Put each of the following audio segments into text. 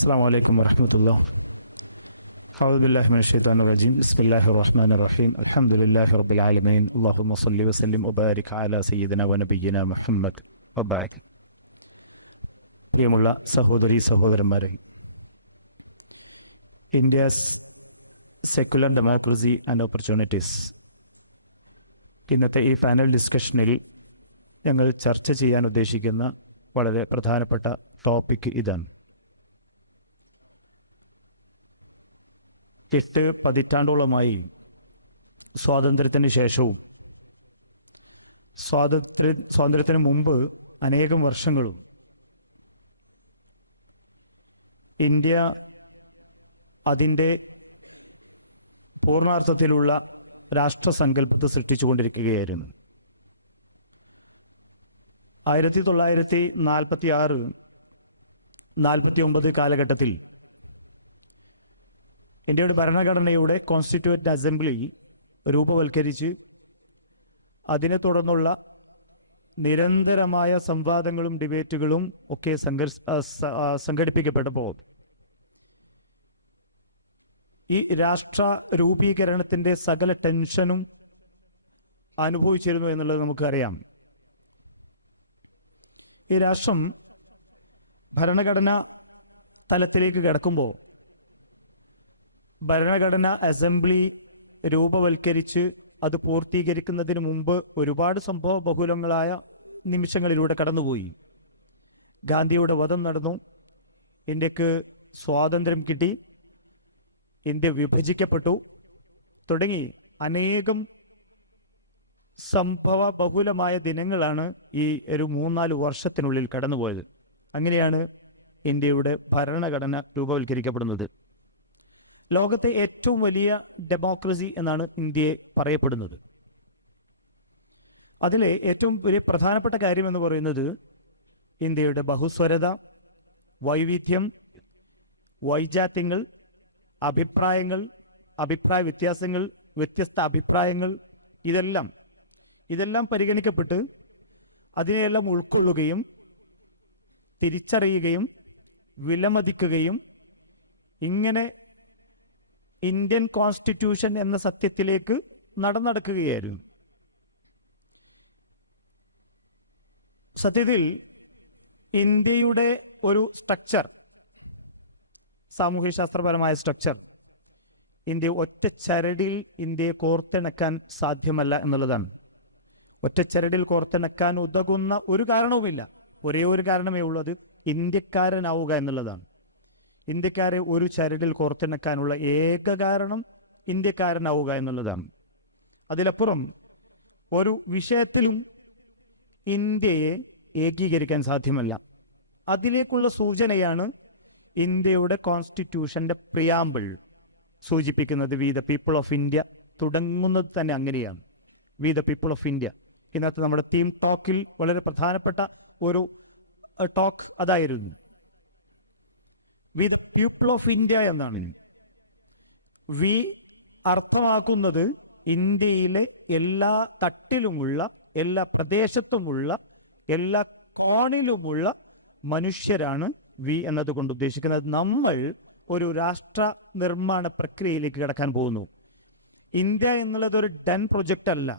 السلام عليكم ورحمة الله. أعوذ بالله من الشيطان الرجيم. بسم الله الرحمن الرحيم. الحمد لله رب العالمين. اللهم صل وسلم وبارك على سيدنا ونبينا محمد وبعد. പ്രിയമുള്ള സഹോദരീ സഹോദരന്മാരെ, India's secular democracy and opportunities ഇന്നത്തെ ഈ പാനൽ ഡിസ്കഷനിൽ ഞങ്ങൾ ചർച്ച ചെയ്യാൻ ഉദ്ദേശിക്കുന്ന വളരെ പ്രധാനപ്പെട്ട ടോപ്പിക് ഇതാണ്. 8 പതിറ്റാണ്ടോളമായി സ്വാതന്ത്ര്യത്തിന് ശേഷവും സ്വാതന്ത്ര്യത്തിന് മുമ്പ് അനേകം വർഷങ്ങളും ഇന്ത്യ അതിൻ്റെ പൂർണ്ണാർത്ഥത്തിലുള്ള രാഷ്ട്രസങ്കല്പത്തെ സൃഷ്ടിച്ചുകൊണ്ടിരിക്കുകയായിരുന്നു. 1946-49 കാലഘട്ടത്തിൽ ഇന്ത്യയുടെ ഭരണഘടനയുടെ കോൺസ്റ്റിറ്റ്യൂവന്റ് അസംബ്ലി രൂപവൽക്കരിച്ച് അതിനെ തുടർന്നുള്ള നിരന്തരമായ സംവാദങ്ങളും ഡിബേറ്റുകളും ഒക്കെ സംഘടിപ്പിക്കപ്പെട്ടപ്പോൾ ഈ രാഷ്ട്ര രൂപീകരണത്തിന്റെ സകല ടെൻഷനും അനുഭവിച്ചിരുന്നു എന്നുള്ളത് നമുക്കറിയാം. ഈ രാഷ്ട്രം ഭരണഘടന തലത്തിലേക്ക് കടക്കുമ്പോൾ ഭരണഘടന അസംബ്ലി രൂപവൽക്കരിച്ച് അത് പൂർത്തീകരിക്കുന്നതിന് മുമ്പ് ഒരുപാട് സംഭവ ബഹുലങ്ങളായ നിമിഷങ്ങളിലൂടെ കടന്നുപോയി. ഗാന്ധിയുടെ വധം നടന്നു, ഇന്ത്യക്ക് സ്വാതന്ത്ര്യം കിട്ടി, ഇന്ത്യ വിഭജിക്കപ്പെട്ടു, തുടങ്ങി അനേകം സംഭവ ബഹുലമായ ദിനങ്ങളാണ് ഈ ഒരു 3-4 വർഷത്തിനുള്ളിൽ കടന്നുപോയത്. അങ്ങനെയാണ് ഇന്ത്യയുടെ ഭരണഘടന രൂപവൽക്കരിക്കപ്പെടുന്നത്. ലോകത്തെ ഏറ്റവും വലിയ ഡെമോക്രസി എന്നാണ് ഇന്ത്യയെ പറയപ്പെടുന്നത്. അതിലെ ഏറ്റവും വലിയ പ്രധാനപ്പെട്ട കാര്യം എന്ന് പറയുന്നത് ഇന്ത്യയുടെ ബഹുസ്വരത, വൈവിധ്യം, വൈജാത്യങ്ങൾ, അഭിപ്രായങ്ങൾ, അഭിപ്രായ വ്യത്യാസങ്ങൾ, വ്യത്യസ്ത അഭിപ്രായങ്ങൾ, ഇതെല്ലാം പരിഗണിക്കപ്പെട്ട് അതിനെയെല്ലാം ഉൾക്കൊള്ളുകയും തിരിച്ചറിയുകയും വിലമതിക്കുകയും ഇങ്ങനെ ഇന്ത്യൻ കോൺസ്റ്റിറ്റ്യൂഷൻ എന്ന സത്യത്തിലേക്ക് നടക്കുകയായിരുന്നു. സത്യത്തിൽ ഇന്ത്യയുടെ ഒരു സ്ട്രക്ചർ, സാമൂഹ്യശാസ്ത്രപരമായ സ്ട്രക്ചർ, ഇന്ത്യ ഒറ്റ ചരടിൽ ഇന്ത്യയെ കോർത്തിണക്കാൻ സാധ്യമല്ല എന്നുള്ളതാണ്. ഒറ്റ ചരടിൽ കോർത്തിണക്കാൻ ഉതകുന്ന ഒരു കാരണവുമില്ല. ഒരേ ഒരു കാരണമേ ഉള്ളത്, ഇന്ത്യക്കാരനാവുക എന്നുള്ളതാണ്. ഇന്ത്യക്കാരെ ഒരു ചരടിൽ കോർത്തിണക്കാനുള്ള ഏക കാരണം ഇന്ത്യക്കാരനാവുക എന്നുള്ളതാണ്. അതിലപ്പുറം ഒരു വിഷയത്തിൽ ഇന്ത്യയെ ഏകീകരിക്കാൻ സാധ്യമല്ല. അതിലേക്കുള്ള സൂചനയാണ് ഇന്ത്യയുടെ കോൺസ്റ്റിറ്റ്യൂഷന്റെ പ്രിയാമ്പിൾ സൂചിപ്പിക്കുന്നത്. V the people of India തുടങ്ങുന്നത് തന്നെ അങ്ങനെയാണ്. V the people of India. ഇന്നത്തെ നമ്മുടെ തീം ടോക്കിൽ വളരെ പ്രധാനപ്പെട്ട ഒരു ടോക്ക് അതായിരുന്നു. V the people of India എന്നാണ്. വി അർത്ഥമാക്കുന്നത് ഇന്ത്യയിലെ എല്ലാ തട്ടിലുമുള്ള, എല്ലാ പ്രദേശത്തുമുള്ള, എല്ലാ കോണിലുമുള്ള മനുഷ്യരാണ് വി എന്നതുകൊണ്ട് ഉദ്ദേശിക്കുന്നത്. നമ്മൾ ഒരു രാഷ്ട്ര നിർമ്മാണ പ്രക്രിയയിലേക്ക് കടക്കാൻ പോകുന്നു. ഇന്ത്യ എന്നുള്ളത് ഒരു ഡൺ പ്രൊജക്റ്റ് അല്ല.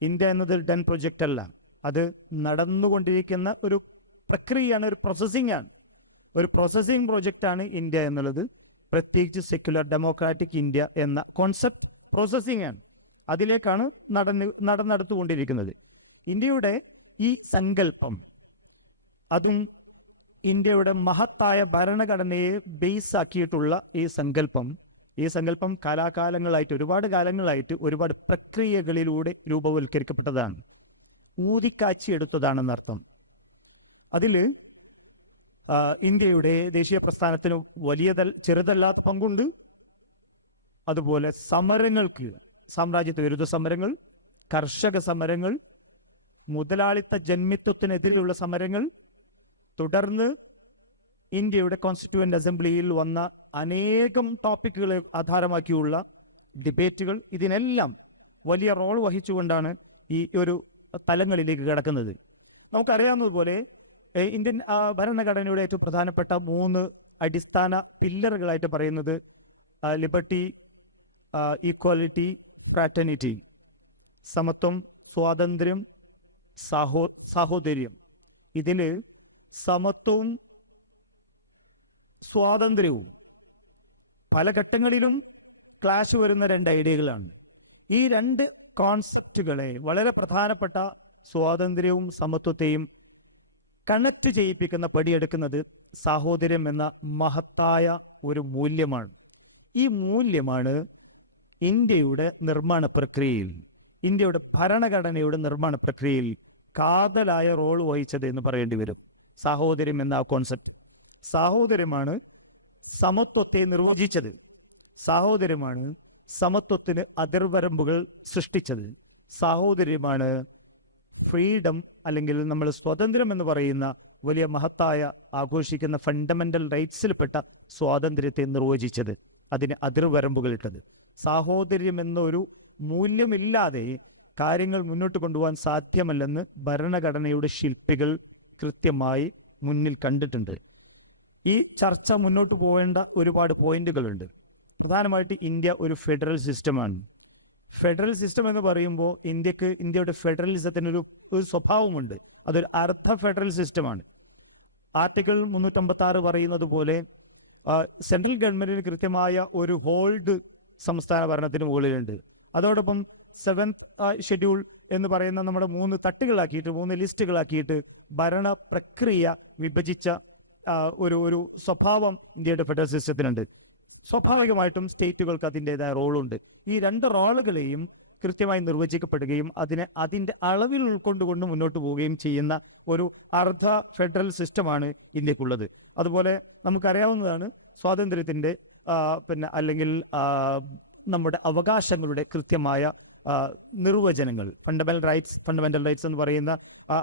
ഇന്ത്യ എന്നതൊരു ഡൺ പ്രൊജക്റ്റ് അല്ല. അത് നടന്നുകൊണ്ടിരിക്കുന്ന ഒരു പ്രക്രിയയാണ്, ഒരു പ്രോസസ്സിംഗ് ആണ്. ഒരു പ്രോസസ്സിംഗ് പ്രോജക്റ്റാണ് ഇന്ത്യ എന്നുള്ളത്. പ്രത്യേകിച്ച് സെക്യുലർ ഡെമോക്രാറ്റിക് ഇന്ത്യ എന്ന കോൺസെപ്റ്റ് പ്രോസസ്സിംഗ് ആണ്. അതിലേക്കാണ് നടന്നുകൊണ്ടിരിക്കുന്നത്. ഇന്ത്യയുടെ ഈ സങ്കല്പം, അതും ഇന്ത്യയുടെ മഹത്തായ ഭരണഘടനയെ ബേസ് ആക്കിയിട്ടുള്ള ഈ സങ്കല്പം കാലാകാലങ്ങളായിട്ട്, ഒരുപാട് കാലങ്ങളായിട്ട്, ഒരുപാട് പ്രക്രിയകളിലൂടെ രൂപവൽക്കരിക്കപ്പെട്ടതാണ്, ഊതിക്കാച്ചിയെടുത്തതാണെന്നർത്ഥം. അതിൽ ഇന്ത്യയുടെ ദേശീയ പ്രസ്ഥാനത്തിന് ചെറുതല്ലാത്ത പങ്കുണ്ട്. അതുപോലെ സമരങ്ങൾക്ക്, സാമ്രാജ്യത്വ വിരുദ്ധ സമരങ്ങൾ, കർഷക സമരങ്ങൾ, മുതലാളിത്ത ജന്മിത്വത്തിനെതിരെയുള്ള സമരങ്ങൾ, തുടർന്ന് ഇന്ത്യയുടെ കോൺസ്റ്റിറ്റ്യൂവന്റ് അസംബ്ലിയിൽ വന്ന അനേകം ടോപ്പിക്കുകളെ ആധാരമാക്കിയുള്ള ഡിബേറ്റുകൾ, ഇതിനെല്ലാം വലിയ റോൾ വഹിച്ചുകൊണ്ടാണ് ഈ ഒരു തലങ്ങളിലേക്ക് കടക്കുന്നത്. നമുക്കറിയാവുന്നതുപോലെ ഇന്ത്യൻ ഭരണഘടനയുടെ ഏറ്റവും പ്രധാനപ്പെട്ട 3 അടിസ്ഥാന പില്ലറുകളായിട്ട് പറയുന്നത് ലിബർട്ടി, ഈക്വാലിറ്റി, ഫ്രാറ്റർനിറ്റി, സമത്വം, സ്വാതന്ത്ര്യം, സാഹോദര്യം. ഇതിന് സമത്വവും സ്വാതന്ത്ര്യവും പല ഘട്ടങ്ങളിലും ക്ലാഷ് വരുന്ന രണ്ട് ഐഡിയകളാണ്. ഈ രണ്ട് കോൺസെപ്റ്റുകളെ, വളരെ പ്രധാനപ്പെട്ട സ്വാതന്ത്ര്യവും സമത്വത്തെയും കണക്ട് ചെയ്യിപ്പിക്കുന്ന പടിയെടുക്കുന്നത് സാഹോദര്യം എന്ന മഹത്തായ ഒരു മൂല്യമാണ്. ഈ മൂല്യമാണ് ഇന്ത്യയുടെ നിർമ്മാണ പ്രക്രിയയിൽ, ഇന്ത്യയുടെ ഭരണഘടനയുടെ നിർമ്മാണ പ്രക്രിയയിൽ കാതലായ റോൾ വഹിച്ചത് എന്ന് പറയേണ്ടി വരും. സാഹോദര്യം എന്ന ആ കോൺസെപ്റ്റ്. സാഹോദര്യമാണ് സമത്വത്തെ നിർവചിച്ചത്. സാഹോദര്യമാണ് സമത്വത്തിന് അതിർവരമ്പുകൾ സൃഷ്ടിച്ചത്. സാഹോദര്യമാണ് ഫ്രീഡം, അല്ലെങ്കിൽ നമ്മൾ സ്വാതന്ത്ര്യം എന്ന് പറയുന്ന വലിയ മഹത്തായ ആഘോഷിക്കുന്ന ഫണ്ടമെന്റൽ റൈറ്റ്സിൽപ്പെട്ട സ്വാതന്ത്ര്യത്തെ നിർവചിച്ചത്, അതിന് അതിർവരമ്പുകൾ ഇട്ടത്. സാഹോദര്യം എന്നൊരു മൂല്യമില്ലാതെ കാര്യങ്ങൾ മുന്നോട്ട് കൊണ്ടുപോകാൻ സാധ്യമല്ലെന്ന് ഭരണഘടനയുടെ ശില്പികൾ കൃത്യമായി മുന്നിൽ കണ്ടിട്ടുണ്ട്. ഈ ചർച്ച മുന്നോട്ട് പോകേണ്ട ഒരുപാട് പോയിന്റുകളുണ്ട്. പ്രധാനമായിട്ട് ഇന്ത്യ ഒരു ഫെഡറൽ സിസ്റ്റമാണ്. ഫെഡറൽ സിസ്റ്റം എന്ന് പറയുമ്പോൾ ഇന്ത്യയുടെ ഫെഡറലിസത്തിനൊരു സ്വഭാവമുണ്ട്. അതൊരു അർദ്ധ ഫെഡറൽ സിസ്റ്റമാണ്. ആർട്ടിക്കിൾ 356 പറയുന്നത് പോലെ സെൻട്രൽ ഗവൺമെന്റിന് കൃത്യമായ ഒരു ഹോൾഡ് സംസ്ഥാന ഭരണത്തിന് മുകളിലുണ്ട്. അതോടൊപ്പം 7th ഷെഡ്യൂൾ എന്ന് പറയുന്ന നമ്മുടെ 3 തട്ടുകളാക്കിയിട്ട്, 3 ലിസ്റ്റുകളാക്കിയിട്ട് ഭരണ പ്രക്രിയ വിഭജിച്ച ഒരു സ്വഭാവം ഇന്ത്യയുടെ ഫെഡറൽ സിസ്റ്റത്തിനുണ്ട്. സ്വാഭാവികമായിട്ടും സ്റ്റേറ്റുകൾക്ക് അതിൻ്റെതായ റോളുണ്ട്. ഈ 2 റോളുകളെയും കൃത്യമായി നിർവചിക്കപ്പെടുകയും അതിൻ്റെ അളവിൽ ഉൾക്കൊണ്ടുകൊണ്ട് മുന്നോട്ട് പോവുകയും ചെയ്യുന്ന ഒരു അർദ്ധ ഫെഡറൽ സിസ്റ്റമാണ് ഇന്ത്യക്കുള്ളത്. അതുപോലെ നമുക്കറിയാവുന്നതാണ് സ്വാതന്ത്ര്യത്തിൻ്റെ അല്ലെങ്കിൽ നമ്മുടെ അവകാശങ്ങളുടെ കൃത്യമായ നിർവചനങ്ങൾ. ഫണ്ടമെന്റൽ റൈറ്റ്സ് എന്ന് പറയുന്ന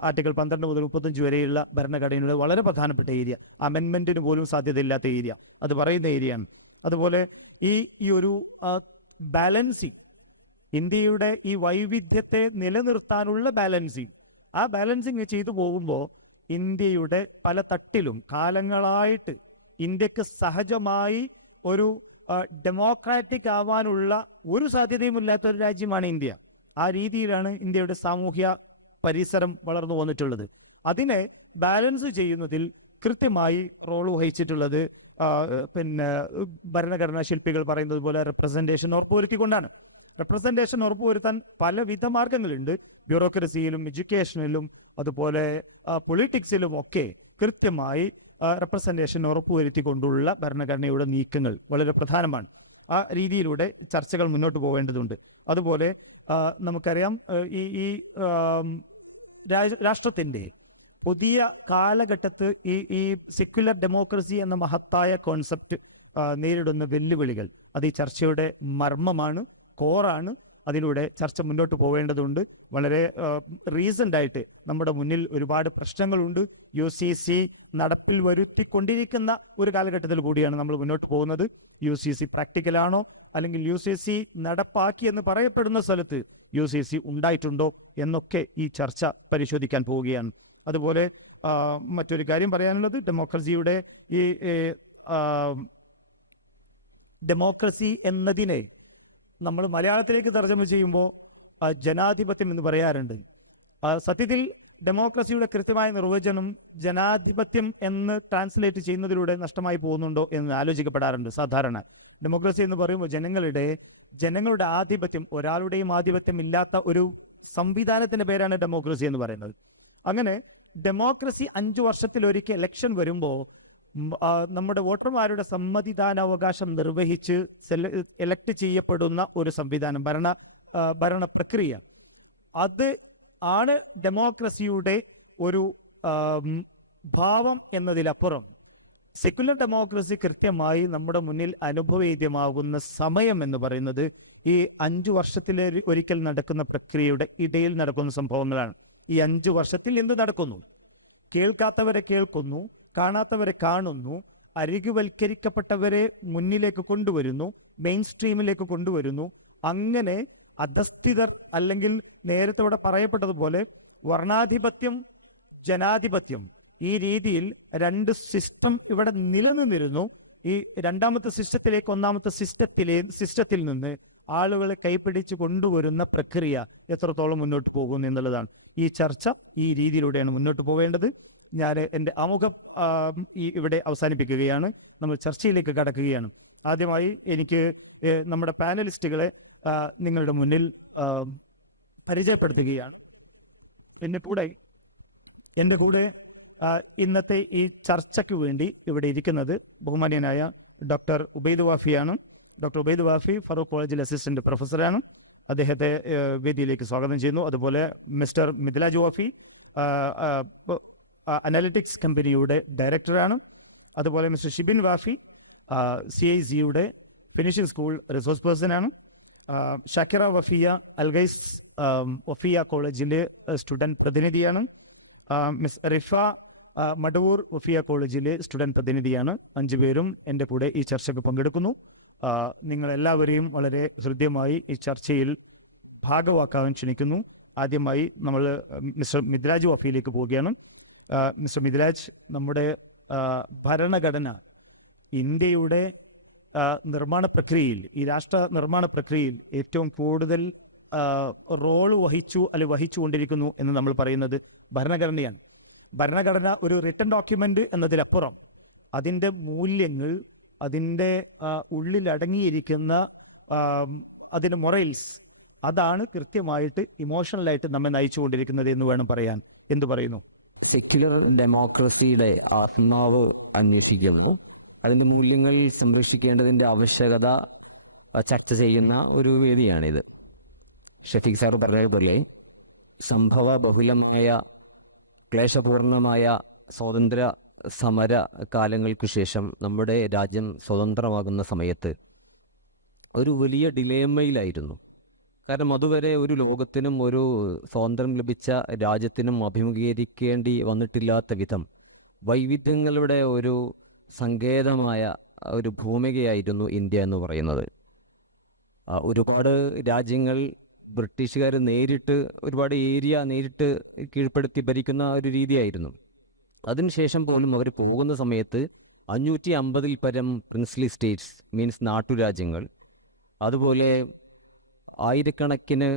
ആർട്ടിക്കിൾ 12 മുതൽ 35 വരെയുള്ള ഭരണഘടനയുടെ വളരെ പ്രധാനപ്പെട്ട ഏരിയ, അമെൻമെന്റിന് പോലും സാധ്യതയില്ലാത്ത ഏരിയ, അത് പറയുന്ന ഏരിയയാണ്. അതുപോലെ ഈ ഒരു ബാലൻസിങ്, ഇന്ത്യയുടെ ഈ വൈവിധ്യത്തെ നിലനിർത്താനുള്ള ബാലൻസിങ്, ആ ബാലൻസിങ് ചെയ്തു പോകുമ്പോൾ ഇന്ത്യയുടെ പല തട്ടിലും കാലങ്ങളായിട്ട് ഇന്ത്യക്ക് സഹജമായി ഒരു ഡെമോക്രാറ്റിക് ആവാനുള്ള ഒരു സാധ്യതയുമില്ലാത്ത ഒരു രാജ്യമാണ് ഇന്ത്യ. ആ രീതിയിലാണ് ഇന്ത്യയുടെ സാമൂഹ്യ പരിസരം വളർന്നു വന്നിട്ടുള്ളത്. അതിനെ ബാലൻസ് ചെയ്യുന്നതിൽ കൃത്യമായി റോൾ വഹിച്ചിട്ടുള്ളത് ഭരണഘടനാ ശില്പികൾ പറയുന്നത് പോലെ റെപ്രസെന്റേഷൻ ഉറപ്പുവരുത്തിക്കൊണ്ടാണ്. റെപ്രസെന്റേഷൻ ഉറപ്പുവരുത്താൻ പലവിധ മാർഗങ്ങളുണ്ട്. ബ്യൂറോക്രസിയിലും എഡ്യൂക്കേഷനിലും അതുപോലെ പൊളിറ്റിക്സിലും ഒക്കെ കൃത്യമായി റെപ്രസെന്റേഷൻ ഉറപ്പുവരുത്തിക്കൊണ്ടുള്ള ഭരണഘടനയുടെ നീക്കങ്ങൾ വളരെ പ്രധാനമാണ്. ആ രീതിയിലൂടെ ചർച്ചകൾ മുന്നോട്ട് പോകേണ്ടതുണ്ട്. അതുപോലെ നമുക്കറിയാം, ഈ രാഷ്ട്രത്തിന്റെ പുതിയ കാലഘട്ടത്ത് ഈ സെക്യുലർ ഡെമോക്രസി എന്ന മഹത്തായ കോൺസെപ്റ്റ് നേരിടുന്ന വെല്ലുവിളികൾ, അത് ഈ ചർച്ചയുടെ മർമ്മമാണ്, കോറാണ്. അതിലൂടെ ചർച്ച മുന്നോട്ട് പോവേണ്ടതുണ്ട്. വളരെ റീസെന്റ് ആയിട്ട് നമ്മുടെ മുന്നിൽ ഒരുപാട് പ്രശ്നങ്ങളുണ്ട്. UCC നടപ്പിൽ വരുത്തിക്കൊണ്ടിരിക്കുന്ന ഒരു കാലഘട്ടത്തിൽ കൂടിയാണ് നമ്മൾ മുന്നോട്ട് പോകുന്നത്. UCC പ്രാക്ടിക്കലാണോ, അല്ലെങ്കിൽ UCC നടപ്പാക്കി എന്ന് പറയപ്പെടുന്ന സ്ഥലത്ത് UCC ഉണ്ടായിട്ടുണ്ടോ എന്നൊക്കെ ഈ ചർച്ച പരിശോധിക്കാൻ പോവുകയാണ്. അതുപോലെ മറ്റൊരു കാര്യം പറയാനുള്ളത്, ഡെമോക്രസി എന്നതിനെ നമ്മൾ മലയാളത്തിലേക്ക് തർജ്ജമ ചെയ്യുമ്പോൾ ജനാധിപത്യം എന്ന് പറയാറുണ്ട്. സത്യത്തിൽ ഡെമോക്രസിയുടെ കൃത്യമായ നിർവചനം ജനാധിപത്യം എന്ന് ട്രാൻസ്ലേറ്റ് ചെയ്യുന്നതിലൂടെ നഷ്ടമായി പോകുന്നുണ്ടോ എന്ന് ആലോചിക്കപ്പെടാറുണ്ട്. സാധാരണ ഡെമോക്രസി എന്ന് പറയുമ്പോൾ ജനങ്ങളുടെ ആധിപത്യം, ഒരാളുടെയും ആധിപത്യം ഇല്ലാത്ത ഒരു സംവിധാനത്തിന്റെ പേരാണ് ഡെമോക്രസി എന്ന് പറയുന്നത്. അങ്ങനെ ഡെമോക്രസി 5 വർഷത്തിലൊരിക്കൽ ഇലക്ഷൻ വരുമ്പോൾ നമ്മുടെ വോട്ടർമാരുടെ സമ്മതിദാനാവകാശം നിർവഹിച്ച് എലക്ട് ചെയ്യപ്പെടുന്ന ഒരു സംവിധാനം, ഭരണ പ്രക്രിയ, അത് ആണ് ഡെമോക്രസിയുടെ ഒരു ഭാവം എന്നതിലപ്പുറം സെക്യുലർ ഡെമോക്രസി കൃത്യമായി നമ്മുടെ മുന്നിൽ അനുഭവേദ്യമാകുന്ന സമയം എന്ന് പറയുന്നത് ഈ 5 വർഷത്തിലെ ഒരിക്കൽ നടക്കുന്ന പ്രക്രിയയുടെ ഇടയിൽ നടക്കുന്ന സംഭവങ്ങളാണ്. ഈ 5 വർഷത്തിൽ എന്ത് നടക്കുന്നു? കേൾക്കാത്തവരെ കേൾക്കുന്നു, കാണാത്തവരെ കാണുന്നു, അരികുവൽക്കരിക്കപ്പെട്ടവരെ മുന്നിലേക്ക് കൊണ്ടുവരുന്നു, മെയിൻ സ്ട്രീമിലേക്ക് കൊണ്ടുവരുന്നു. അങ്ങനെ അധസ്ഥിതർ, അല്ലെങ്കിൽ നേരത്തെ ഇവിടെ പറയപ്പെട്ടതുപോലെ വർണ്ണാധിപത്യം, ജനാധിപത്യം ഈ രീതിയിൽ രണ്ട് സിസ്റ്റം ഇവിടെ നിലനിന്നിരുന്നു. ഈ രണ്ടാമത്തെ സിസ്റ്റത്തിലേക്ക് ഒന്നാമത്തെ സിസ്റ്റത്തിൽ നിന്ന് ആളുകളെ കൈപ്പിടിച്ച് കൊണ്ടുവരുന്ന പ്രക്രിയ എത്രത്തോളം മുന്നോട്ട് പോകുന്നു എന്നുള്ളതാണ്. ഈ ചർച്ച ഈ രീതിയിലൂടെയാണ് മുന്നോട്ട് പോവേണ്ടത്. ഞാൻ എൻ്റെ ആമുഖം ഇവിടെ അവസാനിപ്പിക്കുകയാണ്. നമ്മൾ ചർച്ചയിലേക്ക് കടക്കുകയാണ്. ആദ്യമായി എനിക്ക് നമ്മുടെ പാനലിസ്റ്റുകളെ നിങ്ങളുടെ മുന്നിൽ പരിചയപ്പെടുത്തുകയാണ്. എൻ്റെ കൂടെ ഇന്നത്തെ ഈ ചർച്ചയ്ക്ക് വേണ്ടി ഇവിടെ ഇരിക്കുന്നത് ബഹുമാന്യനായ ഡോക്ടർ ഉബൈദ് വാഫിയാണ്. ഡോക്ടർ ഉബൈദ് വാഫി ഫറൂഖ് കോളേജിൽ അസിസ്റ്റന്റ് പ്രൊഫസറാണ്. അദ്ദേഹത്തെ വേദിയിലേക്ക് സ്വാഗതം ചെയ്യുന്നു. അതുപോലെ മിസ്റ്റർ മിദ്ലാജ് വാഫി അനാലിറ്റിക്സ് കമ്പനിയുടെ ഡയറക്ടറാണ്. അതുപോലെ മിസ്റ്റർ ഷിബിൻ വാഫി CIZ-യുടെ ഫിനിഷിംഗ് സ്കൂൾ റിസോഴ്സ് പേഴ്സണാണ്. ഷാക്കിറ വഫിയ അൽഗൈസ് വഫിയ കോളേജിൻ്റെ സ്റ്റുഡൻറ് പ്രതിനിധിയാണ്. മിസ് റിഫ മടവൂർ വഫിയ കോളേജിലെ സ്റ്റുഡൻറ് പ്രതിനിധിയാണ്. 5 പേരും എൻ്റെ കൂടെ ഈ ചർച്ചയ്ക്ക് പങ്കെടുക്കുന്നു. നിങ്ങളെല്ലാവരെയും വളരെ ഹൃദ്യമായി ഈ ചർച്ചയിൽ ഭാഗവാക്കാൻ ക്ഷണിക്കുന്നു. ആദ്യമായി നമ്മൾ മിസ്റ്റർ മിദ്ലാജ് വഫിയിലേക്ക് പോവുകയാണ്. മിസ്റ്റർ മിദ്ലാജ്, നമ്മുടെ ഭരണഘടന ഇന്ത്യയുടെ നിർമ്മാണ പ്രക്രിയയിൽ, ഈ രാഷ്ട്ര നിർമ്മാണ പ്രക്രിയയിൽ ഏറ്റവും കൂടുതൽ റോൾ വഹിച്ചുകൊണ്ടിരിക്കുന്നു എന്ന് നമ്മൾ പറയുന്നത് ഭരണഘടനയാണ്. ഭരണഘടന ഒരു റിട്ടൺ ഡോക്യുമെന്റ് എന്നതിലപ്പുറം അതിൻ്റെ മൂല്യങ്ങൾ, അതിൻ്റെ ഉള്ളിലടങ്ങിയിരിക്കുന്ന അതിൻ്റെ മൊറൽസ്, അതാണ് കൃത്യമായിട്ട് ഇമോഷണലായിട്ട് നമ്മെ നയിച്ചുകൊണ്ടിരിക്കുന്നത് എന്ന് വേണം പറയാൻ. എന്തു പറയുന്നു? സെക്യുലർ ഡെമോക്രസിയുടെ ആത്മാവ് അന്വേഷിക്കുന്നു. അതിൻ്റെ മൂല്യങ്ങൾ സംരക്ഷിക്കേണ്ടതിൻ്റെ ആവശ്യകത ചർച്ച ചെയ്യുന്ന ഒരു വേദിയാണിത്. ഷഫീഖ് സാർ പറഞ്ഞതുപോലെ സംഭവ ബഹുലമായ ക്ലേശപൂർണമായ സ്വാതന്ത്ര്യ സമര കാലങ്ങൾക്ക് ശേഷം നമ്മുടെ രാജ്യം സ്വതന്ത്രമാകുന്ന സമയത്ത് ഒരു വലിയ ഡിലേമയിലായിരുന്നു. കാരണം അതുവരെ ഒരു ലോകത്തിനും ഒരു സ്വാതന്ത്ര്യം ലഭിച്ച രാജ്യത്തിനും അഭിമുഖീകരിക്കേണ്ടി വന്നിട്ടില്ലാത്ത വിധം വൈവിധ്യങ്ങളുടെ ഒരു സങ്കേതമായ ഒരു ഭൂമികയായിരുന്നു ഇന്ത്യ എന്ന് പറയുന്നത്. ഒരുപാട് രാജ്യങ്ങൾ ബ്രിട്ടീഷുകാർ ഒരുപാട് ഏരിയ നേരിട്ട് കീഴ്പ്പെടുത്തി ഭരിക്കുന്ന ഒരു രീതിയായിരുന്നു. അതിനുശേഷം പോലും അവർ പോകുന്ന സമയത്ത് 550-ൽ പരം പ്രിൻസ്ലി സ്റ്റേറ്റ്സ്, മീൻസ് നാട്ടുരാജ്യങ്ങൾ, അതുപോലെ ആയിരക്കണക്കിന്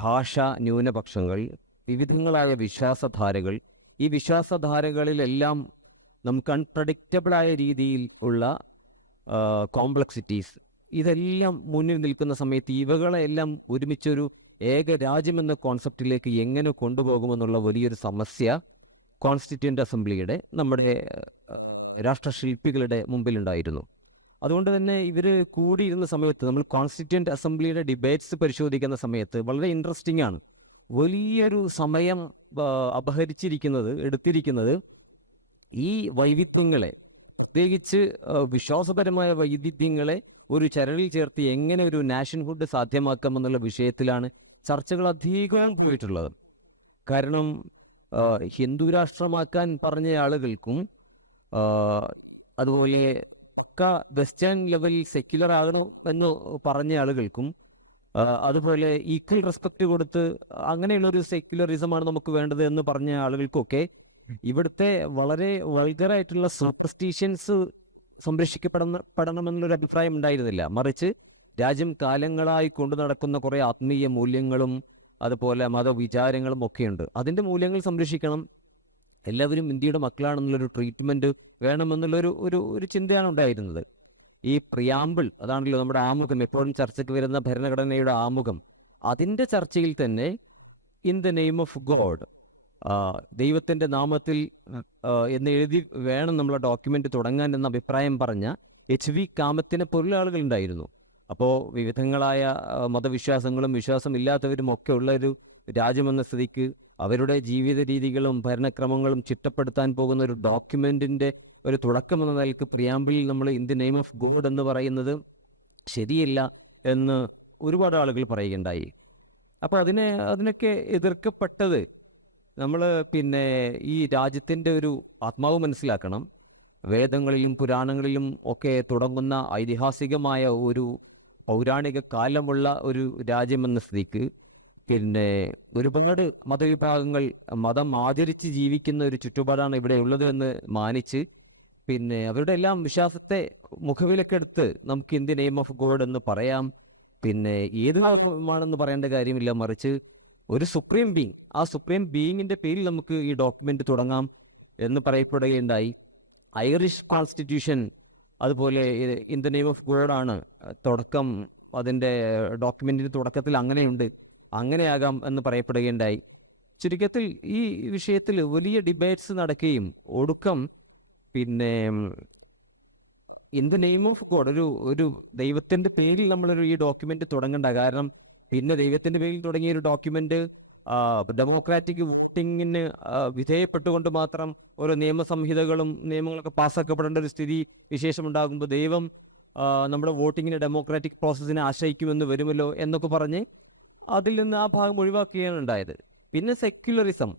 ഭാഷാ ന്യൂനപക്ഷങ്ങൾ, വിവിധങ്ങളായ വിശ്വാസധാരകൾ, ഈ വിശ്വാസധാരകളിലെല്ലാം നമുക്ക് അൺപ്രഡിക്റ്റബിളായ രീതിയിൽ ഉള്ള കോംപ്ലക്സിറ്റീസ്, ഇതെല്ലാം മുന്നിൽ നിൽക്കുന്ന സമയത്ത് ഇവകളെല്ലാം ഒരുമിച്ചൊരു ഏക രാജ്യമെന്ന കോൺസെപ്റ്റിലേക്ക് എങ്ങനെ കൊണ്ടുപോകുമെന്നുള്ള വലിയൊരു സമസ്യ കോൺസ്റ്റിറ്റ്യൂൻ്റ് അസംബ്ലിയുടെ, നമ്മുടെ രാഷ്ട്രശില്പികളുടെ മുമ്പിലുണ്ടായിരുന്നു. അതുകൊണ്ട് തന്നെ ഇവർ കൂടിയിരുന്ന സമയത്ത് നമ്മൾ കോൺസ്റ്റിറ്റ്യൂൻ്റ് അസംബ്ലിയുടെ ഡിബേറ്റ്സ് പരിശോധിക്കുന്ന സമയത്ത് വളരെ ഇൻട്രസ്റ്റിംഗ് ആണ്. വലിയൊരു സമയം എടുത്തിരിക്കുന്നത് ഈ വൈവിധ്യങ്ങളെ, പ്രത്യേകിച്ച് വിശ്വാസപരമായ വൈവിധ്യങ്ങളെ ഒരു ചരടിൽ ചേർത്ത് എങ്ങനെ ഒരു നാഷൻഹുഡ് സാധ്യമാക്കാമെന്നുള്ള വിഷയത്തിലാണ് ചർച്ചകൾ അധികം പോയിട്ടുള്ളത്. കാരണം ഹിന്ദു രാഷ്ട്രമാക്കാൻ പറഞ്ഞ ആളുകൾക്കും അതുപോലെ വെസ്റ്റേൺ ലെവലിൽ സെക്യുലർ ആകണം എന്ന് പറഞ്ഞ ആളുകൾക്കും, അതുപോലെ ഈക്വൽ റെസ്പെക്റ്റ് കൊടുത്ത് അങ്ങനെയുള്ളൊരു സെക്യുലറിസമാണ് നമുക്ക് വേണ്ടത് എന്ന് പറഞ്ഞ ആളുകൾക്കൊക്കെ ഇവിടുത്തെ വളരെ വൾഗറായിട്ടുള്ള സൂപ്പർസ്റ്റീഷ്യൻസ് സംരക്ഷിക്കപ്പെടണമെന്നുള്ളൊരു അഭിപ്രായം ഉണ്ടായിരുന്നില്ല. മറിച്ച് രാജ്യം കാലങ്ങളായി കൊണ്ടു നടക്കുന്ന കുറേ ആത്മീയ മൂല്യങ്ങളും അതുപോലെ മതവിചാരങ്ങളും ഒക്കെയുണ്ട്. അതിൻ്റെ മൂല്യങ്ങൾ സംരക്ഷിക്കണം, എല്ലാവരും ഇന്ത്യയുടെ മക്കളാണെന്നുള്ളൊരു ട്രീറ്റ്മെൻറ്റ് വേണമെന്നുള്ളൊരു ഒരു ചിന്തയാണ് ഉണ്ടായിരുന്നത്. ഈ പ്രിയാമ്പിൾ, അതാണല്ലോ നമ്മുടെ ആമുഖം, എപ്പോഴും ചർച്ചയ്ക്ക് വരുന്ന ഭരണഘടനയുടെ ആമുഖം, അതിൻ്റെ ചർച്ചയിൽ തന്നെ in the name of God, ദൈവത്തിൻ്റെ നാമത്തിൽ എന്ന് എഴുതി വേണം നമ്മളെ ഡോക്യുമെൻ്റ് തുടങ്ങാൻ എന്ന അഭിപ്രായം പറഞ്ഞ HV കാമത്തിനെ പോലുള്ള ആളുകളുണ്ടായിരുന്നു. അപ്പോൾ വിവിധങ്ങളായ മതവിശ്വാസങ്ങളും വിശ്വാസമില്ലാത്തവരും ഒക്കെ ഉള്ള ഒരു രാജ്യമെന്ന സ്ഥിതിക്ക് അവരുടെ ജീവിത രീതികളും ഭരണക്രമങ്ങളും ചിട്ടപ്പെടുത്താൻ പോകുന്ന ഒരു ഡോക്യുമെൻറ്റിൻ്റെ ഒരു തുടക്കമെന്ന നിലയ്ക്ക് പ്രിയാമ്പിളിൽ നമ്മൾ in the name of God എന്ന് പറയുന്നത് ശരിയല്ല എന്ന് ഒരുപാട് ആളുകൾ പറയുകയുണ്ടായി. അപ്പോൾ അതിനൊക്കെ എതിർക്കപ്പെട്ടത് നമ്മൾ ഈ രാജ്യത്തിൻ്റെ ഒരു ആത്മാവ് മനസ്സിലാക്കണം. വേദങ്ങളിലും പുരാണങ്ങളിലും ഒക്കെ തുടങ്ങുന്ന ഐതിഹാസികമായ ഒരു പൗരാണിക കാലമുള്ള ഒരു രാജ്യമെന്ന സ്ഥിതിക്ക് പിന്നെ ഒരുപാട് മതവിഭാഗങ്ങൾ മതം ആചരിച്ച് ജീവിക്കുന്ന ഒരു ചുറ്റുപാടാണ് ഇവിടെ ഉള്ളത് എന്ന് മാനിച്ച് പിന്നെ അവരുടെ എല്ലാം വിശ്വാസത്തെ മുഖവിലക്കെടുത്ത് നമുക്ക് in the name of God എന്ന് പറയാം. പിന്നെ ഏത് മതമാണെന്ന് പറയേണ്ട കാര്യമില്ല, മറിച്ച് ഒരു സുപ്രീം ബീങ്, ആ സുപ്രീം ബീയിങ്ങിന്റെ പേരിൽ നമുക്ക് ഈ ഡോക്യുമെന്റ് തുടങ്ങാം എന്ന് പറയപ്പെടുകയുണ്ടായി. ഐറിഷ് കോൺസ്റ്റിറ്റ്യൂഷൻ അതുപോലെ in the name of God ആണ് തുടക്കം. അതിൻ്റെ ഡോക്യുമെന്റിന്റെ തുടക്കത്തിൽ അങ്ങനെയുണ്ട്, അങ്ങനെയാകാം എന്ന് പറയപ്പെടുകയുണ്ടായി. ചുരുക്കത്തിൽ ഈ വിഷയത്തിൽ വലിയ ഡിബേറ്റ്സ് നടക്കുകയും ഒടുക്കം പിന്നെ in the name of God ഒരു ദൈവത്തിന്റെ പേരിൽ നമ്മളൊരു ഈ ഡോക്യുമെന്റ് തുടങ്ങണ്ട. കാരണം പിന്നെ ദൈവത്തിന്റെ പേരിൽ തുടങ്ങിയ ഒരു ഡോക്യുമെന്റ് ഡെമോക്രാറ്റിക് വോട്ടിങ്ങിന് വിധേയപ്പെട്ടുകൊണ്ട് മാത്രം ഓരോ നിയമസംഹിതകളും നിയമങ്ങളൊക്കെ പാസ്സാക്കപ്പെടേണ്ട ഒരു സ്ഥിതി വിശേഷം ഉണ്ടാകുമ്പോൾ ദൈവം നമ്മുടെ വോട്ടിങ്ങിന് ഡെമോക്രാറ്റിക് പ്രോസസ്സിനെ ആശ്രയിക്കുമെന്ന് വരുമല്ലോ എന്നൊക്കെ പറഞ്ഞ് അതിൽ നിന്ന് ആ ഭാഗം ഒഴിവാക്കുകയാണ് ഉണ്ടായത്. പിന്നെ സെക്യുലറിസം,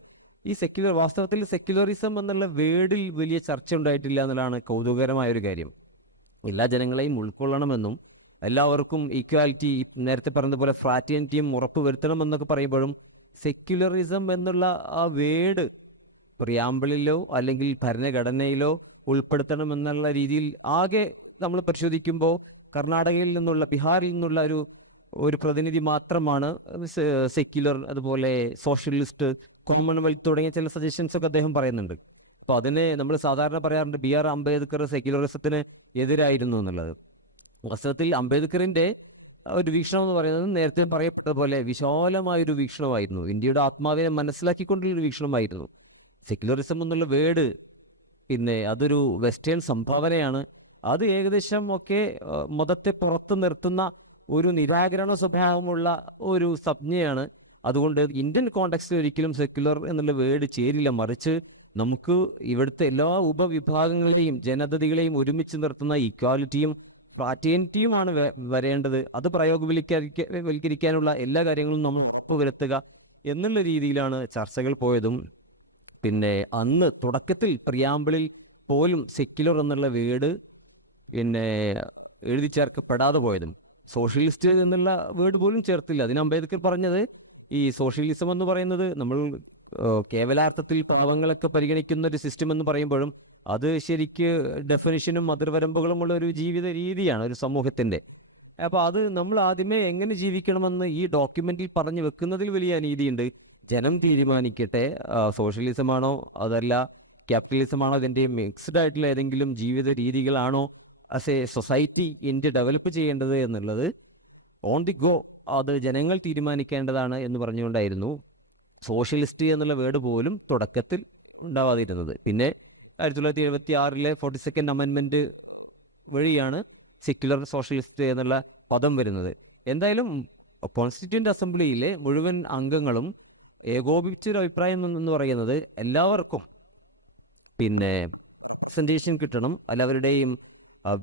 ഈ വാസ്തവത്തിൽ സെക്യുലറിസം എന്നുള്ള വേർഡിൽ വലിയ ചർച്ച ഉണ്ടായിട്ടില്ല എന്നുള്ളതാണ് കൗതുകകരമായ ഒരു കാര്യം. എല്ലാ ജനങ്ങളെയും ഉൾക്കൊള്ളണമെന്നും എല്ലാവർക്കും ഈക്വാലിറ്റി, നേരത്തെ പറഞ്ഞതുപോലെ ഫ്രാറ്റേണിറ്റിയും ഉറപ്പുവരുത്തണം എന്നൊക്കെ പറയുമ്പോഴും സെക്യുലറിസം എന്നുള്ള ആ വേർഡ് പ്രിയാമ്പിളിലോ അല്ലെങ്കിൽ ഭരണഘടനയിലോ ഉൾപ്പെടുത്തണം എന്നുള്ള രീതിയിൽ ആകെ നമ്മൾ പരിശോധിക്കുമ്പോൾ കർണാടകയിൽ നിന്നുള്ള, ബീഹാറിൽ നിന്നുള്ള ഒരു പ്രതിനിധി മാത്രമാണ് സെക്യുലർ, അതുപോലെ സോഷ്യലിസ്റ്റ്, കോമൺവെൽത്ത് തുടങ്ങിയ ചില സജഷൻസ് ഒക്കെ അദ്ദേഹം പറയുന്നുണ്ട്. അപ്പോൾ അതിനെ നമ്മൾ സാധാരണ പറയാറുണ്ട് BR അംബേദ്കർ സെക്യുലറിസത്തിന് എതിരായിരുന്നു എന്നുള്ളത്. വാസ്തവത്തിൽ അംബേദ്കറിന്റെ ഒരു വീക്ഷണം എന്ന് പറയുന്നത് നേരത്തെ പറയപ്പെട്ടതുപോലെ വിശാലമായൊരു വീക്ഷണമായിരുന്നു, ഇന്ത്യയുടെ ആത്മാവിനെ മനസ്സിലാക്കിക്കൊണ്ടുള്ളൊരു വീക്ഷണമായിരുന്നു. സെക്യുലറിസം എന്നുള്ള വേർഡ് പിന്നെ അതൊരു വെസ്റ്റേൺ സംഭാവനയാണ്. അത് ഏകദേശം ഒക്കെ മതത്തെ പുറത്തു നിർത്തുന്ന ഒരു നിരാകരണ സ്വഭാവമുള്ള ഒരു സംജ്ഞയാണ്. അതുകൊണ്ട് ഇന്ത്യൻ കോണ്ടെക്സ്റ്റിൽ ഒരിക്കലും സെക്യുലർ എന്നുള്ള വേർഡ് ചേരില്ല, മറിച്ച് നമുക്ക് ഇവിടുത്തെ എല്ലാ ഉപവിഭാഗങ്ങളെയും ജനതകളെയും ഒരുമിച്ച് നിർത്തുന്ന ഈക്വാലിറ്റിയും ഫ്രാറ്റേണിറ്റിയുമാണ് വരേണ്ടത്. അത് പ്രയോഗവൽക്കരിക്കാനുള്ള എല്ലാ കാര്യങ്ങളും നമ്മൾ ഉറപ്പുവരുത്തുക എന്നുള്ള രീതിയിലാണ് ചർച്ചകൾ പോയതും. പിന്നെ അന്ന് തുടക്കത്തിൽ പ്രിയാമ്പിളിൽ പോലും സെക്യുലർ എന്നുള്ള വേർഡ് പിന്നെ എഴുതി ചേർക്കപ്പെടാതെ പോയതും, സോഷ്യലിസ്റ്റ് എന്നുള്ള വേർഡ് പോലും ചേർത്തില്ല. അതിന് അംബേദ്കർ പറഞ്ഞത് ഈ സോഷ്യലിസം എന്ന് പറയുന്നത് നമ്മൾ കേവലാർത്ഥത്തിൽ പാവങ്ങളൊക്കെ പരിഗണിക്കുന്ന ഒരു സിസ്റ്റം എന്ന് പറയുമ്പോഴും അത് ശരിക്ക് ഡെഫിനിഷനും അതിർവരമ്പുകളും ഉള്ള ഒരു ജീവിത രീതിയാണ് ഒരു സമൂഹത്തിന്റെ. അപ്പോൾ അത് നമ്മൾ ആദ്യമേ എങ്ങനെ ജീവിക്കണമെന്ന് ഈ ഡോക്യുമെന്റിൽ പറഞ്ഞു വെക്കുന്നതിൽ വലിയ അനീതിയുണ്ട്. ജനം തീരുമാനിക്കട്ടെ, സോഷ്യലിസമാണോ അതല്ല ക്യാപിറ്റലിസമാണോ, അതിൻ്റെ മിക്സ്ഡ് ആയിട്ടുള്ള ഏതെങ്കിലും ജീവിത രീതികളാണോ as a society India develop ചെയ്യേണ്ടത് എന്നുള്ളത് ഓൺ ദി ഗോ അത് ജനങ്ങൾ തീരുമാനിക്കേണ്ടതാണ് എന്ന് പറഞ്ഞുകൊണ്ടായിരുന്നു സോഷ്യലിസ്റ്റ് എന്നുള്ള വേർഡ് പോലും തുടക്കത്തിൽ ഉണ്ടാവാതിരുന്നത്. പിന്നെ 1976 42nd അമെൻമെന്റ് വഴിയാണ് സെക്യുലർ സോഷ്യലിസ്റ്റ് എന്നുള്ള പദം വരുന്നത്. എന്തായാലും കോൺസ്റ്റിറ്റ്യൂന്റ് അസംബ്ലിയിലെ മുഴുവൻ അംഗങ്ങളും ഏകോപിച്ചൊരു അഭിപ്രായം എന്ന് പറയുന്നത് എല്ലാവർക്കും പിന്നെ പ്രസന്റേഷൻ കിട്ടണം, എല്ലാവരുടെയും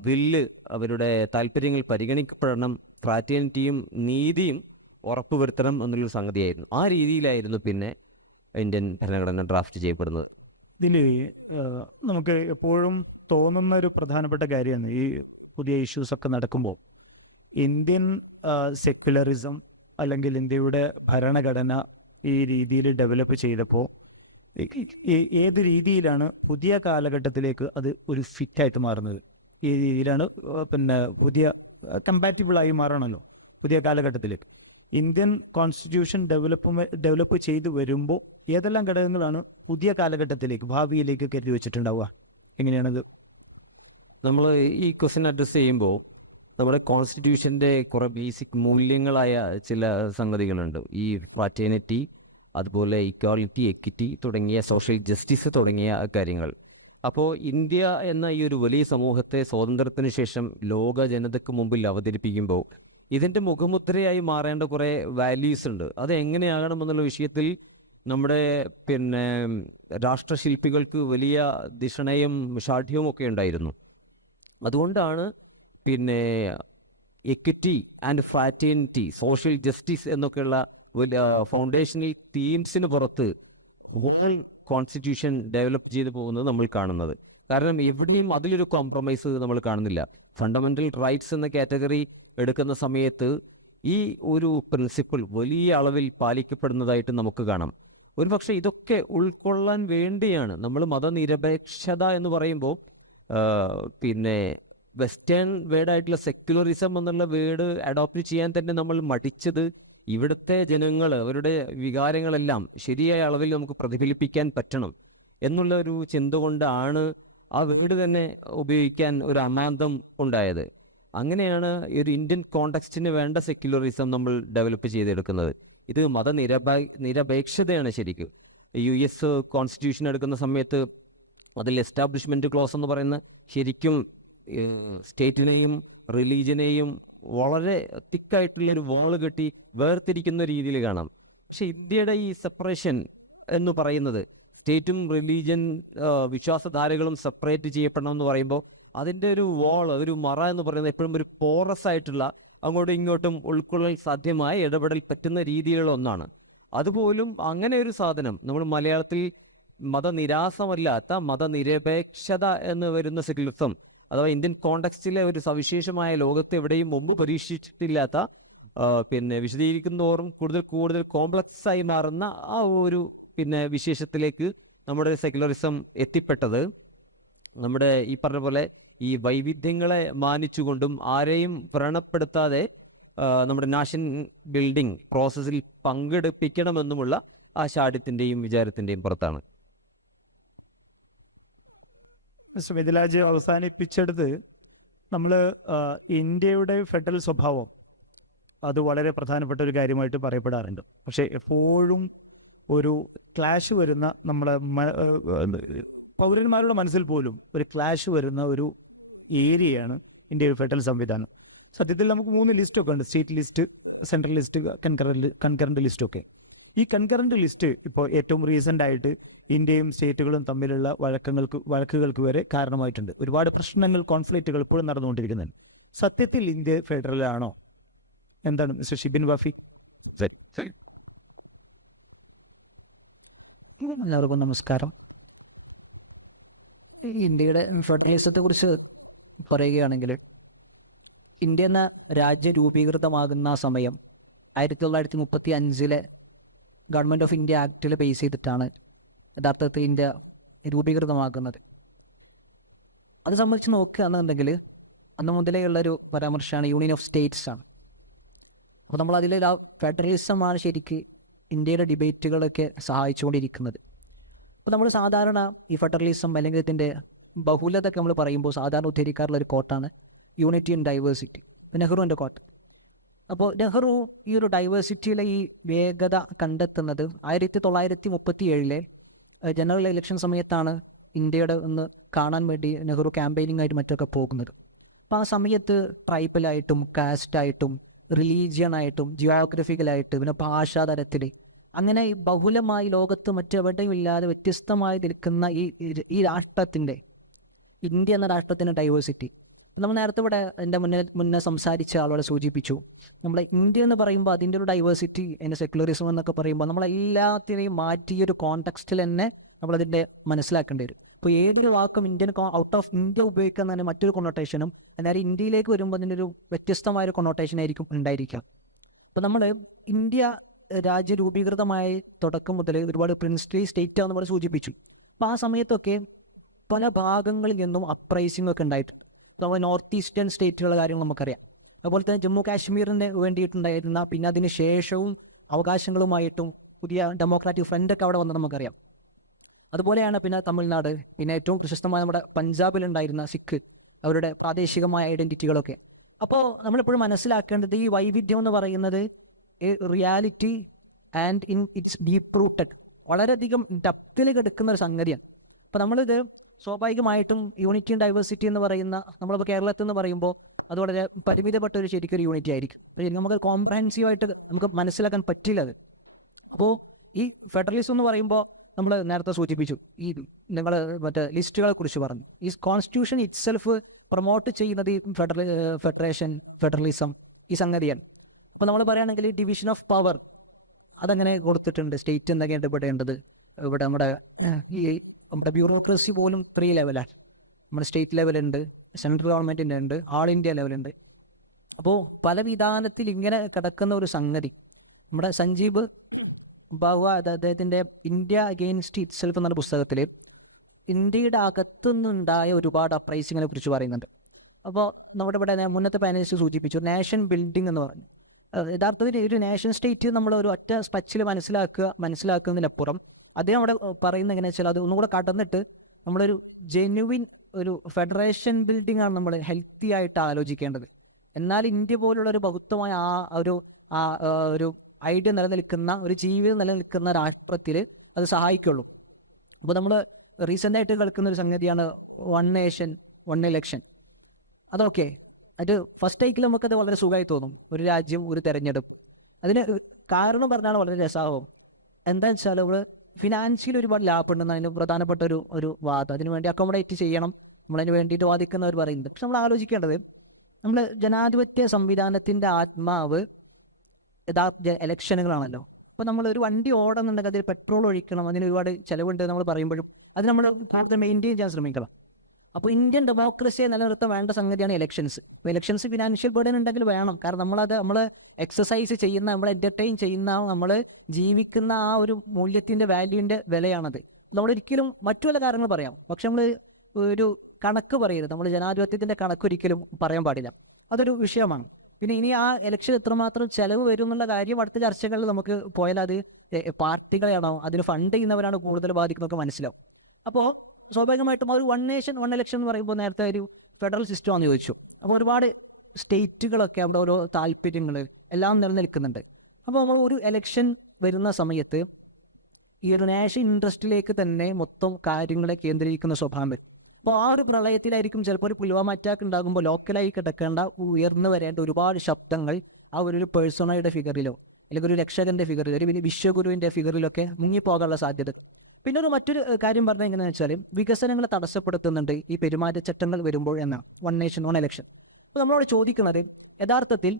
ബില്ല്, അവരുടെ താല്പര്യങ്ങൾ പരിഗണിക്കപ്പെടണം, ഫ്രാറ്റേണിറ്റിയും നീതിയും ഉറപ്പുവരുത്തണം എന്നുള്ളൊരു സംഗതിയായിരുന്നു. ആ രീതിയിലായിരുന്നു പിന്നെ ഇന്ത്യൻ ഭരണഘടന ഡ്രാഫ്റ്റ് ചെയ്യപ്പെടുന്നത്. ഇതിൽ നമുക്ക് എപ്പോഴും തോന്നുന്ന ഒരു പ്രധാനപ്പെട്ട കാര്യമാണ് ഈ പുതിയ ഇഷ്യൂസ് ഒക്കെ നടക്കുമ്പോൾ ഇന്ത്യൻ സെക്യുലറിസം അല്ലെങ്കിൽ ഇന്ത്യയുടെ ഭരണഘടന ഈ രീതിയിൽ ഡെവലപ്പ് ചെയ്തപ്പോൾ ഏത് രീതിയിലാണ് പുതിയ കാലഘട്ടത്തിലേക്ക് അത് ഒരു ഫിറ്റായിട്ട് മാറുന്നത്, ഈ രീതിയിലാണ് പിന്നെ പുതിയ കമ്പാറ്റബിളായി മാറണമല്ലോ പുതിയ കാലഘട്ടത്തിലേക്ക്. ഇന്ത്യൻ കോൺസ്റ്റിറ്റ്യൂഷൻ ഡെവലപ്പ് ചെയ്തു വരുമ്പോൾ ഏതെല്ലാം ഘടകങ്ങളാണ് പുതിയ കാലഘട്ടത്തിലേക്ക് ഭാവിയിലേക്ക് കരുതി വെച്ചിട്ടുണ്ടാവുക? എങ്ങനെയാണത്? നമ്മൾ ഈ ക്വസ്റ്റ്യൻ അഡ്രസ്സ് ചെയ്യുമ്പോൾ നമ്മുടെ കോൺസ്റ്റിറ്റ്യൂഷൻ്റെ കുറേ ബേസിക് മൂല്യങ്ങളായ ചില സംഗതികളുണ്ട്. ഈ ഫ്രാറ്റേണിറ്റി, അതുപോലെ ഇക്വാലിറ്റി, എക്വിറ്റി തുടങ്ങിയ സോഷ്യൽ ജസ്റ്റിസ് തുടങ്ങിയ കാര്യങ്ങൾ. അപ്പോൾ ഇന്ത്യ എന്ന ഈ ഒരു വലിയ സമൂഹത്തെ സ്വാതന്ത്ര്യത്തിന് ശേഷം ലോക ജനതയ്ക്ക് മുമ്പിൽ അവതരിപ്പിക്കുമ്പോൾ ഇതിൻ്റെ മുഖമുദ്രയായി മാറേണ്ട കുറേ വാല്യൂസ് ഉണ്ട്. അത് എങ്ങനെയാകണമെന്നുള്ള വിഷയത്തിൽ നമ്മുടെ പിന്നെ രാഷ്ട്രശില്പികൾക്ക് വലിയ ധിഷണയും ഷാഠ്യവും ഒക്കെ ഉണ്ടായിരുന്നു. അതുകൊണ്ടാണ് പിന്നെ equity and fraternity, social justice എന്നൊക്കെയുള്ള ഫൗണ്ടേഷണൽ തീംസിന് പുറത്ത് കോൺസ്റ്റിറ്റ്യൂഷൻ ഡെവലപ്പ് ചെയ്തു പോകുന്നത് നമ്മൾ കാണുന്നത്. കാരണം എവിടെയും അതിലൊരു കോംപ്രമൈസ് നമ്മൾ കാണുന്നില്ല. ഫണ്ടമെന്റൽ റൈറ്റ്സ് എന്ന കാറ്റഗറി എടുക്കുന്ന സമയത്ത് ഈ ഒരു പ്രിൻസിപ്പിൾ വലിയ അളവിൽ പാലിക്കപ്പെടുന്നതായിട്ട് നമുക്ക് കാണാം. ഒരുപക്ഷെ ഇതൊക്കെ ഉൾക്കൊള്ളാൻ വേണ്ടിയാണ് നമ്മൾ മതനിരപേക്ഷത എന്ന് പറയുമ്പോൾ പിന്നെ വെസ്റ്റേൺ വേർഡായിട്ടുള്ള സെക്യുലറിസം എന്നുള്ള വേർഡ് അഡോപ്റ്റ് ചെയ്യാൻ തന്നെ നമ്മൾ മടിച്ചത് ഇവിടുത്തെ ജനങ്ങൾ അവരുടെ വികാരങ്ങളെല്ലാം ശരിയായ അളവിൽ നമുക്ക് പ്രതിഫലിപ്പിക്കാൻ പറ്റണം എന്നുള്ള ഒരു ചിന്ത കൊണ്ടാണ് ആ വേർഡ് തന്നെ ഉപയോഗിക്കാൻ ഒരു അമാന്തം ഉണ്ടായത്. അങ്ങനെയാണ് ഒരു ഇന്ത്യൻ കോണ്ടെക്സ്റ്റിന് വേണ്ട സെക്യുലറിസം നമ്മൾ ഡെവലപ്പ് ചെയ്തെടുക്കുന്നത്. ഇത് നിരപേക്ഷതയാണ് ശരിക്കും. US കോൺസ്റ്റിറ്റ്യൂഷൻ എടുക്കുന്ന സമയത്ത് അതിൽ എസ്റ്റാബ്ലിഷ്മെന്റ് ക്ലോസ് എന്ന് പറയുന്ന ശരിക്കും സ്റ്റേറ്റിനെയും റിലീജിയനെയും വളരെ തിക്കായിട്ടുള്ളൊരു വാള് കെട്ടി വേർതിരിക്കുന്ന രീതിയിൽ കാണാം. പക്ഷെ ഇന്ത്യയുടെ ഈ സെപ്പറേഷൻ എന്ന് പറയുന്നത് സ്റ്റേറ്റും റിലീജിയൻ വിശ്വാസധാരകളും സെപ്പറേറ്റ് ചെയ്യപ്പെടണം എന്ന് പറയുമ്പോൾ അതിൻ്റെ ഒരു വാൾ, ഒരു മറ എന്ന് പറയുന്നത് എപ്പോഴും ഒരു പോറസ് ആയിട്ടുള്ള അങ്ങോട്ടും ഇങ്ങോട്ടും ഉൾക്കൊള്ളൽ സാധ്യമായ ഇടപെടൽ പറ്റുന്ന രീതികളൊന്നാണ്. അതുപോലും അങ്ങനെ ഒരു സാധനം നമ്മൾ മലയാളത്തിൽ മതനിരാസമല്ലാത്ത മതനിരപേക്ഷത എന്ന് വരുന്ന സെക്യുലറിസം അഥവാ ഇന്ത്യൻ കോണ്ടെക്സ്റ്റിലെ ഒരു സവിശേഷമായ ലോകത്ത് എവിടെയും മുമ്പ് പരീക്ഷിച്ചിട്ടില്ലാത്ത പിന്നെ വിശദീകരിക്കുന്നതോറും കൂടുതൽ കൂടുതൽ കോംപ്ലക്സ് ആയി മാറുന്ന ആ ഒരു വിശേഷത്തിലേക്ക് നമ്മുടെ സെക്യുലറിസം എത്തിപ്പെട്ടത് നമ്മുടെ ഈ പറഞ്ഞ പോലെ ഈ വൈവിധ്യങ്ങളെ മാനിച്ചുകൊണ്ടും ആരെയും വ്രണപ്പെടുത്താതെ നമ്മുടെ നാഷൻ ബിൽഡിംഗ് പ്രോസസ്സിൽ പങ്കെടുപ്പിക്കണമെന്നുമുള്ള ആ ശാഠ്യത്തിൻ്റെയും വിചാരത്തിൻ്റെയും പുറത്താണ്. മിഥിലാജ് അവസാനിപ്പിച്ചെടുത്ത് നമ്മൾ ഇന്ത്യയുടെ ഫെഡറൽ സ്വഭാവം അത് വളരെ പ്രധാനപ്പെട്ട ഒരു കാര്യമായിട്ട് പറയപ്പെടാറുണ്ട്. പക്ഷേ എപ്പോഴും ഒരു ക്ലാഷ് വരുന്ന നമ്മളെ പൗരന്മാരുടെ മനസ്സിൽ പോലും ഒരു ക്ലാഷ് വരുന്ന ഒരു ഏരിയയാണ് ഇന്ത്യയുടെ ഫെഡറൽ സംവിധാനം. സത്യത്തിൽ നമുക്ക് 3 ലിസ്റ്റൊക്കെ ഉണ്ട്: state list, central list, concurrent ലിസ്റ്റൊക്കെ. ഈ കൺകറന്റ് ലിസ്റ്റ് ഇപ്പോൾ ഏറ്റവും റീസെൻ്റ് ആയിട്ട് ഇന്ത്യയും സ്റ്റേറ്റുകളും തമ്മിലുള്ള വഴക്കുകൾക്ക് വരെ കാരണമായിട്ടുണ്ട്. ഒരുപാട് പ്രശ്നങ്ങൾ, കോൺഫ്ലിക്റ്റുകൾ ഇപ്പോഴും നടന്നുകൊണ്ടിരിക്കുന്നുണ്ട്. സത്യത്തിൽ ഇന്ത്യ ഫെഡറലാണോ? എന്താണ് മിസ്റ്റർ ഷിബിൻ വാഫി? എല്ലാവർക്കും നമസ്കാരം. ഇന്ത്യയുടെ ഫെഡറലിസത്തെ കുറിച്ച് പറയുകയാണെങ്കിൽ ഇന്ത്യ എന്ന രാജ്യം രൂപീകൃതമാകുന്ന സമയം 1935 ഗവൺമെൻറ് ഓഫ് ഇന്ത്യ ആക്ടിൽ ബേസ് ചെയ്തിട്ടാണ് യഥാർത്ഥത്തിൽ ഇന്ത്യ രൂപീകൃതമാക്കുന്നത്. അത് സംബന്ധിച്ച് നോക്കുകയാണെന്നുണ്ടെങ്കിൽ അന്ന് മുതലേ ഉള്ളൊരു പരാമർശമാണ് യൂണിയൻ ഓഫ് സ്റ്റേറ്റ്സ് ആണ്. അപ്പോൾ നമ്മൾ അതിൽ ഫെഡറലിസമാണ് ശരിക്ക് ഇന്ത്യയുടെ ഡിബേറ്റുകളൊക്കെ സഹായിച്ചുകൊണ്ടിരിക്കുന്നത്. അപ്പോൾ നമ്മൾ സാധാരണ ഈ ഫെഡറലിസം അല്ലെങ്കിൽ ഇതിൻ്റെ ബഹുലതൊക്കെ നമ്മൾ പറയുമ്പോൾ സാധാരണ ഉദ്ധരിക്കാറുള്ള ഒരു കോട്ടാണ് യൂണിറ്റി ആൻഡ് ഡൈവേഴ്സിറ്റി, നെഹ്റുവിൻ്റെ കോട്ട്. അപ്പോൾ നെഹ്റു ഈ ഒരു ഡൈവേഴ്സിറ്റിയിലെ ഈ വേഗത കണ്ടെത്തുന്നത് 1937 ജനറൽ ഇലക്ഷൻ സമയത്താണ് ഇന്ത്യയുടെ ഒന്ന് കാണാൻ വേണ്ടി നെഹ്റു ക്യാമ്പയിനിങ് ആയിട്ട് മറ്റൊക്കെ പോകുന്നത്. അപ്പോൾ ആ സമയത്ത് ട്രൈബലായിട്ടും കാസ്റ്റായിട്ടും റിലീജിയനായിട്ടും ജിയോഗ്രഫിക്കലായിട്ട് പിന്നെ ഭാഷാതരത്തിൽ അങ്ങനെ ബഹുലമായി ലോകത്ത് മറ്റെവിടെയും ഇല്ലാതെ വ്യത്യസ്തമായി നിൽക്കുന്ന ഈ രാഷ്ട്രത്തിൻ്റെ, ഇന്ത്യ എന്ന രാഷ്ട്രത്തിൻ്റെ ഡൈവേഴ്സിറ്റി നമ്മൾ നേരത്തെ ഇവിടെ എൻ്റെ മുന്നേ സംസാരിച്ച ആളോടെ സൂചിപ്പിച്ചു. നമ്മളെ ഇന്ത്യ എന്ന് പറയുമ്പോൾ അതിൻ്റെ ഒരു ഡൈവേഴ്സിറ്റി, അതിൻ്റെ സെക്യുലറിസം എന്നൊക്കെ പറയുമ്പോൾ നമ്മളെല്ലാത്തിനെയും മാറ്റിയൊരു കോണ്ടെക്സ്റ്റിൽ തന്നെ നമ്മളതിൻ്റെ മനസ്സിലാക്കേണ്ടി വരും. ഇപ്പോൾ ഏതൊരു വാക്കും ഇന്ത്യൻ ഔട്ട് ഓഫ് ഇന്ത്യ ഉപയോഗിക്കുന്ന തന്നെ മറ്റൊരു കൊണോട്ടേഷനും അന്നേരം ഇന്ത്യയിലേക്ക് വരുമ്പോൾ അതിൻ്റെ ഒരു വ്യത്യസ്തമായൊരു കൊണോട്ടേഷൻ ആയിരിക്കും ഉണ്ടായിരിക്കാം. അപ്പോൾ നമ്മൾ ഇന്ത്യ രാജ്യ രൂപീകൃതമായ തുടക്കം മുതൽ ഒരുപാട് പ്രിൻസ്ലി സ്റ്റേറ്റ് ആണെന്ന് പറഞ്ഞ് സൂചിപ്പിച്ചു. അപ്പോൾ ആ സമയത്തൊക്കെ പല ഭാഗങ്ങളിൽ നിന്നും അപ്രൈസിംഗ് ഒക്കെ ഉണ്ടായിട്ടുണ്ട്. നമ്മൾ നോർത്ത് ഈസ്റ്റേൺ സ്റ്റേറ്റുകളുടെ കാര്യങ്ങൾ നമുക്കറിയാം. അതുപോലെ തന്നെ ജമ്മു കാശ്മീരിന് വേണ്ടിയിട്ടുണ്ടായിരുന്ന പിന്നെ അതിന് ശേഷവും അവകാശങ്ങളുമായിട്ടും പുതിയ ഡെമോക്രാറ്റിക് ഫ്രണ്ടൊക്കെ അവിടെ വന്നത് നമുക്കറിയാം. അതുപോലെയാണ് പിന്നെ തമിഴ്നാട്, പിന്നെ ഏറ്റവും പ്രശസ്തമായ നമ്മുടെ പഞ്ചാബിലുണ്ടായിരുന്ന സിഖ്, അവരുടെ പ്രാദേശികമായ ഐഡൻറ്റിറ്റികളൊക്കെ. അപ്പോൾ നമ്മളെപ്പോഴും മനസ്സിലാക്കേണ്ടത് ഈ വൈവിധ്യം എന്ന് പറയുന്നത് reality and in its deep rooted, വളരെയധികം ഡെപ്തിൽ കിടക്കുന്ന ഒരു സംഗതിയാണ്. അപ്പോൾ നമ്മളിത് സ്വാഭാവികമായിട്ടും യൂണിറ്റി ആൻഡ് ഡൈവേഴ്സിറ്റി എന്ന് പറയുന്ന നമ്മളിപ്പോൾ കേരളത്തിൽ നിന്ന് പറയുമ്പോൾ അത് വളരെ പരിമിതപ്പെട്ട ഒരു ശരിക്കൊരു യൂണിറ്റി ആയിരിക്കും. നമുക്ക് കോംപ്രഹെൻസീവായിട്ട് നമുക്ക് മനസ്സിലാക്കാൻ പറ്റില്ല അത്. അപ്പോൾ ഈ ഫെഡറലിസം എന്ന് പറയുമ്പോൾ നമ്മൾ നേരത്തെ സൂചിപ്പിച്ചു, ഈ നിങ്ങൾ മറ്റേ ലിസ്റ്റുകളെ കുറിച്ച് പറഞ്ഞു. ഈ കോൺസ്റ്റിറ്റ്യൂഷൻ ഇറ്റ്സെൽഫ് പ്രൊമോട്ട് ചെയ്യുന്നത് ഈ ഫെഡറലിസം ഈ സംഗതിയാണ്. അപ്പോൾ നമ്മൾ പറയുകയാണെങ്കിൽ ഈ ഡിവിഷൻ ഓഫ് പവർ അതങ്ങനെ കൊടുത്തിട്ടുണ്ട്. സ്റ്റേറ്റ് എന്തൊക്കെയാണ് ഇടപെടേണ്ടത്. ഇവിടെ നമ്മുടെ ബ്യൂറോക്രസി പോലും 3 ലെവലാണ്. നമ്മുടെ സ്റ്റേറ്റ് ലെവലുണ്ട്, സെൻട്രൽ ഗവൺമെൻറ്റിൻ്റെ ഉണ്ട്, ആൾ ഇന്ത്യ ലെവലുണ്ട്. അപ്പോൾ പല വിധാനത്തിൽ ഇങ്ങനെ കിടക്കുന്ന ഒരു സംഗതി നമ്മുടെ സഞ്ജീവ് ബാവ അദ്ദേഹത്തിൻ്റെ ഇന്ത്യ അഗെയിൻസ്റ്റ് ഇറ്റ് സെൽഫ് എന്ന പുസ്തകത്തിൽ ഇന്ത്യയുടെ അകത്തുനിന്നുണ്ടായ ഒരുപാട് അപ്രൈസിങ്ങിനെ കുറിച്ച് പറയുന്നുണ്ട്. അപ്പോൾ നമ്മുടെ ഇവിടെ മുന്നത്തെ പാനലിസ്റ്റ് സൂചിപ്പിച്ചു നേഷൻ ബിൽഡിംഗ് എന്ന് പറഞ്ഞു. യഥാർത്ഥത്തിൽ ഒരു നേഷൻ സ്റ്റേറ്റ് നമ്മൾ ഒരു ഒറ്റ സ്പച്ചിൽ മനസ്സിലാക്കുന്നതിനപ്പുറം അദ്ദേഹം അവിടെ പറയുന്നത് എങ്ങനെയാ വെച്ചാൽ അത് ഒന്നുകൂടെ കടന്നിട്ട് നമ്മളൊരു ജെന്യുവിൻ ഒരു ഫെഡറേഷൻ ബിൽഡിംഗ് ആണ് നമ്മൾ ഹെൽത്തി ആയിട്ട് ആലോചിക്കേണ്ടത്. എന്നാൽ ഇന്ത്യ പോലുള്ള ഒരു ബഹുത്വമായ ഒരു ഐഡിയ നിലനിൽക്കുന്ന ഒരു ജീവിതം നിലനിൽക്കുന്ന രാഷ്ട്രത്തിൽ അത് സഹായിക്കുള്ളൂ. അപ്പോൾ നമ്മൾ റീസെൻ്റ് ആയിട്ട് കേൾക്കുന്ന ഒരു സംഗതിയാണ് വൺ നേഷൻ വൺ ഇലക്ഷൻ. അതൊക്കെ അത് ഫസ്റ്റ് ടൈക്കിൽ നമുക്കത് വളരെ സുഖമായി തോന്നും, ഒരു രാജ്യം ഒരു തെരഞ്ഞെടുപ്പ്. അതിന് കാരണം പറഞ്ഞാൽ വളരെ രസമാവും. എന്താ വെച്ചാൽ നമ്മൾ ഫിനാൻഷ്യൽ ഒരുപാട് ലാഭമുണ്ടെന്ന് അതിന് പ്രധാനപ്പെട്ട ഒരു വാദം, അതിന് വേണ്ടി അക്കോമഡേറ്റ് ചെയ്യണം, നമ്മളതിന് വേണ്ടിയിട്ട് വാദിക്കുന്നവർ പറയുന്നുണ്ട്. പക്ഷെ നമ്മൾ ആലോചിക്കേണ്ടത് നമ്മൾ ജനാധിപത്യ സംവിധാനത്തിൻ്റെ ആത്മാവ് യഥാർത്ഥ ഇലക്ഷനുകളാണല്ലോ. അപ്പോൾ നമ്മൾ ഒരു വണ്ടി ഓടുന്നുണ്ടെങ്കിൽ അതിൽ പെട്രോൾ ഒഴിക്കണം, അതിന് ഒരുപാട് ചിലവുണ്ട് നമ്മൾ പറയുമ്പോഴും അത് നമ്മൾ ഭാരതത്തെ മെയിൻറ്റെയിൻ ചെയ്യാൻ ശ്രമിക്കണം. അപ്പോൾ ഇന്ത്യൻ ഡെമോക്രസിയെ നിലനിർത്താൻ വേണ്ട സംഗതിയാണ് ഇലക്ഷൻസ്. അപ്പോൾ ഇലക്ഷൻസ് ഫിനാൻഷ്യൽ ബർഡൻ ഉണ്ടെങ്കിൽ വേണം, കാരണം നമ്മൾ എക്സസൈസ് ചെയ്യുന്ന, നമ്മൾ എൻ്റർടൈൻ ചെയ്യുന്ന, നമ്മൾ ജീവിക്കുന്ന ആ ഒരു മൂല്യത്തിൻ്റെ വാല്യൂവിൻ്റെ വിലയാണത്. നമ്മളൊരിക്കലും മറ്റു പല കാര്യങ്ങൾ പറയാം, പക്ഷെ നമ്മൾ ഒരു കണക്ക് പറയരുത്. നമ്മൾ ജനാധിപത്യത്തിൻ്റെ കണക്കൊരിക്കലും പറയാൻ പാടില്ല, അതൊരു വിഷയമാണ്. പിന്നെ ഇനി ആ ഇലക്ഷൻ എത്രമാത്രം ചെലവ് വരും എന്നുള്ള കാര്യം അടുത്ത ചർച്ചകളിൽ നമുക്ക് പോയാൽ അത് പാർട്ടികളെയാണോ അതിന് ഫണ്ട് ചെയ്യുന്നവരാണ് കൂടുതൽ ബാധിക്കുന്നതൊക്കെ മനസ്സിലാവും. അപ്പോൾ സ്വാഭാവികമായിട്ടും ഒരു വൺ നേഷൻ വൺ ഇലക്ഷൻ എന്ന് പറയുമ്പോൾ നേരത്തെ ഒരു ഫെഡറൽ സിസ്റ്റം ആണെന്ന് ചോദിച്ചു. അപ്പോൾ ഒരുപാട് സ്റ്റേറ്റുകളൊക്കെ അവിടെ ഓരോ താല്പര്യങ്ങൾ എല്ലാം നിലനിൽക്കുന്നുണ്ട്. അപ്പോൾ നമ്മൾ ഒരു ഇലക്ഷൻ വരുന്ന സമയത്ത് ഈ ഒരു നാഷണൽ ഇൻട്രസ്റ്റിലേക്ക് തന്നെ മൊത്തം കാര്യങ്ങളെ കേന്ദ്രീകരിക്കുന്ന സ്വഭാവം വരും. അപ്പോൾ ആ ഒരു പ്രളയത്തിലായിരിക്കും ചിലപ്പോൾ ഒരു പുൽവാമ അറ്റാക്ക് ഉണ്ടാകുമ്പോൾ ലോക്കലായി കിടക്കേണ്ട ഉയർന്നു വരേണ്ട ഒരുപാട് ശബ്ദങ്ങൾ ആ ഒരു പേഴ്സണയുടെ ഫിഗറിലോ അല്ലെങ്കിൽ ഒരു രക്ഷകന്റെ ഫിഗറിലോ ഒരു വലിയ വിശ്വഗുരുവിൻ്റെ ഫിഗറിലൊക്കെ മുങ്ങിപ്പോകാനുള്ള സാധ്യത. പിന്നെ മറ്റൊരു കാര്യം പറഞ്ഞാൽ എങ്ങനെയാണെന്ന് വെച്ചാൽ വികസനങ്ങളെ തടസ്സപ്പെടുത്തുന്നുണ്ട് ഈ പെരുമാറ്റച്ചട്ടങ്ങൾ വരുമ്പോൾ എന്ന വൺ നേഷൻ വൺ ഇലക്ഷൻ. അപ്പോൾ നമ്മളോട് ചോദിക്കുന്നത് യഥാർത്ഥത്തിൽ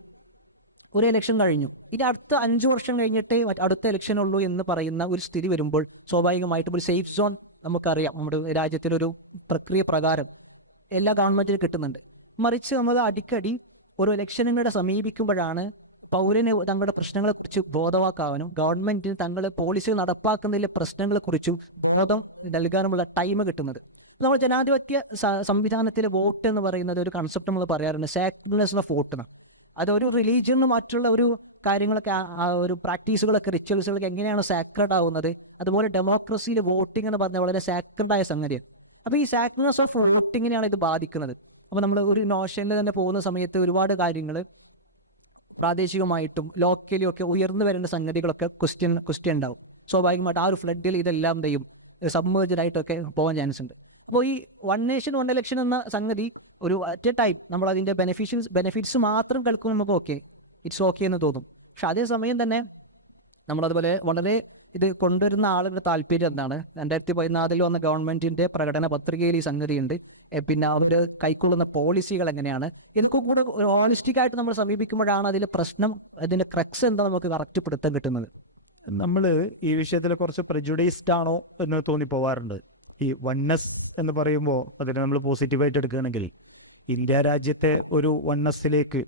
ഒരു ഇലക്ഷൻ കഴിഞ്ഞു, ഇനി അടുത്ത 5 വർഷം കഴിഞ്ഞിട്ടേ അടുത്ത ഇലക്ഷൻ ഉള്ളൂ എന്ന് പറയുന്ന ഒരു സ്ഥിതി വരുമ്പോൾ സ്വാഭാവികമായിട്ടും ഒരു സേഫ് സോൺ നമുക്കറിയാം നമ്മുടെ രാജ്യത്തിലൊരു പ്രക്രിയ പ്രകാരം എല്ലാ ഗവൺമെൻറ്റിനും കിട്ടുന്നുണ്ട്. മറിച്ച് നമ്മൾ അടിക്കടി ഒരു ഇലക്ഷനുകളെ സമീപിക്കുമ്പോഴാണ് പൗരന് തങ്ങളുടെ പ്രശ്നങ്ങളെക്കുറിച്ച് ബോധവാക്കാവാനും ഗവൺമെൻറ്റിന് തങ്ങളുടെ പോളിസികൾ നടപ്പാക്കുന്നതിലെ പ്രശ്നങ്ങളെക്കുറിച്ചും ബോധം നൽകാനുമുള്ള ടൈം കിട്ടുന്നത്. നമ്മൾ ജനാധിപത്യ സംവിധാനത്തിലെ വോട്ട് എന്ന് പറയുന്നത് ഒരു കൺസെപ്റ്റ് നമ്മൾ പറയാറുണ്ട്, സാക്രിനെസ് ഓഫ് വോട്ട്. അതൊരു റിലീജിയന് മറ്റുള്ള ഒരു കാര്യങ്ങളൊക്കെ ഒരു പ്രാക്ടീസുകളൊക്കെ റിച്വൽസുകളൊക്കെ എങ്ങനെയാണ് സാക്രഡ് ആവുന്നത്, അതുപോലെ ഡെമോക്രസിയിൽ വോട്ടിംഗ് എന്ന് പറഞ്ഞാൽ വളരെ സാക്രഡായ സംഗതിയാണ്. അപ്പോൾ ഈ സാക്രിനെസ് ഓഫ് വോട്ടിങ്ങിനെയാണ് ഇത് ബാധിക്കുന്നത്. അപ്പോൾ നമ്മൾ ഒരു നോഷനിൽ തന്നെ പോകുന്ന സമയത്ത് ഒരുപാട് കാര്യങ്ങൾ പ്രാദേശികമായിട്ടും ലോക്കലിയും ഒക്കെ ഉയർന്നു വരുന്ന സംഗതികളൊക്കെ ക്വസ്റ്റ്യൻ ഉണ്ടാവും. സ്വാഭാവികമായിട്ട് ആ ഒരു ഫ്ലഡിൽ ഇതെല്ലാം ചെയ്യും സബ്മേർജഡായിട്ടൊക്കെ പോകാൻ ചാൻസ് ഉണ്ട്. അപ്പോൾ ഈ വൺ നേഷൻ വൺ ഇലക്ഷൻ എന്ന സംഗതി ഒരു അറ്റ് എ ടൈം നമ്മൾ അതിൻ്റെ ബെനിഫിറ്റ്സ് മാത്രം കേൾക്കുമ്പോൾ നമുക്ക് ഓക്കെ ഇറ്റ്സ് ഓക്കെ എന്ന് തോന്നും. പക്ഷെ അതേസമയം തന്നെ നമ്മളതുപോലെ വളരെ ഇത് കൊണ്ടുവരുന്ന ആളുകളുടെ താല്പര്യം എന്താണ്, 2014 വന്ന ഗവൺമെൻറ്റിൻ്റെ പ്രകടന പത്രികയിൽ ഈ സംഗതിയുണ്ട്. പിന്നെ അവർ കൈക്കൊള്ളുന്ന പോളിസികൾ എങ്ങനെയാണ്, ഇതൊക്കെ കൂടെ ഒരു ഹോളിസ്റ്റിക് ആയിട്ട് നമ്മൾ സമീപിക്കുമ്പോഴാണ് അതിലെ പ്രശ്നം, അതിൻ്റെ ക്രക്സ് എന്താ നമുക്ക് കറക്റ്റ് പിടുത്തം കിട്ടുന്നത്. നമ്മൾ ഈ വിഷയത്തിൽ കുറച്ച് പ്രജുഡൈസ്ഡ് ആണോ എന്ന് തോന്നിപ്പോവാറുണ്ട്. ഈ വൺനെസ് എന്ന് പറയുമ്പോൾ അതിനെ നമ്മൾ പോസിറ്റീവായിട്ട് എടുക്കുകയാണെങ്കിൽ ഇന്ത്യ രാജ്യത്തെ ഒരു വൺനെസ്സിലേക്ക്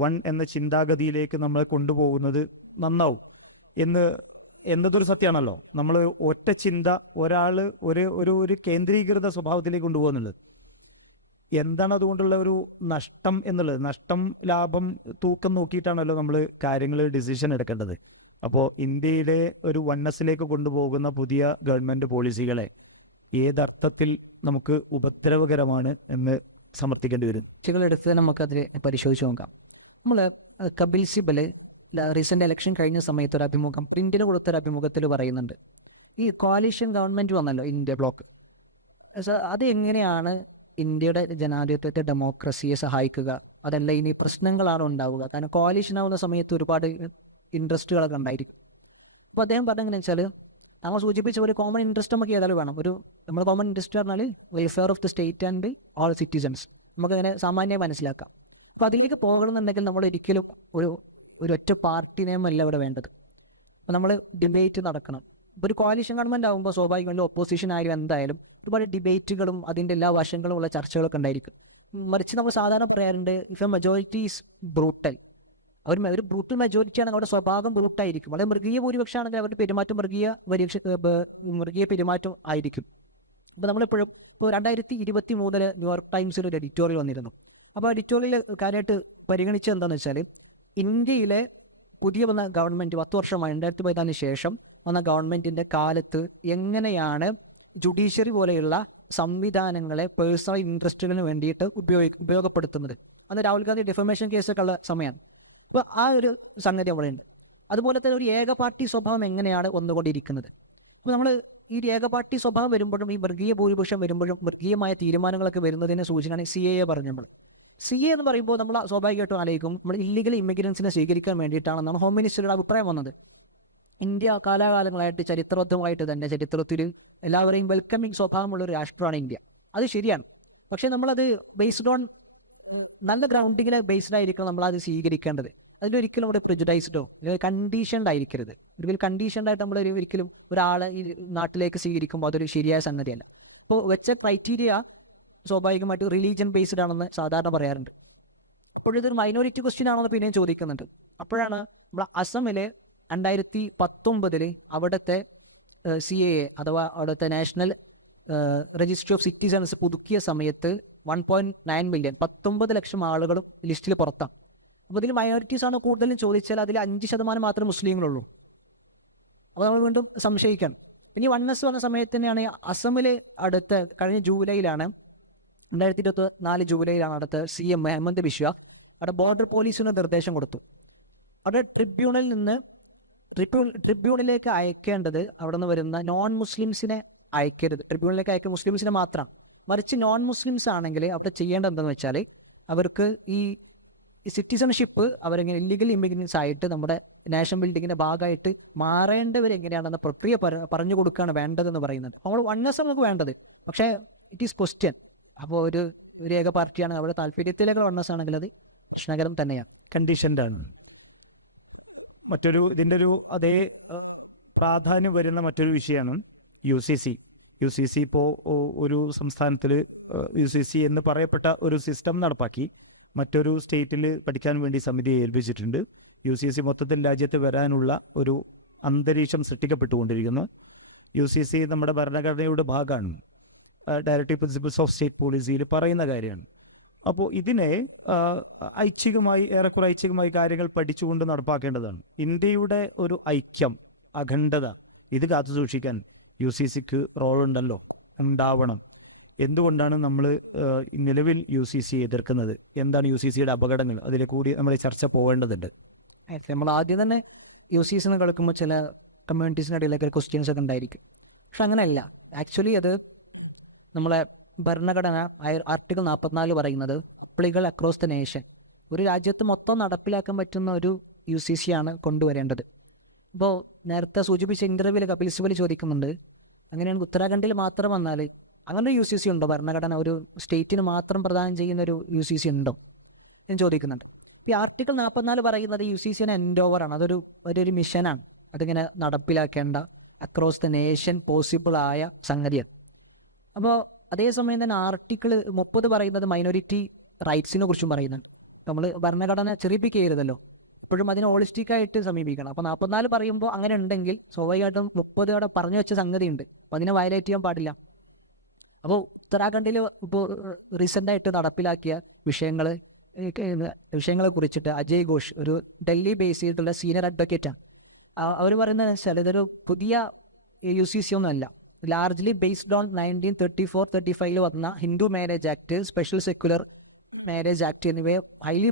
വൺ എന്ന ചിന്താഗതിയിലേക്ക് നമ്മൾ കൊണ്ടുപോകുന്നത് നന്നാവും എന്നതൊരു സത്യമാണല്ലോ. നമ്മൾ ഒറ്റ ചിന്ത ഒരാൾ ഒരു കേന്ദ്രീകൃത സ്വഭാവത്തിലേക്ക് കൊണ്ടുപോകുന്നുള്ളത്. എന്താണ് അതുകൊണ്ടുള്ള ഒരു നഷ്ടം എന്നുള്ളത്, നഷ്ടം ലാഭം തൂക്കം നോക്കിയിട്ടാണല്ലോ നമ്മൾ കാര്യങ്ങൾ ഡിസിഷൻ എടുക്കേണ്ടത്. അപ്പോൾ ഇന്ത്യയിലെ ഒരു വൺനെസ്സിലേക്ക് കൊണ്ടുപോകുന്ന പുതിയ ഗവൺമെൻറ് പോളിസികളെ ഏതർത്ഥത്തിൽ നമുക്ക് ഉപദ്രവകരമാണ് എന്ന് സമർത്ഥിക്കേണ്ടി വരും. എടുത്ത് നമുക്കതിൽ പരിശോധിച്ച് നോക്കാം. നമ്മൾ കപിൽ സിബൽ റീസെൻ്റ് ഇലക്ഷൻ കഴിഞ്ഞ സമയത്ത് ഒരു അഭിമുഖം ഇന്ത്യയിൽ കൊടുത്തൊരു അഭിമുഖത്തിൽ പറയുന്നുണ്ട്, ഈ കോalition ഗവൺമെൻറ് വന്നല്ലോ ഇന്ത്യ ബ്ലോക്ക്, അത് എങ്ങനെയാണ് ഇന്ത്യയുടെ ജനാധിപത്യത്തെ ഡെമോക്രസിയെ സഹായിക്കുക, അതല്ല ഇനി പ്രശ്നങ്ങളാണ് ഉണ്ടാവുക. കാരണം കോalition ആവുന്ന സമയത്ത് ഒരുപാട് ഇൻട്രസ്റ്റുകളൊക്കെ ഉണ്ടായിരിക്കും. അപ്പോൾ അദ്ദേഹം പറഞ്ഞെങ്ങനെ വെച്ചാൽ നമ്മൾ സൂചിപ്പിച്ച ഒരു കോമൺ ഇൻട്രസ്റ്റ് നമുക്ക് ഏതായാലും വേണം. നമ്മൾ കോമൺ ഇൻട്രസ്റ്റ് പറഞ്ഞാൽ welfare of the state and all citizens, നമുക്കങ്ങനെ സാമാന്യം മനസ്സിലാക്കാം. അപ്പോൾ അതിലേക്ക് പോകണമെന്നുണ്ടെങ്കിൽ നമ്മൾ ഒരിക്കലും ഒരു ഒറ്റ പാർട്ടി നിയമമല്ല ഇവിടെ വേണ്ടത്. അപ്പോൾ നമ്മൾ ഡിബേറ്റ് നടക്കണം. ഇപ്പോൾ ഒരു കോalition ഗവൺമെൻറ് ആകുമ്പോൾ സ്വാഭാവികമായിട്ടും ഒപ്പോസിഷൻ ആയാലും എന്തായാലും ഒരുപാട് ഡിബേറ്റുകളും അതിൻ്റെ എല്ലാ വശങ്ങളും ഉള്ള ചർച്ചകളൊക്കെ ഉണ്ടായിരിക്കും. മറിച്ച് നമ്മൾ സാധാരണ പറയാറുണ്ട് if A majority is brutal, ഒരു ബ്രൂട്ടൽ മെജോറിറ്റിയാണ് അവരുടെ സ്വഭാവം ബ്രൂട്ടായിരിക്കും. വളരെ മൃഗീയ ഭൂരിപക്ഷമാണെങ്കിൽ അവരുടെ പെരുമാറ്റം മൃഗീയ പെരുമാറ്റം ആയിരിക്കും. അപ്പോൾ നമ്മളിപ്പോഴും ഇപ്പോൾ 2023 ന്യൂയോർക്ക് ടൈംസിൽ ഒരു എഡിറ്റോറിയൽ വന്നിരുന്നു. അപ്പോൾ എഡിറ്റോറിയൽ കാര്യമായിട്ട് പരിഗണിച്ചത് എന്താണെന്ന് വെച്ചാൽ ഇന്ത്യയിലെ പുതിയ വന്ന ഗവൺമെൻറ് 10 വർഷമായി 2014 ശേഷം വന്ന ഗവൺമെൻറ്റിൻ്റെ കാലത്ത് എങ്ങനെയാണ് ജുഡീഷ്യറി പോലെയുള്ള സംവിധാനങ്ങളെ പേഴ്സണൽ ഇൻട്രസ്റ്റുകളിന് വേണ്ടിയിട്ട് ഉപയോഗപ്പെടുത്തുന്നത്. അന്ന് രാഹുൽ ഗാന്ധി ഡിഫമേഷൻ കേസൊക്കെ ഉള്ള സമയമാണ്. അപ്പോൾ ആ ഒരു സംഗതി അവിടെ ഉണ്ട്. അതുപോലെ തന്നെ ഒരു ഏക പാർട്ടി സ്വഭാവം എങ്ങനെയാണ് വന്നുകൊണ്ടിരിക്കുന്നത്. അപ്പോൾ നമ്മൾ ഈ ഏകപാർട്ടി സ്വഭാവം വരുമ്പോഴും ഈ വർഗീയ ഭൂരിപക്ഷം വരുമ്പോഴും വർഗീയമായ തീരുമാനങ്ങളൊക്കെ വരുന്നതിനെ സൂചനയാണ് CAA പറഞ്ഞപ്പോൾ. CA എന്ന് പറയുമ്പോൾ നമ്മൾ സ്വാഭാവികമായിട്ടും ആലോചിക്കും നമ്മൾ ഇല്ലീഗൽ ഇമിഗ്രൻസിനെ സ്വീകരിക്കാൻ വേണ്ടിയിട്ടാണെന്നാണ് ഹോം മിനിസ്റ്ററുടെ അഭിപ്രായം വന്നത്. ഇന്ത്യ കാലാകാലങ്ങളായിട്ട് ചരിത്രബദ്ധമായിട്ട് തന്നെ ചരിത്രത്തിൽ എല്ലാവരെയും വെൽക്കമിങ് സ്വഭാവമുള്ള ഒരു രാഷ്ട്രമാണ് ഇന്ത്യ. അത് ശരിയാണ്. പക്ഷേ നമ്മളത് ബേസ്ഡ് ഓൺ നല്ല ഗ്രൗണ്ടിങ്ങിലെ ബേസ്ഡ് ആയിരിക്കണം നമ്മളത് സ്വീകരിക്കേണ്ടത്. അതിലൊരിക്കലും അവിടെ പ്രിജുഡൈസ്ഡോ കണ്ടീഷൻഡ് ആയിരിക്കരുത്. ഒരിക്കലും കണ്ടീഷൻഡ് ആയിട്ട് നമ്മൾ ഒരിക്കലും ഒരാളെ ഈ നാട്ടിലേക്ക് സ്വീകരിക്കുമ്പോൾ അതൊരു ശരിയായ സംഗതിയല്ല. അപ്പോൾ വെച്ച ക്രൈറ്റീരിയ സ്വാഭാവികമായിട്ട് റിലീജിയൻ ബേസ്ഡ് ആണെന്ന് സാധാരണ പറയാറുണ്ട്. അപ്പോഴിതൊരു മൈനോറിറ്റി ക്വസ്റ്റ്യൻ ആണെന്ന് പിന്നെയും ചോദിക്കുന്നുണ്ട്. അപ്പോഴാണ് നമ്മൾ അസമിലെ 2019 അവിടുത്തെ CAA അഥവാ അവിടുത്തെ നാഷണൽ രജിസ്ട്രി ഓഫ് സിറ്റിസൺസ് പുതുക്കിയ സമയത്ത് 1.9 മില്യൺ 19 ലക്ഷം ആളുകളും ലിസ്റ്റിൽ പുറത്താണ്. അപ്പോൾ ഇതിൽ മൈനോറിറ്റീസ് ആണ് കൂടുതലും ചോദിച്ചാൽ അതിൽ 5% മാത്രമേ മുസ്ലിങ്ങളുള്ളൂ. അപ്പോൾ നമ്മൾ വീണ്ടും സംശയിക്കാം. ഇനി വൺനെസ് വന്ന സമയത്ത് തന്നെയാണ് അസമിൽ അടുത്ത കഴിഞ്ഞ ജൂലൈയിലാണ് 2024 ജൂലൈയിലാണ് അടുത്ത CM ഹെമന്ത് ബിശ്വ അവിടെ ബോർഡർ പോലീസിന് നിർദ്ദേശം കൊടുത്തു. അവിടെ ട്രിബ്യൂണലിലേക്ക് അയക്കേണ്ടത് അവിടെ നിന്ന് വരുന്ന നോൺ മുസ്ലിംസിനെ അയക്കരുത്. ട്രിബ്യൂണലിലേക്ക് അയക്കുക മുസ്ലിംസിനെ മാത്രം. മറിച്ച് നോൺ മുസ്ലിംസ് ആണെങ്കിൽ അവിടെ ചെയ്യേണ്ടത് എന്താണെന്ന് വെച്ചാൽ അവർക്ക് ഈ സിറ്റിസൺഷിപ്പ് അവരെങ്ങനെ ഇല്ലീഗൽ ഇമിഗ്രൻസ് ആയിട്ട് നമ്മുടെ നാഷണൽ ബിൽഡിങ്ങിന്റെ ഭാഗമായിട്ട് മാറേണ്ടവരെങ്ങനെയാണെന്ന പ്രക്രിയ പറഞ്ഞു കൊടുക്കുകയാണ് വേണ്ടതെന്ന് പറയുന്നത്. നമ്മൾ വൺനെസ് നമുക്ക് വേണ്ടത്, പക്ഷേ ഇറ്റ് ഈസ് ക്വസ്റ്റ്യൻ. അപ്പോൾ ഒരു ഏക പാർട്ടിയാണ് അവിടെ താല്പര്യത്തിലേക്ക് വൺനെസ് ആണെങ്കിൽ അത് പ്രശ്നകരം തന്നെയാണ്, കണ്ടീഷൻഡ് ആണ്. ഇതിൻ്റെ ഒരു അതേ പ്രാധാന്യം വരുന്ന മറ്റൊരു വിഷയമാണ് UCC. ഇപ്പോൾ ഒരു സംസ്ഥാനത്തിൽ UCC എന്ന് പറയപ്പെട്ട ഒരു സിസ്റ്റം നടപ്പാക്കി മറ്റൊരു സ്റ്റേറ്റിൽ പഠിക്കാൻ വേണ്ടി സമിതിയെ ഏൽപ്പിച്ചിട്ടുണ്ട്. UCC മൊത്തത്തിൽ രാജ്യത്ത് വരാനുള്ള ഒരു അന്തരീക്ഷം സൃഷ്ടിക്കപ്പെട്ടുകൊണ്ടിരിക്കുന്നു. UCC നമ്മുടെ ഭരണഘടനയുടെ ഭാഗമാണ്. ഡയറക്റ്റീവ് പ്രിൻസിപ്പിൾസ് ഓഫ് സ്റ്റേറ്റ് പോളിസിയിൽ പറയുന്ന കാര്യമാണ്. അപ്പോൾ ഇതിനെ ഏറെക്കുറെ ഐച്ഛികമായി കാര്യങ്ങൾ പഠിച്ചുകൊണ്ട് നടപ്പാക്കേണ്ടതാണ്. ഇന്ത്യയുടെ ഒരു ഐക്യം, അഖണ്ഡത ഇത് കാത്തു സൂക്ഷിക്കാൻ UCCക്ക് റോളുണ്ടല്ലോ, ഉണ്ടാവണം. എന്തുകൊണ്ടാണ് നമ്മൾ നിലവിൽ UCC എതിർക്കുന്നത്? എന്താണ് UCCയുടെ അപകടങ്ങൾ? അതിലെ കൂടി നമ്മൾ ചർച്ച പോവേണ്ടതുണ്ട്. നമ്മൾ ആദ്യം തന്നെ UCCന്ന് കളിക്കുമ്പോൾ ചില കമ്മ്യൂണിറ്റീസിൻ്റെ ഇടയിലൊക്കെ ക്വസ്റ്റ്യൻസ് ഒക്കെ ഉണ്ടായിരിക്കും. പക്ഷെ അങ്ങനെയല്ല. ആക്ച്വലി അത് നമ്മളെ ഭരണഘടന ആർട്ടിക്കിൾ 44 പറയുന്നത് അപ്ലിക്കബിൾ അക്രോസ് ദ നേഷൻ, ഒരു രാജ്യത്ത് മൊത്തം നടപ്പിലാക്കാൻ പറ്റുന്ന ഒരു UCC ആണ് കൊണ്ടുവരേണ്ടത്. ഇപ്പോൾ നേരത്തെ സൂചിപ്പിച്ച ഇൻ്റർവ്യൂവിൽ കപിൽ സിബൽ ചോദിക്കുന്നുണ്ട്, അങ്ങനെയാണെങ്കിൽ ഉത്തരാഖണ്ഡിൽ മാത്രം വന്നാൽ അങ്ങനെ ഒരു UCC ഉണ്ടോ? ഭരണഘടന ഒരു സ്റ്റേറ്റിന് മാത്രം പ്രദാനം ചെയ്യുന്ന ഒരു UCC ഉണ്ടോ എന്ന് ചോദിക്കുന്നുണ്ട്. ഈ ആർട്ടിക്കിൾ 44 പറയുന്നത് UCCന് എൻഡ് ഓവറാണ്, അതൊരു മിഷനാണ്. അതിങ്ങനെ നടപ്പിലാക്കേണ്ട അക്രോസ് ദ നേഷൻ പോസിബിൾ ആയ സംഗതിയാണ്. അപ്പോൾ അതേസമയം തന്നെ ആർട്ടിക്കിൾ 30 പറയുന്നത് മൈനോറിറ്റി റൈറ്റ്സിനെ കുറിച്ചും പറയുന്നുണ്ട്. നമ്മൾ ഭരണഘടന ചെറിപ്പിക്കരുതല്ലോ, എപ്പോഴും അതിനെ ഹോളിസ്റ്റിക്കായിട്ട് സമീപിക്കണം. അപ്പോൾ 44 പറയുമ്പോൾ അങ്ങനെ ഉണ്ടെങ്കിൽ സ്വാഭാവികമായിട്ടും 30 അവിടെ പറഞ്ഞു വെച്ച സംഗതി ഉണ്ട്, അപ്പോൾ അതിനെ വയലേറ്റ് ചെയ്യാൻ പാടില്ല. അപ്പോൾ ഉത്തരാഖണ്ഡിൽ ഇപ്പോൾ റീസെൻ്റായിട്ട് നടപ്പിലാക്കിയ വിഷയങ്ങളെ കുറിച്ചിട്ട് അജയ് ഘോഷ് ഒരു ഡൽഹി ബേസ് ചെയ്തിട്ടുള്ള സീനിയർ അഡ്വക്കേറ്റാണ്. അവർ പറയുന്നത് വെച്ചാൽ ഇതൊരു പുതിയ UCC ഒന്നുമല്ല, ലാർജ്ലി ബേസ്ഡ് ഓൺ 1934-35 വന്ന Hindu marriage act, special secular marriage act എന്നിവയെ highly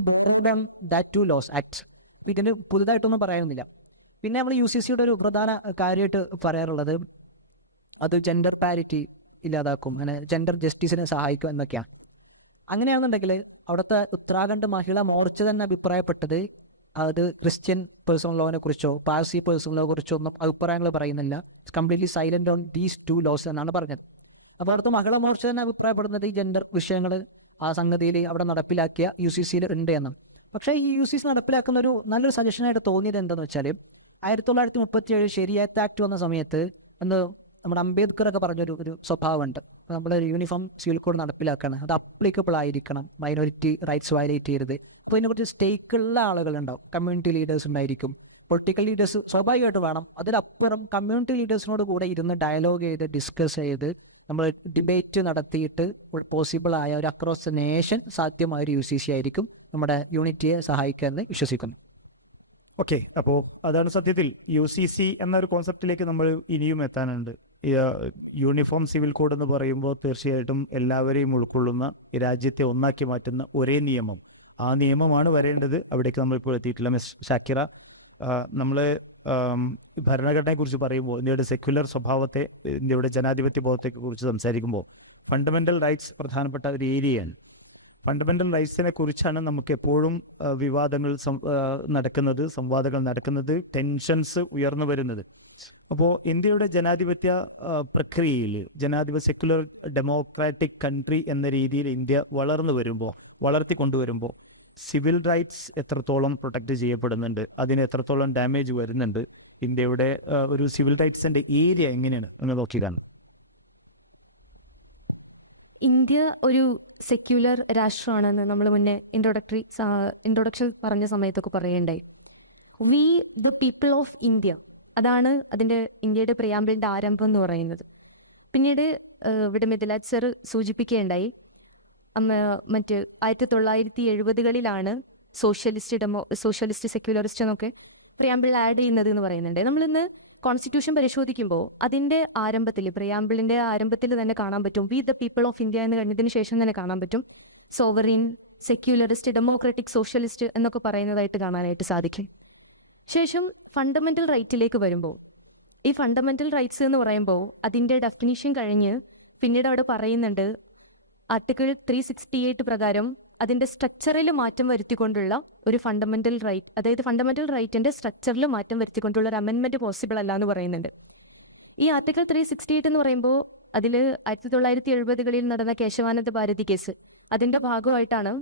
that to loss act. ഇതിന് പുതുതായിട്ടൊന്നും പറയാനൊന്നുമില്ല. പിന്നെ നമ്മൾ UCCയുടെ ഒരു പ്രധാന കാര്യമായിട്ട് പറയാറുള്ളത് അത് ജെൻഡർ പാരിറ്റി ഇല്ലാതാക്കും, അങ്ങനെ ജെൻഡർ ജസ്റ്റിസിനെ സഹായിക്കും എന്നൊക്കെയാണ്. അങ്ങനെയാണെന്നുണ്ടെങ്കിൽ അവിടുത്തെ ഉത്തരാഖണ്ഡ് മഹിളാ മോർച്ച തന്നെ അഭിപ്രായപ്പെട്ടത് അത് ക്രിസ്ത്യൻ പേഴ്സണൽ ലോനെ കുറിച്ചോ പാഴ്സി പേഴ്സണൽ ലോ കുറിച്ചോ ഒന്നും അഭിപ്രായങ്ങൾ പറയുന്നില്ല. It's completely silent on these 2 laws എന്നാണ് പറഞ്ഞത്. അപ്പോൾ അവിടുത്തെ മഹിളാ മോർച്ച തന്നെ അഭിപ്രായപ്പെടുന്നത് ഈ ജെൻഡർ വിഷയങ്ങൾ ആ സംഗതിയിൽ അവിടെ നടപ്പിലാക്കിയ UCCയിൽ ഉണ്ട് എന്നാണ്. പക്ഷേ ഈ UCC നടപ്പിലാക്കുന്ന ഒരു നല്ലൊരു സജഷനായിട്ട് തോന്നിയത് എന്താണെന്ന് വെച്ചാൽ 1937 ശരിയാത്ത് ആക്ട് വന്ന സമയത്ത് നമ്മുടെ അംബേദ്കർ ഒക്കെ പറഞ്ഞൊരു ഒരു സ്വഭാവമുണ്ട്. നമ്മൾ യൂണിഫോം സിവിൽ കോഡ് നടപ്പിലാക്കണം, അത് അപ്ലിക്കബിൾ ആയിരിക്കണം, മൈനോറിറ്റി റൈറ്റ്സ് വയലേറ്റ് ചെയ്യരുത്. അപ്പോൾ ഇതിനെക്കുറിച്ച് സ്റ്റേക്കുള്ള ആളുകളുണ്ടാവും, കമ്മ്യൂണിറ്റി ലീഡേഴ്സ് ഉണ്ടായിരിക്കും, പൊളിറ്റിക്കൽ ലീഡേഴ്സ് സ്വാഭാവികമായിട്ട് വേണം. അതിലപ്പുറം കമ്മ്യൂണിറ്റി ലീഡേഴ്സിനോട് കൂടെ ഇരുന്ന് ഡയലോഗ് ചെയ്ത് ഡിസ്കസ് ചെയ്ത് നമ്മൾ ഡിബേറ്റ് നടത്തിയിട്ട് പോസിബിൾ ആയ ഒരു അക്രോസ് ദ നേഷൻ സാധ്യമായ ഒരു UCC ആയിരിക്കും നമ്മുടെ യൂണിറ്റിയെ സഹായിക്കാമെന്ന് വിശ്വസിക്കുന്നു. ഓക്കെ, അപ്പോൾ അതാണ് സത്യത്തിൽ UCC എന്നൊരു കോൺസെപ്റ്റിലേക്ക് നമ്മൾ ഇനിയും എത്താനുണ്ട്. യൂണിഫോം സിവിൽ കോഡ് എന്ന് പറയുമ്പോൾ തീർച്ചയായിട്ടും എല്ലാവരെയും ഉൾക്കൊള്ളുന്ന, രാജ്യത്തെ ഒന്നാക്കി മാറ്റുന്ന ഒരേ നിയമം, ആ നിയമമാണ് വരേണ്ടത്. അവിടേക്ക് നമ്മളിപ്പോൾ എത്തിയിട്ടില്ല. മിസ് ഷാക്കിറ, നമ്മൾ ഭരണഘടനയെക്കുറിച്ച് പറയുമ്പോൾ, ഇന്ത്യയുടെ സെക്യുലർ സ്വഭാവത്തെ, ഇന്ത്യയുടെ ജനാധിപത്യ ബോധത്തെ കുറിച്ച് സംസാരിക്കുമ്പോൾ ഫണ്ടമെൻ്റൽ റൈറ്റ്സ് പ്രധാനപ്പെട്ട ഒരു ഏരിയയാണ്. ഫണ്ടമെൻ്റൽ റൈറ്റ്സിനെ കുറിച്ചാണ് നമുക്ക് എപ്പോഴും വിവാദങ്ങൾ നടക്കുന്നത്, സംവാദങ്ങൾ നടക്കുന്നത്, ടെൻഷൻസ് ഉയർന്നു വരുന്നത്. അപ്പോൾ ഇന്ത്യയുടെ ജനാധിപത്യ പ്രക്രിയയിൽ, സെക്യുലർ ഡെമോക്രാറ്റിക് കൺട്രി എന്ന രീതിയിൽ ഇന്ത്യ വളർത്തിക്കൊണ്ടുവരുമ്പോൾ സിവിൽ റൈറ്റ്സ് എത്രത്തോളം പ്രൊട്ടക്റ്റ് ചെയ്യപ്പെടുന്നുണ്ട്, അതിന് എത്രത്തോളം ഡാമേജ് വരുന്നുണ്ട്, ഇന്ത്യയുടെ ഒരു സിവിൽ റൈറ്റ്സിന്റെ ഏരിയ എങ്ങനെയാണ് എന്ന് നോക്കിയാണ്. ഇന്ത്യ ഒരു സെക്യുലർ രാഷ്ട്രമാണെന്ന് നമ്മൾ മുന്നേ ഇൻട്രൊഡക്ഷൻ പറഞ്ഞ സമയത്തൊക്കെ പറയണ്ടായി. We the people of India, അതാണ് ഇന്ത്യയുടെ പ്രിയാമ്പിളിന്റെ ആരംഭം എന്ന് പറയുന്നത്. പിന്നീട് ഇവിടെ മിഥിലാജ് സർ സൂചിപ്പിക്കുകയുണ്ടായി, മറ്റ് 1970കളിലാണ് സോഷ്യലിസ്റ്റ് സെക്യുലറിസ്റ്റ് എന്നൊക്കെ പ്രിയാമ്പിൾ ആഡ് ചെയ്യുന്നത് എന്ന് പറയുന്നുണ്ട്. നമ്മളിന്ന് കോൺസ്റ്റിറ്റ്യൂഷൻ പരിശോധിക്കുമ്പോൾ അതിന്റെ ആരംഭത്തിൽ, പ്രിയാമ്പിളിന്റെ ആരംഭത്തിൽ തന്നെ കാണാൻ പറ്റും V the people of India എന്ന് കഴിഞ്ഞതിന് ശേഷം തന്നെ കാണാൻ പറ്റും സോവറിൻ, സെക്യുലറിസ്റ്റ്, ഡെമോക്രാറ്റിക്, സോഷ്യലിസ്റ്റ് എന്നൊക്കെ പറയുന്നതായിട്ട് കാണാനായിട്ട് സാധിക്കും. ശേഷം ഫണ്ടമെന്റൽ റൈറ്റിലേക്ക് വരുമ്പോൾ, ഈ ഫണ്ടമെന്റൽ റൈറ്റ്സ് എന്ന് പറയുമ്പോൾ അതിന്റെ ഡെഫിനിഷൻ കഴിഞ്ഞ് പിന്നീട് അവിടെ പറയുന്നുണ്ട് ആർട്ടിക്കിൾ 368 പ്രകാരം അതിന്റെ സ്ട്രക്ചറിൽ മാറ്റം വരുത്തിക്കൊണ്ടുള്ള ഒരു ഫണ്ടമെന്റൽ റൈറ്റ്, അതായത് ഫണ്ടമെന്റൽ റൈറ്റിന്റെ സ്ട്രക്ചറിൽ മാറ്റം വരുത്തിക്കൊണ്ടുള്ള ഒരു അമെൻമെന്റ് പോസിബിൾ അല്ല എന്ന് പറയുന്നുണ്ട്. ഈ ആർട്ടിക്കിൾ 368 എന്ന് പറയുമ്പോൾ അതിൽ 1970കളിൽ നടന്ന കേശവാനന്ദ ഭാരതി കേസ്, അതിന്റെ ഭാഗമായിട്ടാണ്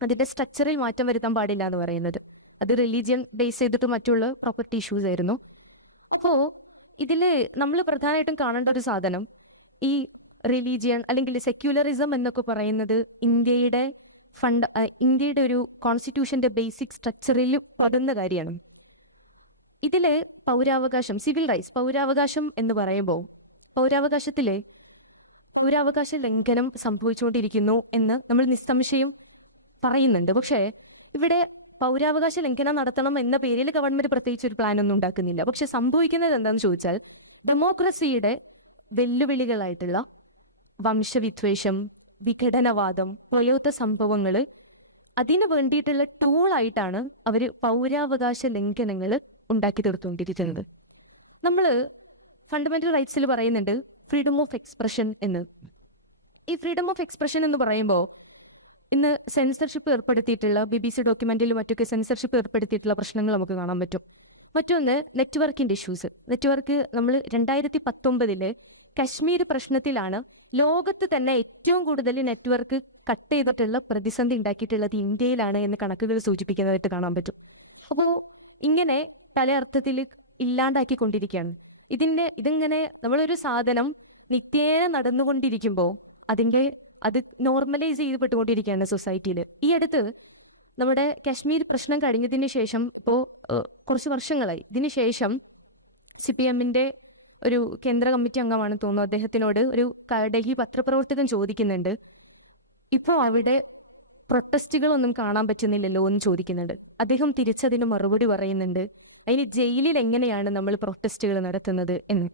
അതിന്റെ സ്ട്രക്ചറിൽ മാറ്റം വരുത്താൻ പാടില്ല എന്ന് പറയുന്നത്. അത് റിലീജിയൻ ബേസ് ചെയ്തിട്ട് മറ്റുള്ള പ്രോപ്പർട്ടി ഇഷ്യൂസ് ആയിരുന്നു. അപ്പോൾ ഇതിൽ നമ്മൾ പ്രധാനമായിട്ടും കാണേണ്ട ഒരു സാധനം, ഈ റിലീജിയൻ അല്ലെങ്കിൽ സെക്യുലറിസം എന്നൊക്കെ പറയുന്നത് ഇന്ത്യയുടെ ഒരു കോൺസ്റ്റിറ്റ്യൂഷന്റെ ബേസിക് സ്ട്രക്ചറിൽ പടുന്ന കാര്യമാണ്. ഇതില് പൗരാവകാശം, സിവിൽ റൈറ്റ്സ്, പൗരാവകാശം എന്ന് പറയുമ്പോൾ പൗരാവകാശ ലംഘനം സംഭവിച്ചുകൊണ്ടിരിക്കുന്നു എന്ന് നമ്മൾ നിസ്സംശയം പറയുന്നുണ്ട്. പക്ഷേ ഇവിടെ പൗരാവകാശ ലംഘനം നടത്തണം എന്ന പേരിൽ ഗവൺമെന്റ് പ്രത്യേകിച്ച് ഒരു പ്ലാൻ ഒന്നും ഉണ്ടാക്കുന്നില്ല. പക്ഷെ സംഭവിക്കുന്നത് എന്താണെന്ന് ചോദിച്ചാൽ, ഡെമോക്രസിയുടെ വെല്ലുവിളികളായിട്ടുള്ള വംശവിദ്വേഷം, വിഘടനവാദം, പ്രയോത്ത സംഭവങ്ങൾ, അതിനു വേണ്ടിയിട്ടുള്ള ടൂളായിട്ടാണ് അവർ പൗരാവകാശ ലംഘനങ്ങൾ ഉണ്ടാക്കി തീർത്തുകൊണ്ടിരിക്കുന്നത്. നമ്മൾ ഫണ്ടമെന്റൽ റൈറ്റ്സിൽ പറയുന്നുണ്ട് ഫ്രീഡം ഓഫ് എക്സ്പ്രഷൻ എന്ന്. ഈ ഫ്രീഡം ഓഫ് എക്സ്പ്രഷൻ എന്ന് പറയുമ്പോൾ ഇന്ന് സെൻസർഷിപ്പ് ഏർപ്പെടുത്തിയിട്ടുള്ള BBC ഡോക്യുമെന്റിലും മറ്റൊക്കെ സെൻസർഷിപ്പ് ഏർപ്പെടുത്തിയിട്ടുള്ള പ്രശ്നങ്ങൾ നമുക്ക് കാണാൻ പറ്റും. മറ്റൊന്ന് നെറ്റ്വർക്കിന്റെ ഇഷ്യൂസ്. നെറ്റ്വർക്ക്, നമ്മൾ 2019 കശ്മീർ പ്രശ്നത്തിലാണ് ലോകത്ത് തന്നെ ഏറ്റവും കൂടുതൽ നെറ്റ്വർക്ക് കട്ട് ചെയ്തിട്ടുള്ള പ്രതിസന്ധി ഉണ്ടാക്കിയിട്ടുള്ളത് ഇന്ത്യയിലാണ് എന്ന് കണക്കുകൾ സൂചിപ്പിക്കുന്നതായിട്ട് കാണാൻ പറ്റും. അപ്പോൾ ഇങ്ങനെ പല അർത്ഥത്തിൽ ഇല്ലാണ്ടാക്കിക്കൊണ്ടിരിക്കുകയാണ്. ഇതിങ്ങനെ നമ്മളൊരു സാധനം നിത്യേന നടന്നുകൊണ്ടിരിക്കുമ്പോൾ അത് നോർമലൈസ് ചെയ്യപ്പെട്ടുകൊണ്ടിരിക്കുകയാണ് സൊസൈറ്റിയിൽ. ഈ അടുത്ത് നമ്മുടെ കശ്മീർ പ്രശ്നം കഴിഞ്ഞതിന് ശേഷം, ഇപ്പോൾ കുറച്ച് വർഷങ്ങളായി, ഇതിന് ശേഷം CPMന്റെ ഒരു കേന്ദ്ര കമ്മിറ്റി അംഗമാണ് തോന്നുന്നു, അദ്ദേഹത്തിനോട് ഒരു ഡൽഹി പത്രപ്രവർത്തകൻ ചോദിക്കുന്നുണ്ട്, ഇപ്പോൾ അവിടെ പ്രൊട്ടസ്റ്റുകളൊന്നും കാണാൻ പറ്റുന്നില്ലല്ലോ എന്ന് ചോദിക്കുന്നുണ്ട്. അദ്ദേഹം തിരിച്ചതിന് മറുപടി പറയുന്നുണ്ട്, അതിന് ജയിലിൽ എങ്ങനെയാണ് നമ്മൾ പ്രൊട്ടസ്റ്റുകൾ നടത്തുന്നത് എന്ന്.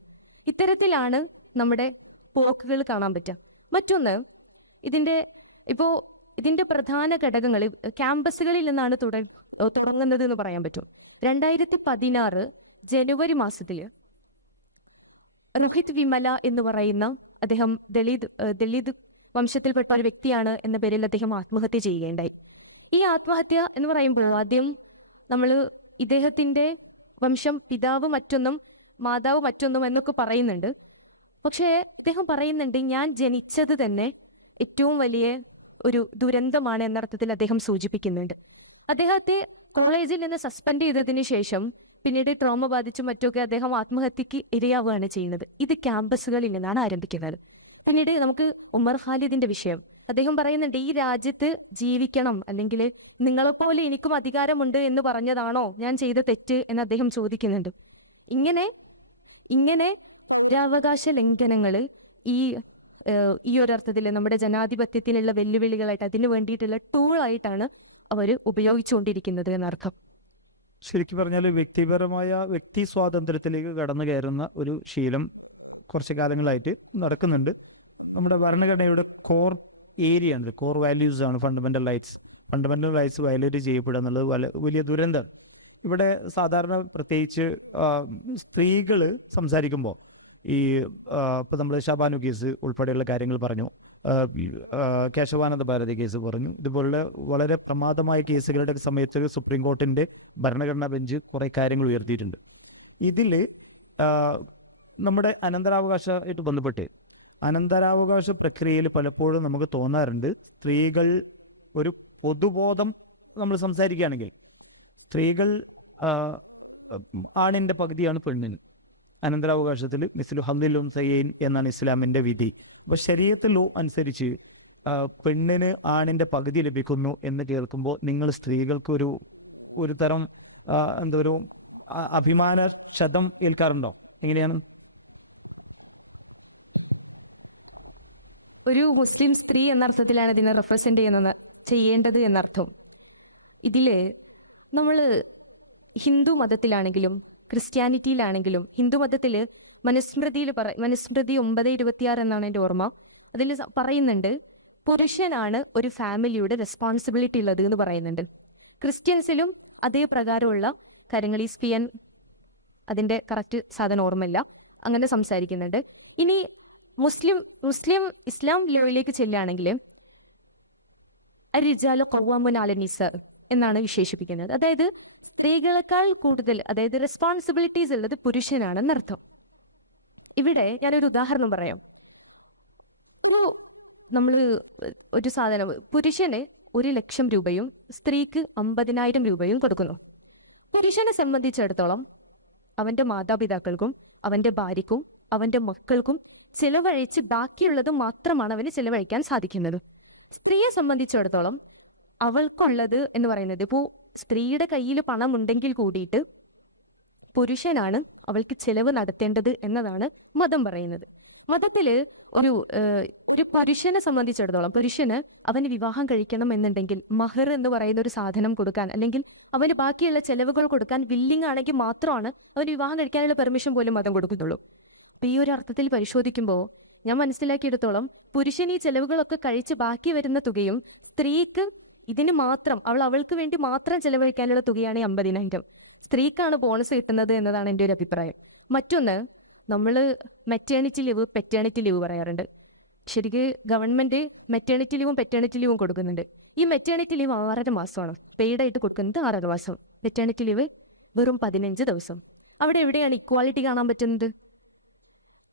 ഇത്തരത്തിലാണ് നമ്മുടെ പോക്കുകൾ കാണാൻ പറ്റുക. മറ്റൊന്ന്, ഇതിന്റെ പ്രധാന ഘടകങ്ങൾ ക്യാമ്പസുകളിൽ നിന്നാണ് തുടങ്ങുന്നത് എന്ന് പറയാൻ പറ്റും. 2016 ജനുവരി മാസത്തിൽ രോഹിത് വിമല എന്ന് പറയുന്ന അദ്ദേഹം ദളിത് വംശത്തിൽപ്പെട്ട ഒരു വ്യക്തിയാണ് എന്ന പേരിൽ അദ്ദേഹം ആത്മഹത്യ ചെയ്യുകയുണ്ടായി. ഈ ആത്മഹത്യ എന്ന് പറയുമ്പോൾ ആദ്യം നമ്മൾ ഇദ്ദേഹത്തിന്റെ വംശം പിതാവ് മറ്റൊന്നും മാതാവ് മറ്റൊന്നും എന്നൊക്കെ പറയുന്നുണ്ട്. പക്ഷേ അദ്ദേഹം പറയുന്നുണ്ട്, ഞാൻ ജനിച്ചത് തന്നെ ഏറ്റവും വലിയ ഒരു ദുരന്തമാണ് എന്നർത്ഥത്തിൽ അദ്ദേഹം സൂചിപ്പിക്കുന്നുണ്ട്. അദ്ദേഹത്തെ കോളേജിൽ നിന്ന് സസ്പെൻഡ് ചെയ്തതിന് ശേഷം പിന്നീട് ട്രോമ ബാധിച്ചും മറ്റൊക്കെ അദ്ദേഹം ആത്മഹത്യക്ക് ഇരയാവുകയാണ് ചെയ്യുന്നത്. ഇത് ക്യാമ്പസുകളിൽ നിന്നാണ് ആരംഭിക്കുന്നത്. പിന്നീട് നമുക്ക് ഉമർ ഖാലിദിന്റെ വിഷയം. അദ്ദേഹം പറയുന്നുണ്ട്, ഈ രാജ്യത്ത് ജീവിക്കണം, അല്ലെങ്കിൽ നിങ്ങളെപ്പോലെ എനിക്കും അധികാരമുണ്ട് എന്ന് പറഞ്ഞതാണോ ഞാൻ ചെയ്ത തെറ്റ് എന്ന് അദ്ദേഹം ചോദിക്കുന്നുണ്ട്. ഇങ്ങനെ മനുഷ്യാവകാശ ലംഘനങ്ങള് ഈ ഒരർത്ഥത്തിൽ നമ്മുടെ ജനാധിപത്യത്തിനുള്ള വെല്ലുവിളികളായിട്ട്, അതിനു വേണ്ടിയിട്ടുള്ള ടൂളായിട്ടാണ് അവർ ഉപയോഗിച്ചുകൊണ്ടിരിക്കുന്നത് എന്നർത്ഥം. ശരിക്കും പറഞ്ഞാൽ വ്യക്തി സ്വാതന്ത്ര്യത്തിലേക്ക് കടന്നു കയറുന്ന ഒരു ശീലം കുറച്ച് കാലങ്ങളായിട്ട് നടക്കുന്നുണ്ട്. നമ്മുടെ ഭരണഘടനയുടെ കോർ ഏരിയ ആണ്, കോർ വാല്യൂസ് ആണ് ഫണ്ടമെന്റൽ റൈറ്റ്സ് വയലേറ്റ് ചെയ്യപ്പെടുക എന്നുള്ളത് വലിയ ദുരന്തം. ഇവിടെ സാധാരണ പ്രത്യേകിച്ച് സ്ത്രീകൾ സംസാരിക്കുമ്പോൾ ഇപ്പം നമ്മൾ ഷാബാനു കേസ് ഉൾപ്പെടെയുള്ള കാര്യങ്ങൾ പറഞ്ഞു, കേശവാനന്ദ ഭാരതി കേസ് പറഞ്ഞു. ഇതുപോലുള്ള വളരെ പ്രമാദമായ കേസുകളുടെ സമയത്ത് സുപ്രീം കോർട്ടിന്റെ ഭരണഘടനാ ബെഞ്ച് കുറേ കാര്യങ്ങൾ ഉയർത്തിയിട്ടുണ്ട്. ഇതിൽ നമ്മുടെ അനന്തരാവകാശമായിട്ട് ബന്ധപ്പെട്ട് അനന്തരാവകാശ പ്രക്രിയയിൽ പലപ്പോഴും നമുക്ക് തോന്നാറുണ്ട്, സ്ത്രീകൾ ഒരു പൊതുബോധം നമ്മൾ സംസാരിക്കുകയാണെങ്കിൽ സ്ത്രീകൾ ആണിൻ്റെ പകുതിയാണ് പെണ്ണിന്. അനന്തരാവകാശത്തിൽ മിസ്ലു ഹദ്ദിലുൻ സയ്യൻ എന്നാണ് ഇസ്ലാമിൻ്റെ വിധി. അപ്പോൾ ശരീഅത്ത് ലോ അനുസരിച്ച് പെണ്ണിന് ആണിൻ്റെ പകുതി ലഭിക്കുന്നു എന്ന് കേൾക്കുമ്പോൾ നിങ്ങൾ സ്ത്രീകൾക്ക് ഒരു തരം ഒരു അഭിമാന ക്ഷതം ഏൽക്കാറുണ്ടോ? എങ്ങനെയാണ്? ഒരു മുസ്ലിം സ്ത്രീ എന്നർത്ഥത്തിലാണ് ഇതിനെ റെപ്രസെന്റ് ചെയ്യേണ്ടത് എന്നർത്ഥം. ഇതില് നമ്മൾ ഹിന്ദു മതത്തിലാണെങ്കിലും ക്രിസ്ത്യാനിറ്റിയിലാണെങ്കിലും, ഹിന്ദു മതത്തില് മനുസ്മൃതി 9:26 എന്നാണ് എൻ്റെ ഓർമ്മ. അതിൽ പറയുന്നുണ്ട്, പുരുഷനാണ് ഒരു ഫാമിലിയുടെ റെസ്പോൺസിബിലിറ്റി ഉള്ളത് എന്ന് പറയുന്നുണ്ട്. ക്രിസ്ത്യൻസിലും അതേ പ്രകാരമുള്ള കാര്യങ്ങൾ, ഈ സ്പിയൻ അതിന്റെ കറക്റ്റ് സാധനം ഓർമ്മയില്ല, അങ്ങനെ സംസാരിക്കുന്നുണ്ട്. ഇനി ഇസ്ലാം ലെവലിലേക്ക് ചെല്ലുകയാണെങ്കിൽ അരിജാലു ഖവ്വാമുൻ അല നിസാ എന്നാണ് വിശേഷിപ്പിക്കുന്നത്. അതായത് സ്ത്രീകളെക്കാൾ കൂടുതൽ, അതായത് റെസ്പോൺസിബിലിറ്റീസ് ഉള്ളത് പുരുഷനാണെന്നർത്ഥം. ഇവിടെ ഞാനൊരു ഉദാഹരണം പറയാം. നമ്മൾ ഒരു സാധനം, പുരുഷന് 1,00,000 രൂപയും സ്ത്രീക്ക് 50,000 രൂപയും കൊടുക്കുന്നു. പുരുഷനെ സംബന്ധിച്ചിടത്തോളം അവന്റെ മാതാപിതാക്കൾക്കും അവന്റെ ഭാര്യക്കും അവന്റെ മക്കൾക്കും ചിലവഴിച്ച് ബാക്കിയുള്ളത് മാത്രമാണ് അവന് ചിലവഴിക്കാൻ സാധിക്കുന്നത്. സ്ത്രീയെ സംബന്ധിച്ചിടത്തോളം അവൾക്കുള്ളത് എന്ന് പറയുന്നത്, ഇപ്പോൾ സ്ത്രീയുടെ കയ്യിൽ പണം ഉണ്ടെങ്കിൽ കൂടിയിട്ട് പുരുഷനാണ് അവൾക്ക് ചിലവ് നടത്തേണ്ടത് എന്നതാണ് മതം പറയുന്നത്. മതത്തില് ഒരു പുരുഷനെ സംബന്ധിച്ചിടത്തോളം, പുരുഷന് അവന് വിവാഹം കഴിക്കണം എന്നുണ്ടെങ്കിൽ മഹർ എന്ന് പറയുന്ന ഒരു സാധനം കൊടുക്കാൻ, അല്ലെങ്കിൽ അവന് ബാക്കിയുള്ള ചെലവുകൾ കൊടുക്കാൻ വില്ലിങ് ആണെങ്കിൽ മാത്രമാണ് അവന് വിവാഹം കഴിക്കാനുള്ള പെർമിഷൻ പോലും മതം കൊടുക്കുന്നുള്ളൂ. അപ്പൊ ഈ ഒരു അർത്ഥത്തിൽ പരിശോധിക്കുമ്പോൾ ഞാൻ മനസ്സിലാക്കിയെടുത്തോളം പുരുഷൻ ഈ ചെലവുകളൊക്കെ കഴിച്ച് ബാക്കി വരുന്ന തുകയും സ്ത്രീക്ക് ഇതിന് മാത്രം, അവൾക്ക് വേണ്ടി മാത്രം ചെലവഴിക്കാനുള്ള തുകയാണ് 50,000. സ്ത്രീക്കാണ് ബോണസ് കിട്ടുന്നത് എന്നതാണ് എൻ്റെ ഒരു അഭിപ്രായം. മറ്റൊന്ന്, നമ്മൾ മെറ്റേണിറ്റി ലീവ്, പെറ്റേണിറ്റി ലീവ് പറയാറുണ്ട്. ശരിക്ക് ഗവൺമെന്റ് മെറ്റേണിറ്റി ലീവും പെറ്റേണിറ്റി ലീവും കൊടുക്കുന്നുണ്ട്. ഈ മെറ്റേണിറ്റി ലീവ് 6.5 മാസമാണ്, പെയ്ഡായിട്ട് കൊടുക്കുന്നത് 6.5 മാസം. പെറ്റേണിറ്റി ലീവ് വെറും 15 ദിവസം. അവിടെ എവിടെയാണ് ഇക്വാളിറ്റി കാണാൻ പറ്റുന്നത്?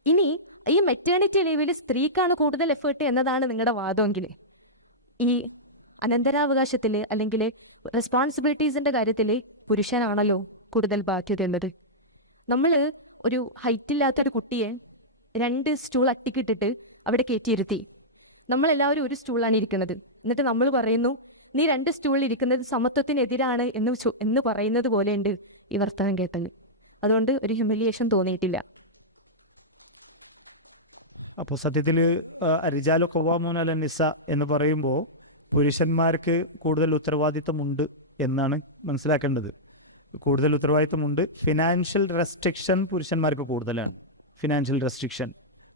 ഇനി ഈ മെറ്റേണിറ്റി ലീവിൽ സ്ത്രീക്കാണ് കൂടുതൽ എഫേർട്ട് എന്നതാണ് നിങ്ങളുടെ വാദമെങ്കിൽ, ഈ അനന്തരാവകാശത്തില് അല്ലെങ്കിൽ റെസ്പോൺസിബിലിറ്റീസിന്റെ കാര്യത്തില് പുരുഷനാണല്ലോ കൂടുതൽ ബാധ്യത എന്നത്. നമ്മൾ ഒരു ഹൈറ്റ് ഇല്ലാത്തൊരു കുട്ടിയെ 2 സ്റ്റൂൾ അട്ടിക്കിട്ടിട്ട് അവിടെ കയറ്റിയിരുത്തി, നമ്മളെല്ലാവരും ഒരു സ്റ്റൂളാണ് ഇരിക്കുന്നത്. എന്നിട്ട് നമ്മൾ പറയുന്നു, നീ 2 സ്റ്റൂളിൽ ഇരിക്കുന്നത് സമത്വത്തിനെതിരാണ് എന്ന് പറയുന്നത് പോലെയുണ്ട് ഈ വർത്തമാനം കേട്ടത്. അതുകൊണ്ട് ഒരു ഹ്യൂമിലിയേഷൻ തോന്നിയിട്ടില്ല. അപ്പോൾ സത്യത്തിൽ റിജാലു ഖവ്വാമൂന അല നിസ എന്ന് പറയുമ്പോൾ പുരുഷന്മാർക്ക് കൂടുതൽ ഉത്തരവാദിത്തമുണ്ട് എന്നാണ് മനസ്സിലാക്കേണ്ടത്. കൂടുതൽ ഉത്തരവാദിത്തമുണ്ട്. ഫിനാൻഷ്യൽ റെസ്ട്രിക്ഷൻ പുരുഷന്മാർക്ക് കൂടുതലാണ്. ഫിനാൻഷ്യൽ റെസ്ട്രിക്ഷൻ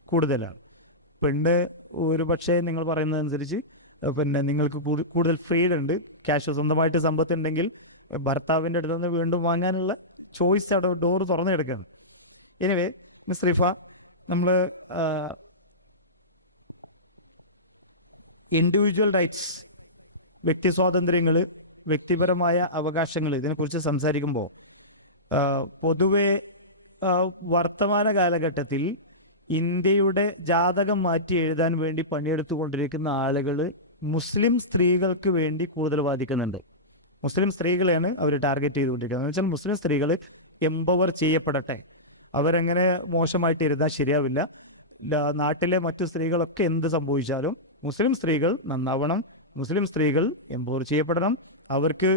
കൂടുതലാണ്. പെണ്ണ് ഒരു പക്ഷേ നിങ്ങൾ പറയുന്നതനുസരിച്ച് നിങ്ങൾക്ക് കൂടുതൽ ഫ്രീഡം ഉണ്ട്. ക്യാഷ്, സ്വന്തമായിട്ട് സമ്പത്തുണ്ടെങ്കിൽ ഭർത്താവിൻ്റെ അടുത്ത് നിന്ന് വീണ്ടും വാങ്ങാനുള്ള ചോയ്സ് അവിടെ ഡോർ തുറന്നു കിടക്കുകയാണ്. എനിവേ മിസ് റിഫ, നമ്മൾ ഇൻഡിവിജ്വൽ റൈറ്റ്സ്, വ്യക്തി സ്വാതന്ത്ര്യങ്ങൾ, വ്യക്തിപരമായ അവകാശങ്ങൾ, ഇതിനെക്കുറിച്ച് സംസാരിക്കുമ്പോൾ പൊതുവെ വർത്തമാന കാലഘട്ടത്തിൽ ഇന്ത്യയുടെ ജാതകം മാറ്റി എഴുതാൻ വേണ്ടി പണിയെടുത്തുകൊണ്ടിരിക്കുന്ന ആളുകൾ മുസ്ലിം സ്ത്രീകൾക്ക് വേണ്ടി കൂടുതൽ വാദിക്കുന്നുണ്ട്. മുസ്ലിം സ്ത്രീകളെയാണ് അവർ ടാർഗറ്റ് ചെയ്തുകൊണ്ടിരിക്കുന്നത്. എന്ന് വെച്ചാൽ മുസ്ലിം സ്ത്രീകൾ എംപവർ ചെയ്യപ്പെടട്ടെ. അവരെങ്ങനെ മോശമായിട്ട് ഇരുന്നാൽ ശരിയാവില്ല. നാട്ടിലെ മറ്റു സ്ത്രീകളൊക്കെ എന്ത് സംഭവിച്ചാലും മുസ്ലിം സ്ത്രീകൾ നന്നാവണം, മുസ്ലിം സ്ത്രീകൾ എംപവർ ചെയ്യപ്പെടണം, അവർക്ക്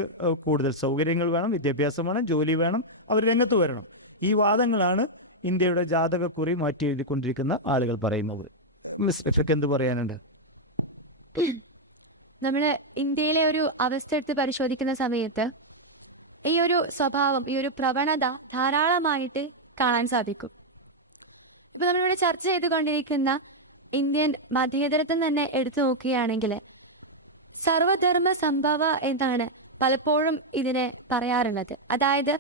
കൂടുതൽ സൗകര്യങ്ങൾ വേണം, വിദ്യാഭ്യാസം വേണം, ജോലി വേണം, അവർ രംഗത്ത് വരണം. ഈ വാദങ്ങളാണ് ഇന്ത്യയുടെ ജാതകക്കുറി മാറ്റി എഴുതിക്കൊണ്ടിരിക്കുന്ന ആളുകൾ പറയുന്നത്. മിസ്റ്റർക്ക് എന്ത് പറയാനുണ്ട്? നമ്മള് ഇന്ത്യയിലെ ഒരു അവസ്ഥ എടുത്ത് പരിശോധിക്കുന്ന സമയത്ത് ഈ ഒരു സ്വഭാവം, ഈ ഒരു പ്രവണത ധാരാളമായിട്ട് കാണാൻ സാധിക്കും. ഇപ്പൊ നമ്മളിവിടെ ചർച്ച ചെയ്തുകൊണ്ടിരിക്കുന്ന ഇന്ത്യൻ മതേതരത്വം തന്നെ എടുത്തു നോക്കുകയാണെങ്കിൽ സർവധർമ്മ സംഭവ എന്നാണ് പലപ്പോഴും ഇതിനെ പറയാറുള്ളത്. അതായത്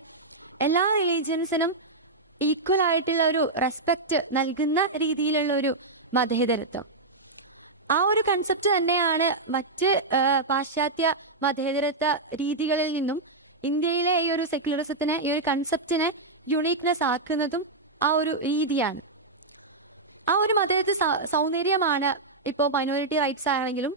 എല്ലാ റിലീജിയൻസിനും ഈക്വൽ ആയിട്ടുള്ള ഒരു റെസ്പെക്റ്റ് നൽകുന്ന രീതിയിലുള്ള ഒരു മതേതരത്വം. ആ ഒരു കൺസെപ്റ്റ് തന്നെയാണ് മറ്റ് പാശ്ചാത്യ മതേതരത്വ രീതികളിൽ നിന്നും ഇന്ത്യയിലെ ഈ ഒരു സെക്യുലറിസത്തിനെ, ഈ ഒരു കൺസെപ്റ്റിനെ യുണീക്നെസ് ആക്കുന്നതും ആ ഒരു രീതിയാണ്. ആ ഒരു മതേതര സൗന്ദര്യമാണ് ഇപ്പോൾ മൈനോറിറ്റി റൈറ്റ്സ് ആണെങ്കിലും,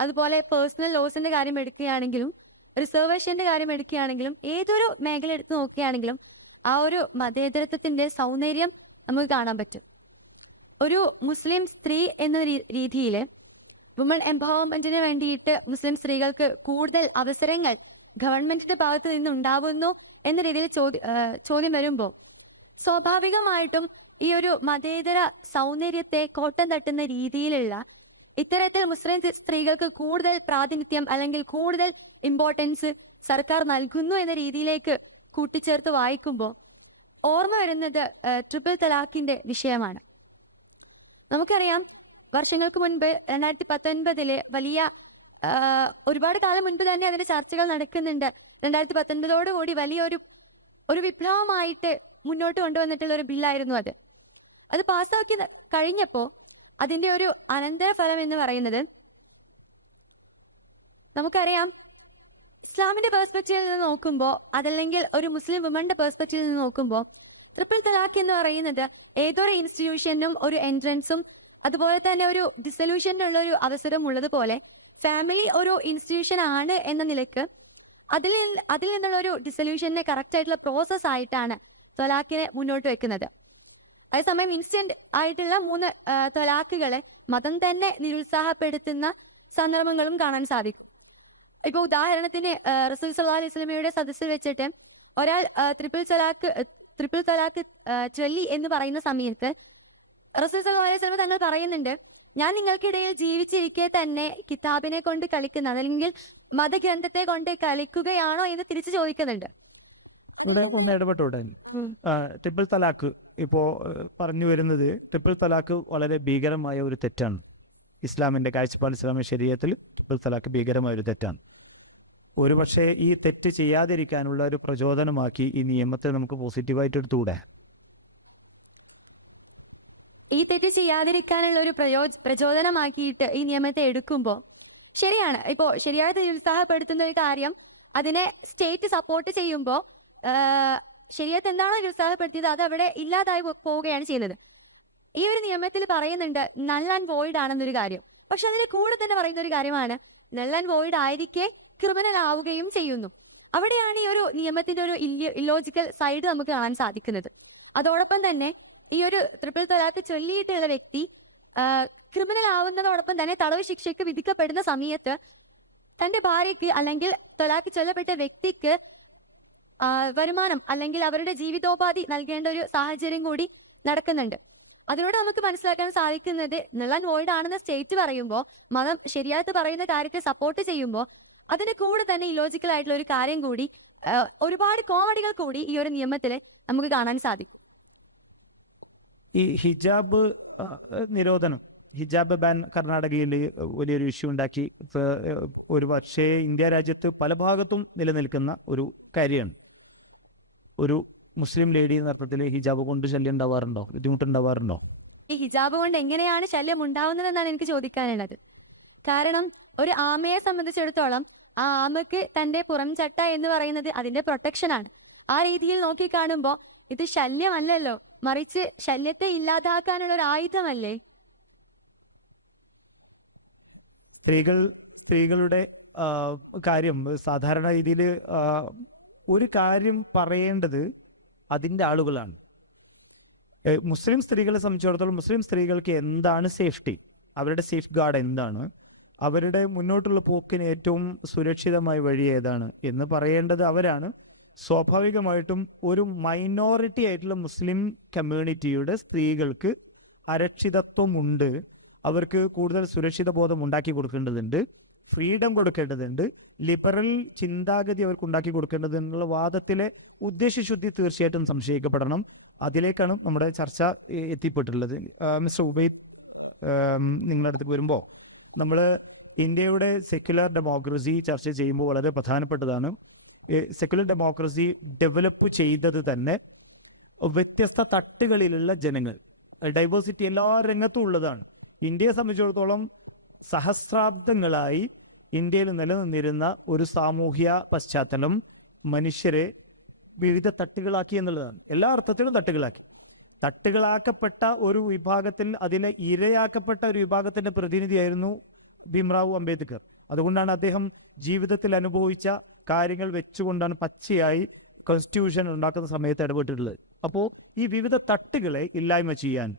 അതുപോലെ പേഴ്സണൽ ലോസിന്റെ കാര്യം എടുക്കുകയാണെങ്കിലും, റിസർവേഷന്റെ കാര്യം എടുക്കുകയാണെങ്കിലും, ഏതൊരു മേഖല എടുത്ത് നോക്കുകയാണെങ്കിലും ആ ഒരു മതേതരത്വത്തിന്റെ സൗന്ദര്യം നമുക്ക് കാണാൻ പറ്റും. ഒരു മുസ്ലിം സ്ത്രീ എന്ന രീതിയിൽ വുമൺ എംപവർമെന്റിന് വേണ്ടിയിട്ട് മുസ്ലിം സ്ത്രീകൾക്ക് കൂടുതൽ അവസരങ്ങൾ ഗവൺമെന്റിന്റെ ഭാഗത്ത് നിന്ന് ഉണ്ടാവുന്നു എന്ന രീതിയിൽ ചോദ്യം വരുമ്പോൾ സ്വാഭാവികമായിട്ടും ഈ ഒരു മതേതര സൗന്ദര്യത്തെ കോട്ടം തട്ടുന്ന രീതിയിലുള്ള ഇത്തരത്തിൽ മുസ്ലിം സ്ത്രീകൾക്ക് കൂടുതൽ പ്രാതിനിധ്യം അല്ലെങ്കിൽ കൂടുതൽ ഇമ്പോർട്ടൻസ് സർക്കാർ നൽകുന്നു എന്ന രീതിയിലേക്ക് കൂട്ടിച്ചേർത്ത് വായിക്കുമ്പോൾ ഓർമ്മ വരുന്നത് ട്രിപ്പിൾ തലാഖിന്റെ വിഷയമാണ്. നമുക്കറിയാം, വർഷങ്ങൾക്ക് മുൻപ് 2019 വലിയ ഒരുപാട് കാലം മുൻപ് തന്നെ അതിന്റെ ചർച്ചകൾ നടക്കുന്നുണ്ട്. 2019 വലിയൊരു വിപ്ലവമായിട്ട് മുന്നോട്ട് കൊണ്ടുവന്നിട്ടുള്ള ഒരു ബില്ലായിരുന്നു അത്. അത് പാസ്സാക്കി കഴിഞ്ഞപ്പോൾ അതിന്റെ ഒരു അനന്തരഫലം എന്ന് പറയുന്നത്, നമുക്കറിയാം, ഇസ്ലാമിന്റെ പെർസ്പെക്റ്റീവിൽ നിന്ന് നോക്കുമ്പോൾ, അതല്ലെങ്കിൽ ഒരു മുസ്ലിം വുമന്റെ പെർസ്പെക്റ്റീവിൽ നിന്ന് നോക്കുമ്പോൾ, ട്രിപ്പിൾ തലാഖ് എന്ന് പറയുന്നത് ഏതൊരു ഇൻസ്റ്റിറ്റ്യൂഷനും ഒരു എൻട്രൻസും അതുപോലെ തന്നെ ഒരു ഡിസൊല്യൂഷനുള്ള ഒരു അവസരം ഉള്ളതുപോലെ ഫാമിലി ഒരു ഇൻസ്റ്റിറ്റ്യൂഷൻ ആണ് എന്ന നിലക്ക് അതിൽ നിന്നുള്ള ഒരു ഡിസൊല്യൂഷനെ കറക്റ്റ് ആയിട്ടുള്ള പ്രോസസ് ആയിട്ടാണ് ത്വലാഖിനെ മുന്നോട്ട് വെക്കുന്നത്. അതേസമയം ഇൻസ്റ്റന്റ് ആയിട്ടുള്ള 3 ത്വലാഖുകളെ മതം തന്നെ നിരുത്സാഹപ്പെടുത്തുന്ന സന്ദർഭങ്ങളും കാണാൻ സാധിക്കും. ഇപ്പൊ ഉദാഹരണത്തിന് റസൂൽ സല്ലല്ലാഹു അലൈഹി വസല്ലമയുടെ സദസ്സിൽ വെച്ചിട്ട് ഒരാൾ ട്രിപ്പിൾ തലാഖ് ചൊല്ലി എന്ന് പറയുന്ന സമയത്ത് റസൂൽ സല്ലല്ലാഹു അലൈഹി വസല്ലം തങ്ങൾ പറയുന്നുണ്ട്, ഞാൻ നിങ്ങൾക്കിടയിൽ ജീവിച്ചിരിക്കെ തന്നെ കിതാബിനെ കൊണ്ട് കളിക്കുന്ന, അല്ലെങ്കിൽ മതഗ്രന്ഥത്തെ കൊണ്ട് കളിക്കുകയാണോ എന്ന് തിരിച്ചു ചോദിക്കുന്നുണ്ട്. ഇവിടെ ഒന്ന് ഇടപെട്ടോടെ. ട്രിപ്പിൾ തലാഖ് ഇപ്പോ പറഞ്ഞു വരുന്നത്, ട്രിപ്പിൾ തലാഖ് വളരെ ഭീകരമായ ഒരു തെറ്റാണ്. ഇസ്ലാമിന്റെ കാഴ്ചപ്പാട്, ഇസ്ലാമിക ശരീഅത്തിൽ ട്രിപ്പിൾ തലാഖ് ഭീകരമായ ഒരു തെറ്റാണ്. ഒരുപക്ഷെ ഈ തെറ്റ് ചെയ്യാതിരിക്കാനുള്ള ഒരു പ്രചോദനമാക്കി ഈ നിയമത്തെ നമുക്ക് പോസിറ്റീവായിട്ട് എടുത്തുകൂടെ? ഈ തെറ്റ് ചെയ്യാതിരിക്കാനുള്ള ഒരു പ്രചോദനമാക്കിയിട്ട് ഈ നിയമത്തെ എടുക്കുമ്പോൾ ശരിയാണ്. ഇപ്പോൾ ശരിയായിട്ട് നിരുത്സാഹപ്പെടുത്തുന്ന ഒരു കാര്യം അതിനെ സ്റ്റേറ്റ് സപ്പോർട്ട് ചെയ്യുമ്പോൾ ശരിയത്ത് എന്താണോ നിരുത്സാഹപ്പെടുത്തിയത് അത് അവിടെ ഇല്ലാതായി പോവുകയാണ് ചെയ്യുന്നത്. ഈ ഒരു നിയമത്തിൽ പറയുന്നുണ്ട് നൾ ആൻഡ് വോയിഡ് ആണെന്നൊരു കാര്യം. പക്ഷെ അതിന് കൂടെ തന്നെ പറയുന്ന ഒരു കാര്യമാണ് നൾ ആൻഡ് വോയിഡ് ആയിരിക്കെ ക്രിമിനൽ ആവുകയും ചെയ്യുന്നു. അവിടെയാണ് ഈ ഒരു നിയമത്തിന്റെ ഒരു ഇല്ലോജിക്കൽ സൈഡ് നമുക്ക് കാണാൻ സാധിക്കുന്നത്. അതോടൊപ്പം തന്നെ ഈ ഒരു ട്രിപ്പിൾ തലാഖ് ചൊല്ലിയിട്ടുള്ള വ്യക്തി ക്രിമിനൽ ആവുന്നതോടൊപ്പം തന്നെ തടവ് ശിക്ഷയ്ക്ക് വിധിക്കപ്പെടുന്ന സമയത്ത് തന്റെ ഭാര്യയ്ക്ക് അല്ലെങ്കിൽ തലാഖ് ചൊല്ലപ്പെട്ട വ്യക്തിക്ക് വരുമാനം അല്ലെങ്കിൽ അവരുടെ ജീവിതോപാധി നൽകേണ്ട ഒരു സാഹചര്യം കൂടി നടക്കുന്നുണ്ട്. അതിലൂടെ നമുക്ക് മനസ്സിലാക്കാൻ സാധിക്കുന്നത് നൾ ആൻഡ് വോയിഡ് ആണെന്ന് സ്റ്റേറ്റ് പറയുമ്പോൾ, മതം ശരിയായിട്ട് പറയുന്ന കാര്യത്തെ സപ്പോർട്ട് ചെയ്യുമ്പോൾ അതിന് കൂടെ തന്നെ ഇലോജിക്കൽ ആയിട്ടുള്ള ഒരു കാര്യം കൂടി, ഒരുപാട് കോമഡികൾ കൂടി ഈ ഒരു നിയമത്തിൽ നമുക്ക് കാണാൻ സാധിക്കും. ഈ ഹിജാബ് നിരോധനം, ഹിജാബ് ബാൻ കർണാടകയിൽ വലിയൊരു ഇഷ്യൂ ഉണ്ടാക്കി. ഒരു പക്ഷേ ഇന്ത്യ രാജ്യത്ത് പല ഭാഗത്തും നിലനിൽക്കുന്ന ഒരു കാര്യമാണ്. ഒരു മുസ്ലിം ലേഡി എന്ന അർത്ഥത്തിൽ ഹിജാബ് കൊണ്ട് ശല്യം ഉണ്ടാവാറുണ്ടോ, ബുദ്ധിമുട്ടുണ്ടാവാറുണ്ടോ? ഈ ഹിജാബ് കൊണ്ട് എങ്ങനെയാണ് ശല്യം ഉണ്ടാവുന്നതെന്നാണ് എനിക്ക് ചോദിക്കാനുള്ളത്. കാരണം ഒരു ആമയെ സംബന്ധിച്ചിടത്തോളം ആ ആമയ്ക്ക് തന്റെ പുറം ചട്ട എന്ന് പറയുന്നത് അതിന്റെ പ്രൊട്ടക്ഷനാണ്. ആ രീതിയിൽ നോക്കിക്കാണുമ്പോൾ ഇത് ശല്യമല്ലല്ലോ, മറിച്ച് ശല്യത്തെ ഇല്ലാതാക്കാനുള്ള ഒരു ആയുധമല്ലേ. സ്ത്രീകളുടെ കാര്യം സാധാരണ രീതിയിൽ ഒരു കാര്യം പറയേണ്ടത്, അതിൻ്റെ ആളുകളാണ്. മുസ്ലിം സ്ത്രീകളെ സംബന്ധിച്ചിടത്തോളം മുസ്ലിം സ്ത്രീകൾക്ക് എന്താണ് സേഫ്റ്റി, അവരുടെ സേഫ് ഗാർഡ് എന്താണ്, അവരുടെ മുന്നോട്ടുള്ള പോക്കിന് ഏറ്റവും സുരക്ഷിതമായ വഴി ഏതാണ് എന്ന് പറയേണ്ടത് അവരാണ്. സ്വാഭാവികമായിട്ടും ഒരു മൈനോറിറ്റി ആയിട്ടുള്ള മുസ്ലിം കമ്മ്യൂണിറ്റിയുടെ സ്ത്രീകൾക്ക് അരക്ഷിതത്വമുണ്ട്, അവർക്ക് കൂടുതൽ സുരക്ഷിത ബോധം ഉണ്ടാക്കി കൊടുക്കേണ്ടതുണ്ട്, ഫ്രീഡം കൊടുക്കേണ്ടതുണ്ട്, ലിബറൽ ചിന്താഗതി അവർക്ക് ഉണ്ടാക്കി കൊടുക്കേണ്ടത് എന്നുള്ള വാദത്തിലെ ഉദ്ദേശശുദ്ധി തീർച്ചയായിട്ടും സംശയിക്കപ്പെടണം. അതിലേക്കാണ് നമ്മുടെ ചർച്ച എത്തിപ്പെട്ടുള്ളത്. മിസ്റ്റർ ഉബൈദ്, നിങ്ങളുടെ അടുത്ത് വരുമ്പോൾ നമ്മൾ ഇന്ത്യയുടെ സെക്യുലർ ഡെമോക്രസി ചർച്ച ചെയ്യുമ്പോൾ വളരെ പ്രധാനപ്പെട്ടതാണ്. സെക്യുലർ ഡെമോക്രസി ഡെവലപ്പ് ചെയ്തത് തന്നെ വ്യത്യസ്ത തട്ടുകളിലുള്ള ജനങ്ങൾ, ഡൈവേഴ്സിറ്റി എല്ലാ രംഗത്തും ഉള്ളതാണ്. ഇന്ത്യയെ സംബന്ധിച്ചിടത്തോളം സഹസ്രാബ്ദങ്ങളായി ഇന്ത്യയിൽ നിലനിന്നിരുന്ന ഒരു സാമൂഹ്യ പശ്ചാത്തലം മനുഷ്യരെ വിവിധ തട്ടുകളാക്കി എന്നുള്ളതാണ്. എല്ലാ അർത്ഥത്തിലും തട്ടുകളാക്കപ്പെട്ട ഒരു വിഭാഗത്തിൽ, അതിനെ ഇരയാക്കപ്പെട്ട ഒരു വിഭാഗത്തിന്റെ പ്രതിനിധിയായിരുന്നു ഭീംറാവു അംബേദ്കർ. അതുകൊണ്ടാണ് അദ്ദേഹം ജീവിതത്തിൽ അനുഭവിച്ച കാര്യങ്ങൾ വെച്ചുകൊണ്ടാണ് പച്ചയായി കോൺസ്റ്റിറ്റ്യൂഷൻ ഉണ്ടാക്കുന്ന സമയത്ത് ഇടപെട്ടിട്ടുള്ളത്. അപ്പോൾ ഈ വിവിധ തട്ടുകളെ ഇല്ലായ്മ ചെയ്യാൻ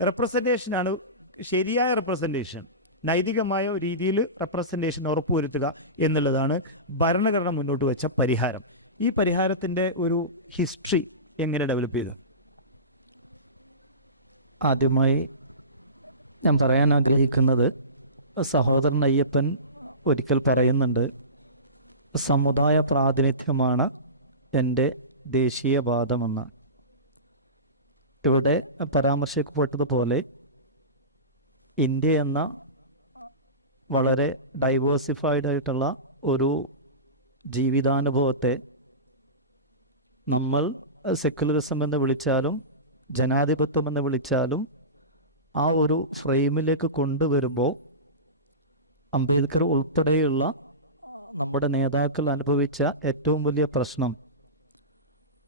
റെപ്രസെന്റേഷനാണ് ശരിയായ റെപ്രസെന്റേഷൻ, നൈതികമായ രീതിയിൽ റെപ്രസെന്റേഷൻ ഉറപ്പുവരുത്തുക എന്നുള്ളതാണ് ഭരണഘടന മുന്നോട്ട് വെച്ച പരിഹാരം. ഈ പരിഹാരത്തിന്റെ ഒരു ഹിസ്റ്ററി എങ്ങനെ ഡെവലപ്പ് ചെയ്ത്? ആദ്യമായി ഞാൻ പറയാൻ ആഗ്രഹിക്കുന്നത്, സഹോദരൻ അയ്യപ്പൻ ഒരിക്കൽ പറയുന്നുണ്ട്, സമുദായ പ്രാതിനിധ്യമാണ് എൻ്റെ ദേശീയവാദമെന്ന്. ഇവിടെ പരാമർശിക്കപ്പെട്ടതുപോലെ ഇന്ത്യ എന്ന വളരെ ഡൈവേഴ്സിഫൈഡ് ആയിട്ടുള്ള ഒരു ജീവിതാനുഭവത്തെ നമ്മൾ സെക്യുലറിസം എന്ന് വിളിച്ചാലും ജനാധിപത്യം എന്ന് വിളിച്ചാലും ആ ഒരു ഫ്രെയിമിലേക്ക് കൊണ്ടുവരുമ്പോൾ അംബേദ്കർ ഉൾപ്പെടെയുള്ള നമ്മുടെ നേതാക്കൾ അനുഭവിച്ച ഏറ്റവും വലിയ പ്രശ്നം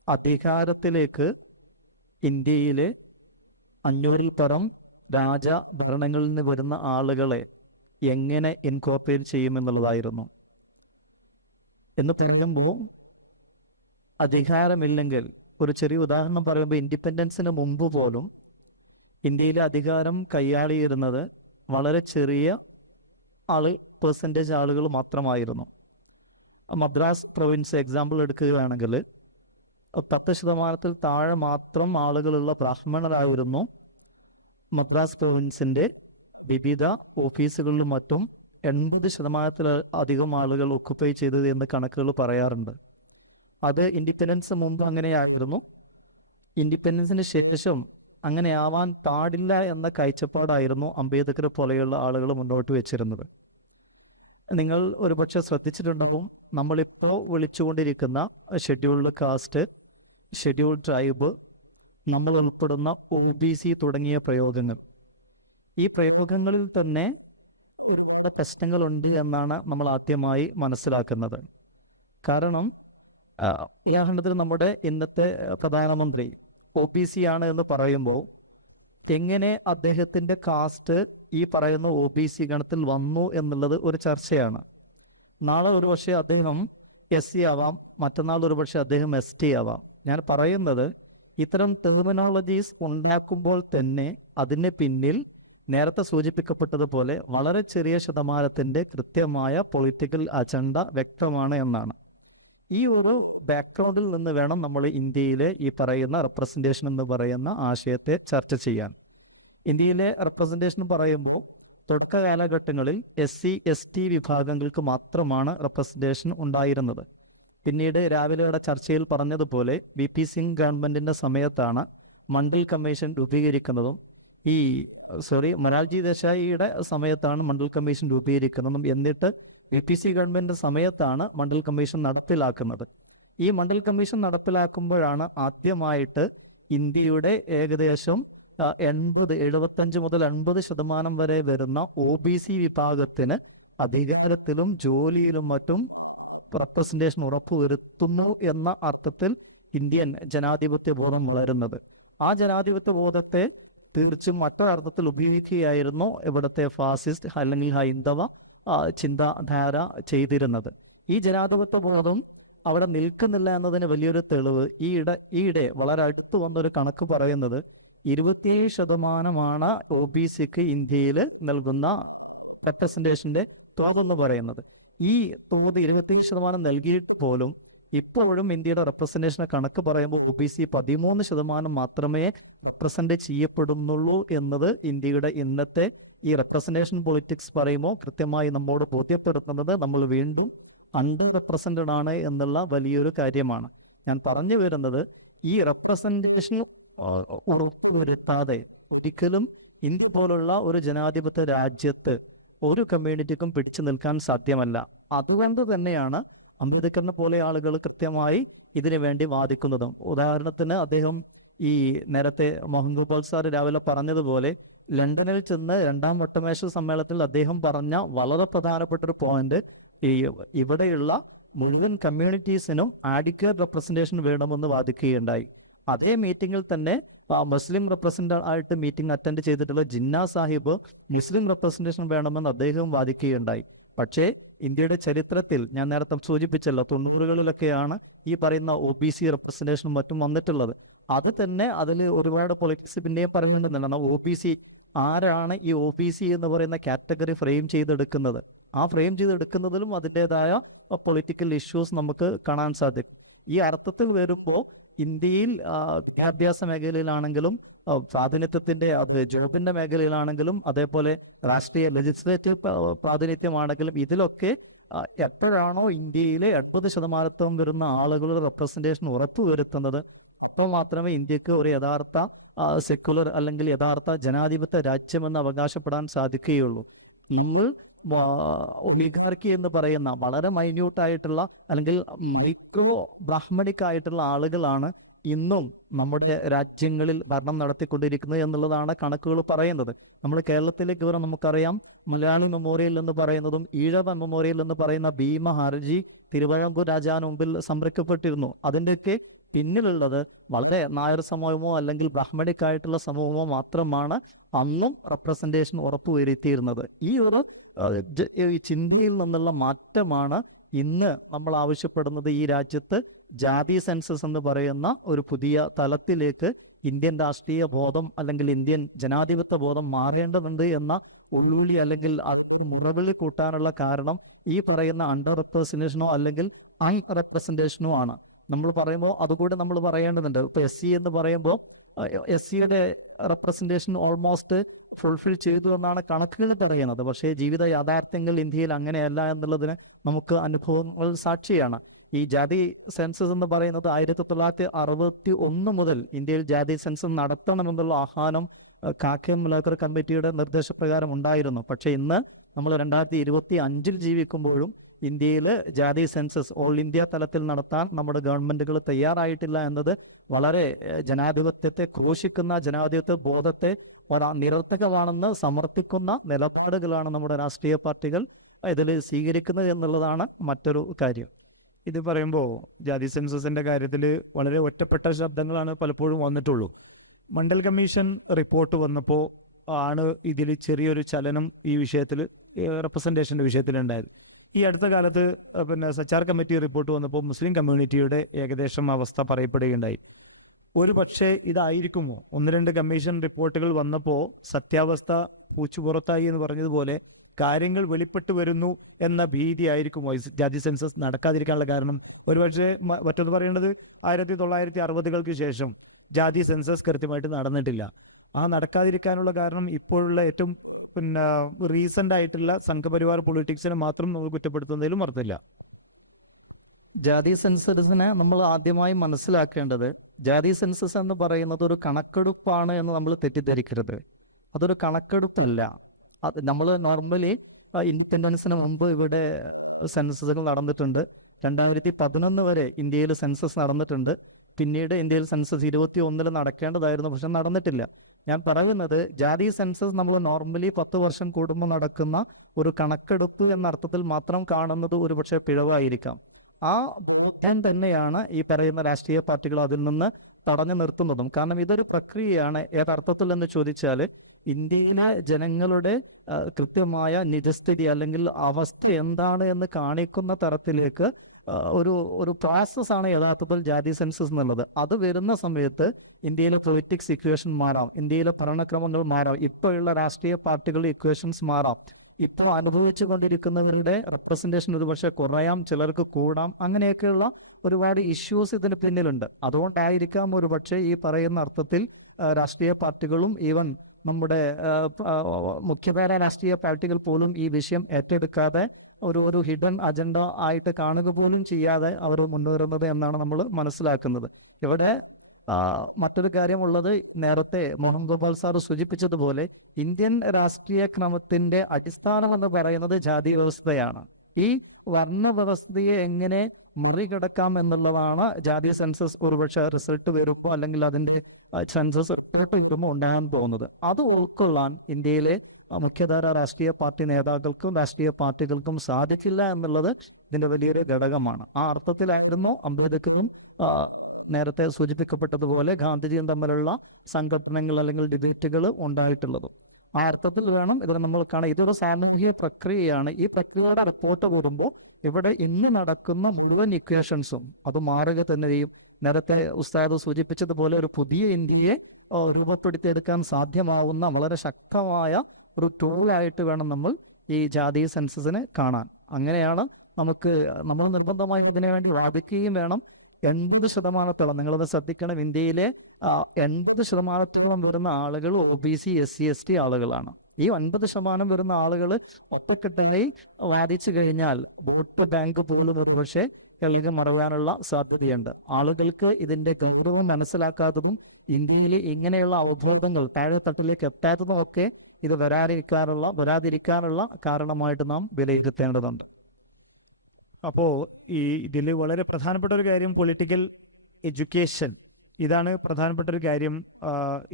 അധികാരത്തിലേക്ക് ഇന്ത്യയിലെ 500-ൽ പരം രാജഭരണങ്ങളിൽ നിന്ന് വരുന്ന ആളുകളെ എങ്ങനെ ഇൻകോർപ്പറേറ്റ് ചെയ്യുമെന്നുള്ളതായിരുന്നു. എന്ന് പറയുമ്പോൾ അധികാരമില്ലെങ്കിൽ, ഒരു ചെറിയ ഉദാഹരണം പറയുമ്പോൾ, ഇൻഡിപെൻഡൻസിന് മുമ്പ് പോലും ഇന്ത്യയിലെ അധികാരം കൈയാളിയിരുന്നത് വളരെ ചെറിയ പെർസെൻറ്റേജ് ആളുകൾ മാത്രമായിരുന്നു. മദ്രാസ് പ്രൊവിൻസ് എക്സാമ്പിൾ എടുക്കുകയാണെങ്കിൽ 10% താഴെ മാത്രം ആളുകളുള്ള ബ്രാഹ്മണരായിരുന്നു മദ്രാസ് പ്രൊവിൻസിൻ്റെ വിവിധ ഓഫീസുകളിലും മറ്റും 80% ആളുകൾ ഒക്കുപ്പൈ ചെയ്തത് എന്ന് കണക്കുകൾ പറയാറുണ്ട്. അത് ഇൻഡിപെൻഡൻസ് മുമ്പ് അങ്ങനെയായിരുന്നു. ഇൻഡിപെൻഡൻസിന് ശേഷം അങ്ങനെയാവാൻ പാടില്ല എന്ന കാഴ്ചപ്പാടായിരുന്നു അംബേദ്കർ പോലെയുള്ള ആളുകൾ മുന്നോട്ട് വെച്ചിരുന്നത്. നിങ്ങൾ ഒരുപക്ഷെ ശ്രദ്ധിച്ചിട്ടുണ്ടാകും, നമ്മളിപ്പോൾ വിളിച്ചുകൊണ്ടിരിക്കുന്ന ഷെഡ്യൂൾഡ് കാസ്റ്റ്, ഷെഡ്യൂൾഡ് ട്രൈബ്, നമ്മൾ ഉൾപ്പെടുന്ന OBC തുടങ്ങിയ പ്രയോഗങ്ങൾ, ഈ പ്രയോഗങ്ങളിൽ തന്നെ ഒരുപാട് പ്രശ്നങ്ങളുണ്ട് എന്നാണ് നമ്മൾ ആദ്യമായി മനസ്സിലാക്കുന്നത്. കാരണം ഉദാഹരണത്തിന് നമ്മുടെ ഇന്നത്തെ പ്രധാനമന്ത്രി OBC ആണ് എന്ന് പറയുമ്പോൾ എങ്ങനെ അദ്ദേഹത്തിൻ്റെ കാസ്റ്റ് ഈ പറയുന്ന OBC ഗണത്തിൽ വന്നു എന്നുള്ളത് ഒരു ചർച്ചയാണ്. നാളെ ഒരുപക്ഷെ അദ്ദേഹം SC ആവാം, മറ്റന്നാൾ ഒരുപക്ഷെ അദ്ദേഹം ST ആവാം. ഞാൻ പറയുന്നത്, ഇത്തരം ടെർമിനോളജീസ് ഉണ്ടാക്കുമ്പോൾ തന്നെ അതിന് പിന്നിൽ നേരത്തെ സൂചിപ്പിക്കപ്പെട്ടതുപോലെ വളരെ ചെറിയ ശതമാനത്തിൻ്റെ കൃത്യമായ പൊളിറ്റിക്കൽ അജണ്ട വ്യക്തമാണ് എന്നാണ്. ഈ ഒരു ബാക്ക്ഗ്രൗണ്ടിൽ നിന്ന് വേണം നമ്മൾ ഇന്ത്യയിലെ ഈ പറയുന്ന റെപ്രസെൻറ്റേഷൻ എന്ന് പറയുന്ന ആശയത്തെ ചർച്ച ചെയ്യാൻ. ഇന്ത്യയിലെ റെപ്രസെൻറ്റേഷൻ പറയുമ്പോൾ തുടക്ക കാലഘട്ടങ്ങളിൽ SC ST വിഭാഗങ്ങൾക്ക് മാത്രമാണ് റെപ്രസെൻറ്റേഷൻ ഉണ്ടായിരുന്നത്. പിന്നീട് രാവിലെയുടെ ചർച്ചയിൽ പറഞ്ഞതുപോലെ VP സിംഗ് ഗവൺമെൻറ്റിൻ്റെ സമയത്താണ് മണ്ഡൽ കമ്മീഷൻ രൂപീകരിക്കുന്നതും, മൊറാർജി ദേശായിയുടെ സമയത്താണ് മണ്ഡൽ കമ്മീഷൻ രൂപീകരിക്കുന്നതും, എന്നിട്ട് VPC ഗവൺമെൻറ് സമയത്താണ് മണ്ഡൽ കമ്മീഷൻ നടപ്പിലാക്കുന്നത്. ഈ മണ്ഡൽ കമ്മീഷൻ നടപ്പിലാക്കുമ്പോഴാണ് ആദ്യമായിട്ട് ഇന്ത്യയുടെ ഏകദേശം 75 മുതൽ 80% വരെ വരുന്ന OBC വിഭാഗത്തിന് അധികാരത്തിലും ജോലിയിലും മറ്റും റെപ്രസെൻറ്റേഷൻ ഉറപ്പുവരുത്തുന്നു എന്ന അർത്ഥത്തിൽ ഇന്ത്യൻ ജനാധിപത്യ ബോധം വളരുന്നത്. ആ ജനാധിപത്യ ബോധത്തെ തീർച്ചും മറ്റൊരർത്ഥത്തിൽ ഉപയോഗിക്കുകയായിരുന്നു ഇവിടുത്തെ ഫാസിസ്റ്റ് അല്ലെങ്കിൽ ഹൈന്ദവ ചിന്താധാര ചെയ്തിരുന്നത്. ഈ ജനാധിപത്യ ബോധം അവിടെ നിൽക്കുന്നില്ല എന്നതിന് വലിയൊരു തെളിവ് ഈയിടെ വളരെ അടുത്ത് വന്നൊരു കണക്ക് പറയുന്നത് 27% OBCക്ക് ഇന്ത്യയിൽ നൽകുന്ന റെപ്രസെന്റേഷന്റെ തുക എന്ന് പറയുന്നത്. ഈ തുക 27% നൽകിയിട്ട് പോലും ഇപ്പോഴും ഇന്ത്യയുടെ റെപ്രസെന്റേഷനെ കണക്ക് പറയുമ്പോൾ OBC 13% മാത്രമേ റെപ്രസെന്റ് ചെയ്യപ്പെടുന്നുള്ളൂ എന്നത് ഇന്ത്യയുടെ ഇന്നത്തെ ഈ റെപ്രസെന്റേഷൻ പൊളിറ്റിക്സ് പറയുമ്പോൾ കൃത്യമായി നമ്മോട് ബോധ്യപ്പെടുത്തുന്നത് നമ്മൾ വീണ്ടും അണ്ടർ റെപ്രസെന്റഡ് ആണ് എന്നുള്ള വലിയൊരു കാര്യമാണ്. ഞാൻ പറഞ്ഞു വരുന്നത് ഈ റെപ്രസെന്റേഷൻ ഉറപ്പുവരുത്താതെ ഒരിക്കലും ഇന്ത്യ പോലുള്ള ഒരു ജനാധിപത്യ രാജ്യത്ത് ഒരു കമ്മ്യൂണിറ്റിക്കും പിടിച്ചു നിൽക്കാൻ സാധ്യമല്ല. അതുകൊണ്ട് തന്നെയാണ് അംബേദ്കറിനെ പോലെ ആളുകൾ കൃത്യമായി ഇതിനു വേണ്ടി വാദിക്കുന്നതും. ഉദാഹരണത്തിന് അദ്ദേഹം ഈ നേരത്തെ മോഹൻ ഗോപാൽ സാർ രാവിലെ പറഞ്ഞതുപോലെ ലണ്ടനിൽ ചെന്ന് 2ാം വട്ടമേശ സമ്മേളനത്തിൽ അദ്ദേഹം പറഞ്ഞ വളരെ പ്രധാനപ്പെട്ട ഒരു പോയിന്റ്, ഈ ഇവിടെയുള്ള മുഴുവൻ കമ്മ്യൂണിറ്റീസിനും ആഡിക്വേറ്റ് റെപ്രസെന്റേഷൻ വേണമെന്ന് വാദിക്കുകയുണ്ടായി. അതേ മീറ്റിംഗിൽ തന്നെ മുസ്ലിം റെപ്രസെന്റേറ്റീവ് ആയിട്ട് മീറ്റിംഗ് അറ്റൻഡ് ചെയ്തിട്ടുള്ള ജിന്ന സാഹിബ് മുസ്ലിം റെപ്രസെന്റേഷൻ വേണമെന്ന് അദ്ദേഹം വാദിക്കുകയുണ്ടായി. പക്ഷേ ഇന്ത്യയുടെ ചരിത്രത്തിൽ ഞാൻ നേരത്തെ സൂചിപ്പിച്ചല്ലോ 90കളിലൊക്കെയാണ് ഈ പറയുന്ന OBC റെപ്രസെന്റേഷനും മറ്റും വന്നിട്ടുള്ളത്. അത് തന്നെ അതിൽ ഒരുപാട് പൊളിറ്റിക്സ് പിന്നെ പറയുന്നുണ്ടെന്നാണ്. OBC ആരാണ് ഈ OBC എന്ന് പറയുന്ന കാറ്റഗറി ഫ്രെയിം ചെയ്തെടുക്കുന്നത്? ആ ഫ്രെയിം ചെയ്തെടുക്കുന്നതിലും അതിൻ്റെതായ പൊളിറ്റിക്കൽ ഇഷ്യൂസ് നമുക്ക് കാണാൻ സാധിക്കും. ഈ അർത്ഥത്തിൽ വരുമ്പോൾ ഇന്ത്യയിൽ വിദ്യാഭ്യാസ മേഖലയിലാണെങ്കിലും പ്രാതിനിധ്യത്തിന്റെ ജോബിന്റെ മേഖലയിലാണെങ്കിലും അതേപോലെ രാഷ്ട്രീയ ലെജിസ്ലേറ്റീവ് പ്രാതിനിധ്യമാണെങ്കിലും ഇതിലൊക്കെ എപ്പോഴാണോ ഇന്ത്യയിലെ 80% വരുന്ന ആളുകളുടെ റെപ്രസെന്റേഷൻ ഉറപ്പുവരുത്തുന്നത് അപ്പോൾ മാത്രമേ ഇന്ത്യക്ക് ഒരു യഥാർത്ഥ സെക്യുലർ അല്ലെങ്കിൽ യഥാർത്ഥ ജനാധിപത്യ രാജ്യമെന്ന് അവകാശപ്പെടാൻ സാധിക്കുകയുള്ളൂ. ഇന്ന് ഒലിഗാർക്കി എന്ന് പറയുന്ന വളരെ മൈന്യൂട്ടായിട്ടുള്ള അല്ലെങ്കിൽ മൈക്രോ ബ്രാഹ്മണിക് ആയിട്ടുള്ള ആളുകളാണ് ഇന്നും നമ്മുടെ രാജ്യങ്ങളിൽ ഭരണം നടത്തിക്കൊണ്ടിരിക്കുന്നത് എന്നുള്ളതാണ് കണക്കുകൾ പറയുന്നത്. നമ്മൾ കേരളത്തിലേക്ക് വരെ നമുക്കറിയാം മുലാനി മെമ്മോറിയൽ എന്ന് പറയുന്നതും ഈഴവ മെമ്മോറിയൽ എന്ന് പറയുന്ന ഭീമ ഹർജി തിരുവിതാംകൂർ രാജാവിന് മുമ്പിൽ സമർപ്പിക്കപ്പെട്ടിരുന്നു. അതിൻ്റെയൊക്കെ പിന്നിലുള്ളത് വളരെ നായർ സമൂഹമോ അല്ലെങ്കിൽ ബ്രാഹ്മണിക് ആയിട്ടുള്ള സമൂഹമോ മാത്രമാണ് അന്നും റെപ്രസെന്റേഷൻ ഉറപ്പുവരുത്തിയിരുന്നത്. ഈ ഒരു ചിന്തയിൽ നിന്നുള്ള മാറ്റമാണ് ഇന്ന് നമ്മൾ ആവശ്യപ്പെടുന്നത്. ഈ രാജ്യത്ത് ജാതി സെൻസസ് എന്ന് പറയുന്ന ഒരു പുതിയ തലത്തിലേക്ക് ഇന്ത്യൻ രാഷ്ട്രീയ ബോധം അല്ലെങ്കിൽ ഇന്ത്യൻ ജനാധിപത്യ ബോധം മാറേണ്ടതുണ്ട് എന്ന ഉള്ളൂളി അല്ലെങ്കിൽ മുറവിളി കൂട്ടാനുള്ള കാരണം ഈ പറയുന്ന അണ്ടർ റെപ്രസെന്റേഷനോ അല്ലെങ്കിൽ അൺ റെപ്രസെന്റേഷനോ ആണ്. നമ്മൾ പറയുമ്പോൾ അതുകൂടെ നമ്മൾ പറയേണ്ടതുണ്ട്. ഇപ്പൊ SC എന്ന് പറയുമ്പോൾ SCയുടെ റെപ്രസെന്റേഷൻ ഓൾമോസ്റ്റ് ഫുൾഫിൽ ചെയ്തു എന്നാണ് കണക്കുകൾ പറയുന്നത്. പക്ഷേ ജീവിത യാഥാർത്ഥ്യങ്ങൾ ഇന്ത്യയിൽ അങ്ങനെയല്ല എന്നുള്ളതിന് നമുക്ക് അനുഭവങ്ങൾ സാക്ഷിയാണ്. ഈ ജാതി സെൻസസ് എന്ന് പറയുന്നത് 1961 മുതൽ ഇന്ത്യയിൽ ജാതി സെൻസസ് നടത്തണമെന്നുള്ള ആഹ്വാനം കാക്കയം മുലാക്കർ കമ്മിറ്റിയുടെ നിർദ്ദേശപ്രകാരം ഉണ്ടായിരുന്നു. പക്ഷെ ഇന്ന് നമ്മൾ 2025 ജീവിക്കുമ്പോഴും ഇന്ത്യയിൽ ജാതി സെൻസസ് ഓൾ ഇന്ത്യ തലത്തിൽ നടത്താൻ നമ്മുടെ ഗവൺമെന്റുകൾ തയ്യാറായിട്ടില്ല എന്നത് വളരെ ജനാധിപത്യത്തെ ക്രോശിക്കുന്ന ജനാധിപത്യ ബോധത്തെ നിരർത്ഥകമാണെന്ന് സമർത്ഥിക്കുന്ന നിലപാടുകളാണ് നമ്മുടെ രാഷ്ട്രീയ പാർട്ടികൾ ഇതിൽ സ്വീകരിക്കുന്നത് എന്നുള്ളതാണ് മറ്റൊരു കാര്യം. ഇത് പറയുമ്പോൾ ജാതി സെൻസസിന്റെ കാര്യത്തിൽ വളരെ ഒറ്റപ്പെട്ട ശബ്ദങ്ങളാണ് പലപ്പോഴും വന്നിട്ടുള്ളൂ. മണ്ഡൽ കമ്മീഷൻ റിപ്പോർട്ട് വന്നപ്പോൾ ആണ് ഇതിൽ ചെറിയൊരു ചലനം ഈ വിഷയത്തിൽ റെപ്രസെന്റേഷന്റെ വിഷയത്തിലുണ്ടായത്. ഈ അടുത്ത കാലത്ത് സച്ചാർ കമ്മിറ്റി റിപ്പോർട്ട് വന്നപ്പോൾ മുസ്ലിം കമ്മ്യൂണിറ്റിയുടെ ഏകദേശം അവസ്ഥ പറയപ്പെടുകയുണ്ടായി. ഒരു പക്ഷേ ഇതായിരിക്കുമോ 1-2 കമ്മീഷൻ റിപ്പോർട്ടുകൾ വന്നപ്പോൾ സത്യാവസ്ഥ പൂച്ചുപുറത്തായി എന്ന് പറഞ്ഞതുപോലെ കാര്യങ്ങൾ വെളിപ്പെട്ട് വരുന്നു എന്ന ഭീതി ആയിരിക്കുമോ ജാതി സെൻസസ് നടക്കാതിരിക്കാനുള്ള കാരണം? ഒരുപക്ഷെ മറ്റൊന്ന് പറയുന്നത് 1960-കൾക്ക് ശേഷം ജാതി സെൻസസ് കൃത്യമായിട്ട് നടന്നിട്ടില്ല. ആ നടക്കാതിരിക്കാനുള്ള കാരണം ഇപ്പോഴുള്ള ഏറ്റവും റീസെന്റ് ആയിട്ടുള്ള സംഘപരിവാർ പൊളിറ്റിക്സിനെ മാത്രം നമ്മൾ കുറ്റപ്പെടുത്തുന്നതിലും അർത്ഥമില്ല. ജാതി സെൻസസിനെ നമ്മൾ ആദ്യമായി മനസ്സിലാക്കേണ്ടത് ജാതി സെൻസസ് എന്ന് പറയുന്നത് ഒരു കണക്കെടുപ്പാണ് എന്ന് നമ്മൾ തെറ്റിദ്ധരിക്കരുത്. അതൊരു കണക്കെടുപ്പല്ല. അത് നമ്മൾ നോർമലി ഇൻഡിപെൻഡൻസിന് മുമ്പ് ഇവിടെ സെൻസസുകൾ നടന്നിട്ടുണ്ട്. 2011 വരെ ഇന്ത്യയിൽ സെൻസസ് നടന്നിട്ടുണ്ട്. പിന്നീട് ഇന്ത്യയിൽ സെൻസസ് 2021 നടക്കേണ്ടതായിരുന്നു, പക്ഷെ നടന്നിട്ടില്ല. ഞാൻ പറയുന്നത് ജാതി സെൻസസ് നമ്മൾ നോർമലി 10 വർഷം കൂടുമ്പോൾ നടക്കുന്ന ഒരു കണക്കെടുപ്പ് എന്ന അർത്ഥത്തിൽ മാത്രം കാണുന്നത് ഒരുപക്ഷെ പിഴവായിരിക്കാം. ആ തന്നെയാണ് ഈ പറയുന്ന രാഷ്ട്രീയ പാർട്ടികൾ അതിൽ നിന്ന് തടഞ്ഞു നിർത്തുന്നതും. കാരണം ഇതൊരു പ്രക്രിയയാണ്. ഏതർത്ഥത്തിൽ എന്ന് ചോദിച്ചാൽ ഇന്ത്യയിലെ ജനങ്ങളുടെ കൃത്യമായ നിജസ്ഥിതി അല്ലെങ്കിൽ അവസ്ഥ എന്താണ് എന്ന് കാണിക്കുന്ന തരത്തിലേക്ക് ഒരു പ്രോസസ്സാണ് യഥാർത്ഥത്തിൽ ജാതി സെൻസസ് എന്നുള്ളത്. അത് വരുന്ന സമയത്ത് ഇന്ത്യയിലെ പൊളിറ്റിക്സ് ഇക്വേഷൻ മാറാം, ഇന്ത്യയിലെ ഭരണക്രമങ്ങൾ മാറാം, ഇപ്പോഴുള്ള രാഷ്ട്രീയ പാർട്ടികളുടെ ഇക്വേഷൻസ് മാറാം. ഇപ്പോൾ അനുഭവിച്ചു കൊണ്ടിരിക്കുന്നവരുടെ റെപ്രസെൻറ്റേഷൻ ഒരുപക്ഷെ കുറയാം, ചിലർക്ക് കൂടാം. അങ്ങനെയൊക്കെയുള്ള ഒരുപാട് ഇഷ്യൂസ് ഇതിന് പിന്നിലുണ്ട്. അതുകൊണ്ടായിരിക്കാം ഒരുപക്ഷെ ഈ പറയുന്ന അർത്ഥത്തിൽ രാഷ്ട്രീയ പാർട്ടികളും ഈവൻ നമ്മുടെ മുഖ്യധാര രാഷ്ട്രീയ പാർട്ടികൾ പോലും ഈ വിഷയം ഏറ്റെടുക്കാതെ ഒരു ഹിഡൻ അജണ്ട ആയിട്ട് കാണുക പോലും ചെയ്യാതെ അവർ മുന്നേറുന്നത് എന്നാണ് നമ്മൾ മനസ്സിലാക്കുന്നത്. ഇവിടെ മറ്റൊരു കാര്യമുള്ളത്, നേരത്തെ മോഹൻ ഗോപാൽ സാർ സൂചിപ്പിച്ചതുപോലെ ഇന്ത്യൻ രാഷ്ട്രീയ ക്രമത്തിന്റെ അടിസ്ഥാനം എന്ന് പറയുന്നത് ജാതി വ്യവസ്ഥയാണ്. ഈ വർണ്ണ വ്യവസ്ഥയെ എങ്ങനെ മറികടക്കാം എന്നുള്ളതാണ് ജാതി സെൻസസ് ഒരുപക്ഷെ റിസൾട്ട് വരുമ്പോൾ അല്ലെങ്കിൽ അതിന്റെ സെൻസസ് വരുമ്പോൾ ഉണ്ടാകാൻ പോകുന്നത്. അത് ഉൾക്കൊള്ളാൻ ഇന്ത്യയിലെ മുഖ്യധാര രാഷ്ട്രീയ പാർട്ടി നേതാക്കൾക്കും രാഷ്ട്രീയ പാർട്ടികൾക്കും സാധിക്കില്ല എന്നുള്ളത് ഇതിന്റെ വലിയൊരു ഘടകമാണ്. ആ അർത്ഥത്തിലായിരുന്നു അംബേദ്കറും നേരത്തെ സൂചിപ്പിക്കപ്പെട്ടതുപോലെ ഗാന്ധിജിയും തമ്മിലുള്ള സംഘടനകൾ അല്ലെങ്കിൽ ഡിബേറ്റുകൾ ഉണ്ടായിട്ടുള്ളതും. ആ അർത്ഥത്തിൽ വേണം ഇവിടെ നമ്മൾ കാണാൻ. ഇതൊരു സാമൂഹിക പ്രക്രിയയാണ്. ഈ പ്രക്രിയയുടെ റിപ്പോർട്ട് കൂടുമ്പോൾ ഇവിടെ ഇന്ന് നടക്കുന്ന മുഴുവൻ ഇക്വേഷൻസും അത് മാറുക തന്നെയും നേരത്തെ ഉസ്താദ് സൂചിപ്പിച്ചതുപോലെ ഒരു പുതിയ ഇന്ത്യയെ രൂപപ്പെടുത്തിയെടുക്കാൻ സാധ്യമാവുന്ന വളരെ ശക്തമായ ഒരു ടൂളായിട്ട് വേണം നമ്മൾ ഈ ജാതി സെൻസസിനെ കാണാൻ. അങ്ങനെയാണ് നമ്മൾ നിർബന്ധമായി ഇതിനു വേണ്ടി വാദിക്കുകയും വേണം. 80% നിങ്ങളത് ശ്രദ്ധിക്കണം, ഇന്ത്യയിലെ 80% വരുന്ന ആളുകൾ OBC SC ST ആളുകളാണ്. ഈ 50% വരുന്ന ആളുകൾ ഒറ്റക്കെട്ടായി വാദിച്ചു കഴിഞ്ഞാൽ വോട്ട് ബാങ്ക് പോലും ഒരുപക്ഷെ കേൾക്കെ മറവാനുള്ള സാധ്യതയുണ്ട്. ആളുകൾക്ക് ഇതിന്റെ ഗൗരവം മനസ്സിലാക്കാത്തതും ഇന്ത്യയിൽ ഇങ്ങനെയുള്ള അവബോധങ്ങൾ താഴെത്തട്ടിലേക്ക് എത്താത്തതും ഒക്കെ ഇത് വരാതിരിക്കാനുള്ള കാരണമായിട്ട് നാം വിലയിരുത്തേണ്ടതുണ്ട്. അപ്പോൾ ഇതിൽ വളരെ പ്രധാനപ്പെട്ട ഒരു കാര്യം പൊളിറ്റിക്കൽ ഇതാണ് പ്രധാനപ്പെട്ട ഒരു കാര്യം.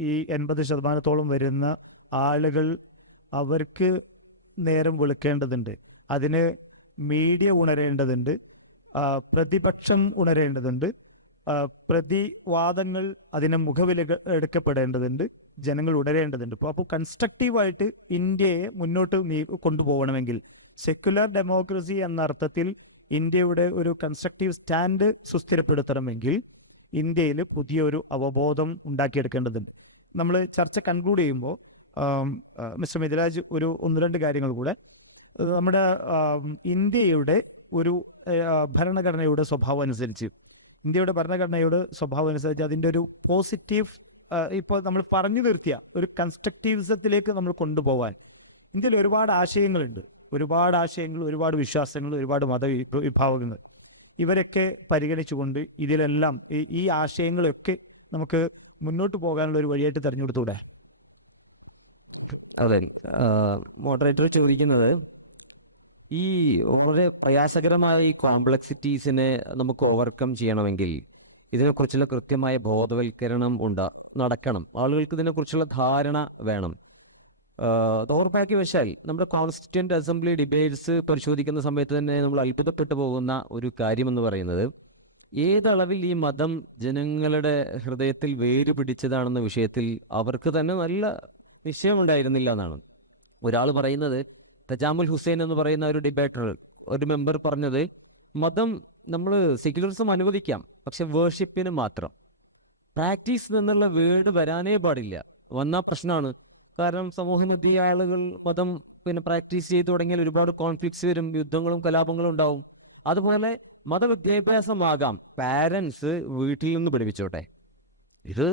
ഈ 80% വരുന്ന ആളുകൾ അവർക്ക് നേരം വെളുക്കേണ്ടതുണ്ട്. അതിന് മീഡിയ ഉണരേണ്ടതുണ്ട്, പ്രതിപക്ഷം ഉണരേണ്ടതുണ്ട്, പ്രതിവാദങ്ങൾ അതിനെ എടുക്കപ്പെടേണ്ടതുണ്ട്, ജനങ്ങൾ ഉണരേണ്ടതുണ്ട്. അപ്പോൾ കൺസ്ട്രക്റ്റീവായിട്ട് ഇന്ത്യയെ മുന്നോട്ട് കൊണ്ടുപോകണമെങ്കിൽ സെക്യുലർ ഡെമോക്രസി എന്ന അർത്ഥത്തിൽ ഇന്ത്യയുടെ ഒരു കൺസ്ട്രക്റ്റീവ് സ്റ്റാൻഡ് സുസ്ഥിരപ്പെടുത്തണമെങ്കിൽ ഇന്ത്യയിൽ പുതിയൊരു അവബോധം ഉണ്ടാക്കിയെടുക്കേണ്ടതുണ്ട്. നമ്മൾ ചർച്ച കൺക്ലൂഡ് ചെയ്യുമ്പോൾ മിസ്റ്റർ മിഥിലാജ് ഒരു 1-2 കാര്യങ്ങൾ കൂടെ, നമ്മുടെ ഇന്ത്യയുടെ ഒരു ഭരണഘടനയുടെ സ്വഭാവം അനുസരിച്ച് അതിൻ്റെ ഒരു പോസിറ്റീവ് ഇപ്പോൾ നമ്മൾ പറഞ്ഞു നിർത്തിയ ഒരു കൺസ്ട്രക്റ്റീവിസത്തിലേക്ക് നമ്മൾ കൊണ്ടുപോകാൻ ഇന്ത്യയിൽ ഒരുപാട് ആശയങ്ങളുണ്ട്, ഒരുപാട് വിശ്വാസങ്ങൾ, ഒരുപാട് മതവിഭാഗങ്ങൾ. ഇവരൊക്കെ പരിഗണിച്ചുകൊണ്ട് ഇതിലെല്ലാം ഈ ആശയങ്ങളൊക്കെ നമുക്ക് മുന്നോട്ട് പോകാനുള്ള ഒരു വഴിയായിട്ട് തിരഞ്ഞെടുത്തൂടെ? അതെ, മോഡറേറ്റർ ചോദിക്കുന്നത് ഈ വളരെ പ്രയാസകരമായ ഈ കോംപ്ലക്സിറ്റീസിനെ നമുക്ക് ഓവർകം ചെയ്യണമെങ്കിൽ ഇതിനെക്കുറിച്ചുള്ള കൃത്യമായ ബോധവൽക്കരണം നടക്കണം. ആളുകൾക്ക് ഇതിനെക്കുറിച്ചുള്ള ധാരണ വേണം. ദൗർഭാഗ്യ വശാൽ നമ്മുടെ കോൺസ്റ്റിറ്റ്യൂന്റ് അസംബ്ലി ഡിബേറ്റ്സ് പരിശോധിക്കുന്ന സമയത്ത് തന്നെ നമ്മൾ അത്ഭുതപ്പെട്ടു പോകുന്ന ഒരു കാര്യമെന്ന് പറയുന്നത് ഏതളവിൽ ഈ മതം ജനങ്ങളുടെ ഹൃദയത്തിൽ വേര് പിടിച്ചതാണെന്ന വിഷയത്തിൽ അവർക്ക് തന്നെ നല്ല നിശ്ചയമുണ്ടായിരുന്നില്ല എന്നാണ്. ഒരാൾ പറയുന്നത്, തജാമുൽ ഹുസൈൻ എന്ന് പറയുന്ന ഒരു ഡിബേറ്റർ, ഒരു മെമ്പർ പറഞ്ഞത്, മതം നമ്മൾ സെക്യുലറിസം അനുവദിക്കാം, പക്ഷെ വേർഷിപ്പിന് മാത്രം, പ്രാക്ടീസ് എന്നുള്ള വേർഡ് വരാനേ പാടില്ല. വന്നാൽ പ്രശ്നമാണ്. കാരണം സമൂഹത്തിലെ ആളുകൾ മതം പ്രാക്ടീസ് ചെയ്ത് തുടങ്ങിയാൽ ഒരുപാട് കോൺഫ്ലിക്ട്സ് വരും, യുദ്ധങ്ങളും കലാപങ്ങളും ഉണ്ടാവും. അതുപോലെ മതവിദ്യാഭ്യാസമാകാം, പാരൻസ് വീട്ടിൽ നിന്ന് പഠിപ്പിച്ചോട്ടെ. ഇത്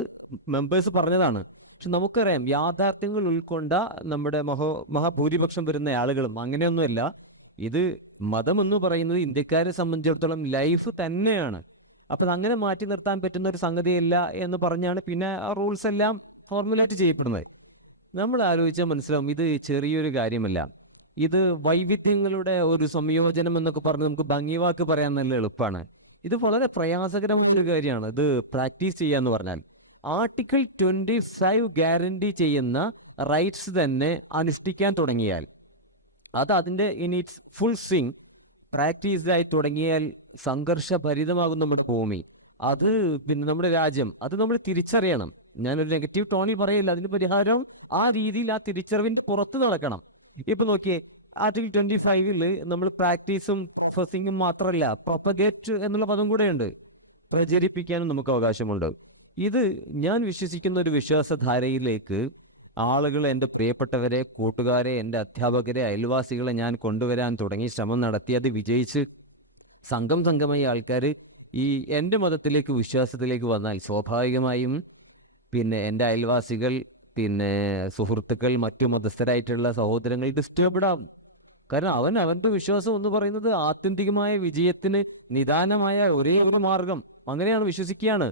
മെമ്പേഴ്സ് പറഞ്ഞതാണ്. പക്ഷെ നമുക്കറിയാം യാഥാർത്ഥ്യങ്ങൾ ഉൾക്കൊണ്ട നമ്മുടെ മഹാഭൂരിപക്ഷം വരുന്ന ആളുകളും അങ്ങനെയൊന്നുമല്ല. ഇത് മതം എന്ന് പറയുന്നത് ഇന്ത്യക്കാരെ സംബന്ധിച്ചിടത്തോളം ലൈഫ് തന്നെയാണ്. അപ്പം അങ്ങനെ മാറ്റി നിർത്താൻ പറ്റുന്ന ഒരു സംഗതിയല്ല എന്ന് പറഞ്ഞാണ് പിന്നെ ആ റൂൾസ് എല്ലാം ഫോർമുലേറ്റ് ചെയ്യപ്പെടുന്നത്. നമ്മൾ ആലോചിച്ചാൽ മനസ്സിലാവും ഇത് ചെറിയൊരു കാര്യമല്ല. ഇത് വൈവിധ്യങ്ങളുടെ ഒരു സംയോജനം എന്നൊക്കെ പറഞ്ഞ് നമുക്ക് ഭംഗിവാക്ക് പറയാൻ നല്ല എളുപ്പമാണ്. ഇത് വളരെ പ്രയാസകരമായൊരു കാര്യമാണ് ഇത് പ്രാക്ടീസ് ചെയ്യാന്ന് പറഞ്ഞാൽ. ആർട്ടിക്കിൾ 25 ഗ്യാരണ്ടി ചെയ്യുന്ന റൈറ്റ്സ് തന്നെ അനുഷ്ഠിക്കാൻ തുടങ്ങിയാൽ, അത് അതിൻ്റെ ഇൻ ഇറ്റ്സ് ഫുൾ സ്വിങ് പ്രാക്ടീസ്ഡായി തുടങ്ങിയാൽ സംഘർഷഭരിതമാകും നമ്മുടെ ഭൂമി. അത് നമ്മുടെ രാജ്യം, അത് നമ്മൾ തിരിച്ചറിയണം. ഞാനൊരു നെഗറ്റീവ് ടോണിൽ പറയില്ല, അതിന് പരിഹാരം ആ രീതിയിൽ ആ തിരിച്ചറിവിൻ്റെ പുറത്ത് നടക്കണം. ഇപ്പൊ നോക്കിയേ, ആർട്ടിക്കിൾ 25 നമ്മൾ പ്രാക്ടീസും ഫസിങ്ങും മാത്രമല്ല പ്രൊപ്പഗേറ്റ് എന്നുള്ള പദം കൂടെയുണ്ട്. പ്രചരിപ്പിക്കാനും നമുക്ക് അവകാശമുണ്ട്. ഇത് ഞാൻ വിശ്വസിക്കുന്ന ഒരു വിശ്വാസധാരയിലേക്ക് ആളുകൾ, എൻ്റെ പ്രിയപ്പെട്ടവരെ, കൂട്ടുകാരെ, എൻ്റെ അധ്യാപകരെ, അയൽവാസികളെ ഞാൻ കൊണ്ടുവരാൻ തുടങ്ങി ശ്രമം നടത്തി. അത് വിജയിച്ച് സംഘമായി ആൾക്കാർ ഈ എൻ്റെ മതത്തിലേക്ക്, വിശ്വാസത്തിലേക്ക് വന്നാൽ സ്വാഭാവികമായും പിന്നെ എൻ്റെ അയൽവാസികൾ, പിന്നെ സുഹൃത്തുക്കൾ, മറ്റു മതസ്ഥരായിട്ടുള്ള സഹോദരങ്ങൾ ഡിസ്റ്റർബ്ഡ് ആവും. കാരണം അവൻ്റെ വിശ്വാസം എന്ന് പറയുന്നത് ആത്യന്തികമായ വിജയത്തിന് നിദാനമായ ഒരേ ഒരു മാർഗം, അങ്ങനെയാണ് വിശ്വസിക്കുകയാണ്.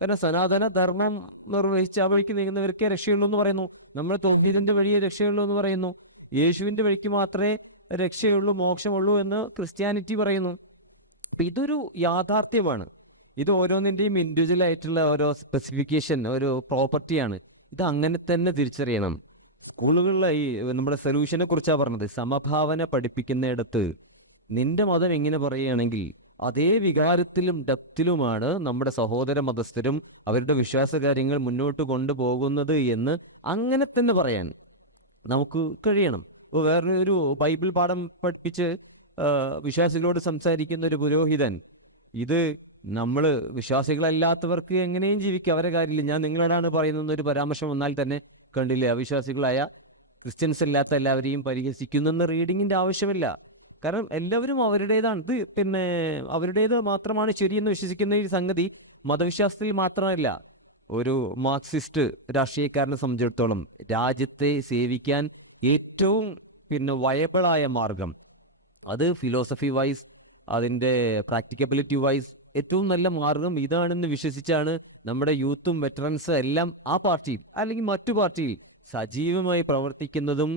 കാരണം സനാതന ധർമ്മം നിർവഹിച്ച് ആ വഴിക്ക് നീങ്ങുന്നവർക്കേ രക്ഷയുള്ളൂ എന്ന് പറയുന്നു. നമ്മൾ തൗഹീദിന്റെ വഴിയെ രക്ഷയുള്ളൂ എന്ന് പറയുന്നു. യേശുവിന്റെ വഴിക്ക് മാത്രമേ രക്ഷയുള്ളൂ, മോക്ഷമുള്ളൂ എന്ന് ക്രിസ്ത്യാനിറ്റി പറയുന്നു. അപ്പം ഇതൊരു യാഥാർത്ഥ്യമാണ്. ഇത് ഓരോന്നിൻ്റെയും ഇൻഡിവിജ്വൽ ആയിട്ടുള്ള ഓരോ സ്പെസിഫിക്കേഷൻ, ഒരു പ്രോപ്പർട്ടിയാണ്. ഇത് അങ്ങനെ തന്നെ തിരിച്ചറിയണം. സ്കൂളുകളിലെ ഈ നമ്മുടെ സൊല്യൂഷനെ കുറിച്ചാണ് പറഞ്ഞത്. സമഭാവന പഠിപ്പിക്കുന്നിടത്ത് നിന്റെ മതം എങ്ങനെ പറയുകയാണെങ്കിൽ അതേ വികാരത്തിലും ഡെപ്തിലുമാണ് നമ്മുടെ സഹോദര മതസ്ഥരും അവരുടെ വിശ്വാസകാര്യങ്ങൾ മുന്നോട്ട് കൊണ്ടുപോകുന്നത് എന്ന് അങ്ങനെ തന്നെ പറയാൻ നമുക്ക് കഴിയണം. ഇപ്പോൾ വേറൊരു ബൈബിൾ പാഠം പഠിപ്പിച്ച് വിശ്വാസികളോട് സംസാരിക്കുന്ന ഒരു പുരോഹിതൻ, ഇത് നമ്മൾ വിശ്വാസികളല്ലാത്തവർക്ക് എങ്ങനെയും ജീവിക്കുക, അവരെ കാര്യമില്ല, ഞാൻ നിങ്ങളാണ് പറയുന്നൊരു പരാമർശം വന്നാൽ തന്നെ കണ്ടില്ലേ, അവിശ്വാസികളായ ക്രിസ്ത്യൻസ് അല്ലാത്ത എല്ലാവരെയും പരിഹസിക്കുന്നെന്ന് റീഡിങ്ങിൻ്റെ ആവശ്യമില്ല. കാരണം എല്ലാവരും അവരുടേതാണ്. ഇത് പിന്നെ അവരുടേത് മാത്രമാണ് ശരിയെന്ന് വിശ്വസിക്കുന്ന ഈ സംഗതി മതവിശ്വാസത്തിൽ മാത്രമല്ല, ഒരു മാർക്സിസ്റ്റ് രാഷ്ട്രീയക്കാരനെ സംബന്ധിച്ചിടത്തോളം രാജ്യത്തെ സേവിക്കാൻ ഏറ്റവും വയബിളായ മാർഗം, അത് ഫിലോസഫി വൈസ്, അതിൻ്റെ പ്രാക്ടിക്കബിലിറ്റി വൈസ് ഏറ്റവും നല്ല മാർഗം ഇതാണെന്ന് വിശ്വസിച്ചാണ് നമ്മുടെ യൂത്തും വെറ്ററൻസ് എല്ലാം ആ പാർട്ടിയിൽ അല്ലെങ്കിൽ മറ്റു പാർട്ടിയിൽ സജീവമായി പ്രവർത്തിക്കുന്നതും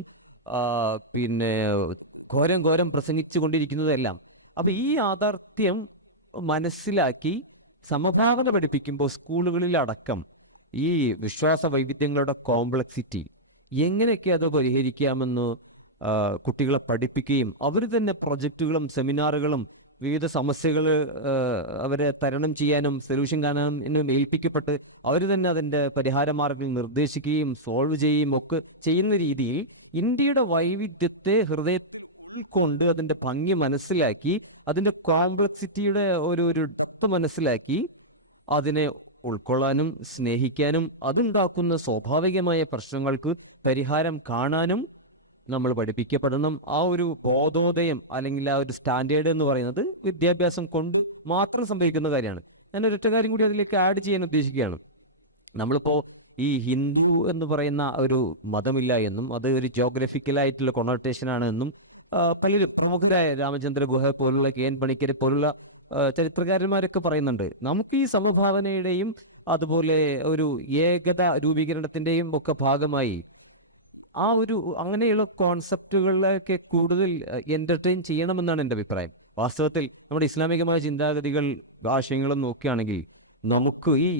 ഘോരം പ്രസംഗിച്ചു കൊണ്ടിരിക്കുന്നതെല്ലാം. അപ്പം ഈ യാഥാർത്ഥ്യം മനസ്സിലാക്കി സമഭാവന പഠിപ്പിക്കുമ്പോൾ സ്കൂളുകളിലടക്കം ഈ വിശ്വാസ വൈവിധ്യങ്ങളുടെ കോംപ്ലക്സിറ്റി എങ്ങനെയൊക്കെ അത് പരിഹരിക്കാമെന്ന് കുട്ടികളെ പഠിപ്പിക്കുകയും അവർ തന്നെ പ്രൊജക്റ്റുകളും സെമിനാറുകളും വിവിധ സമസ്യകൾ അവരെ തരണം ചെയ്യാനും സൊല്യൂഷൻ കാണാനും ഏൽപ്പിക്കപ്പെട്ട് അവർ തന്നെ അതിൻ്റെ പരിഹാര മാർഗങ്ങൾ നിർദ്ദേശിക്കുകയും സോൾവ് ചെയ്യുകയും ഒക്കെ ചെയ്യുന്ന രീതിയിൽ ഇന്ത്യയുടെ വൈവിധ്യത്തെ ഹൃദയത്തിൽ കൊണ്ട് അതിൻ്റെ ഭംഗി മനസ്സിലാക്കി അതിൻ്റെ കോംപ്ലക്സിറ്റിയുടെ ഒരു മനസ്സിലാക്കി അതിനെ ഉൾക്കൊള്ളാനും സ്നേഹിക്കാനും അതുണ്ടാക്കുന്ന സ്വാഭാവികമായ പ്രശ്നങ്ങൾക്ക് പരിഹാരം കാണാനും നമ്മൾ പഠിപ്പിക്കപ്പെടണം. ആ ഒരു ബോധോദയം അല്ലെങ്കിൽ ആ ഒരു സ്റ്റാൻഡേർഡ് എന്ന് പറയുന്നത് വിദ്യാഭ്യാസം കൊണ്ട് മാത്രം സംഭവിക്കുന്ന കാര്യമാണ്. ഞാൻ ഒരൊറ്റ കാര്യം കൂടി അതിലേക്ക് ആഡ് ചെയ്യാൻ ഉദ്ദേശിക്കുകയാണ്. നമ്മളിപ്പോൾ ഈ ഹിന്ദു എന്ന് പറയുന്ന ഒരു മതമില്ല എന്നും അത് ഒരു ജോഗ്രഫിക്കലായിട്ടുള്ള കൊണോട്ടേഷനാണ് എന്നും പലരും പ്രമുഖരായ രാമചന്ദ്ര ഗുഹ പോലുള്ള KN പണിക്കരെ പോലുള്ള ചരിത്രകാരന്മാരൊക്കെ പറയുന്നുണ്ട്. നമുക്ക് ഈ സമഭാവനയുടെയും അതുപോലെ ഒരു ഏകത രൂപീകരണത്തിൻ്റെയും ഒക്കെ ഭാഗമായി ആ അങ്ങനെയുള്ള കോൺസെപ്റ്റുകളിലൊക്കെ കൂടുതൽ എൻ്റർടൈൻ ചെയ്യണമെന്നാണ് എൻ്റെ അഭിപ്രായം. വാസ്തവത്തിൽ നമ്മുടെ ഇസ്ലാമികമായ ചിന്താഗതികൾ ആശയങ്ങളും നോക്കുകയാണെങ്കിൽ നമുക്ക് ഈ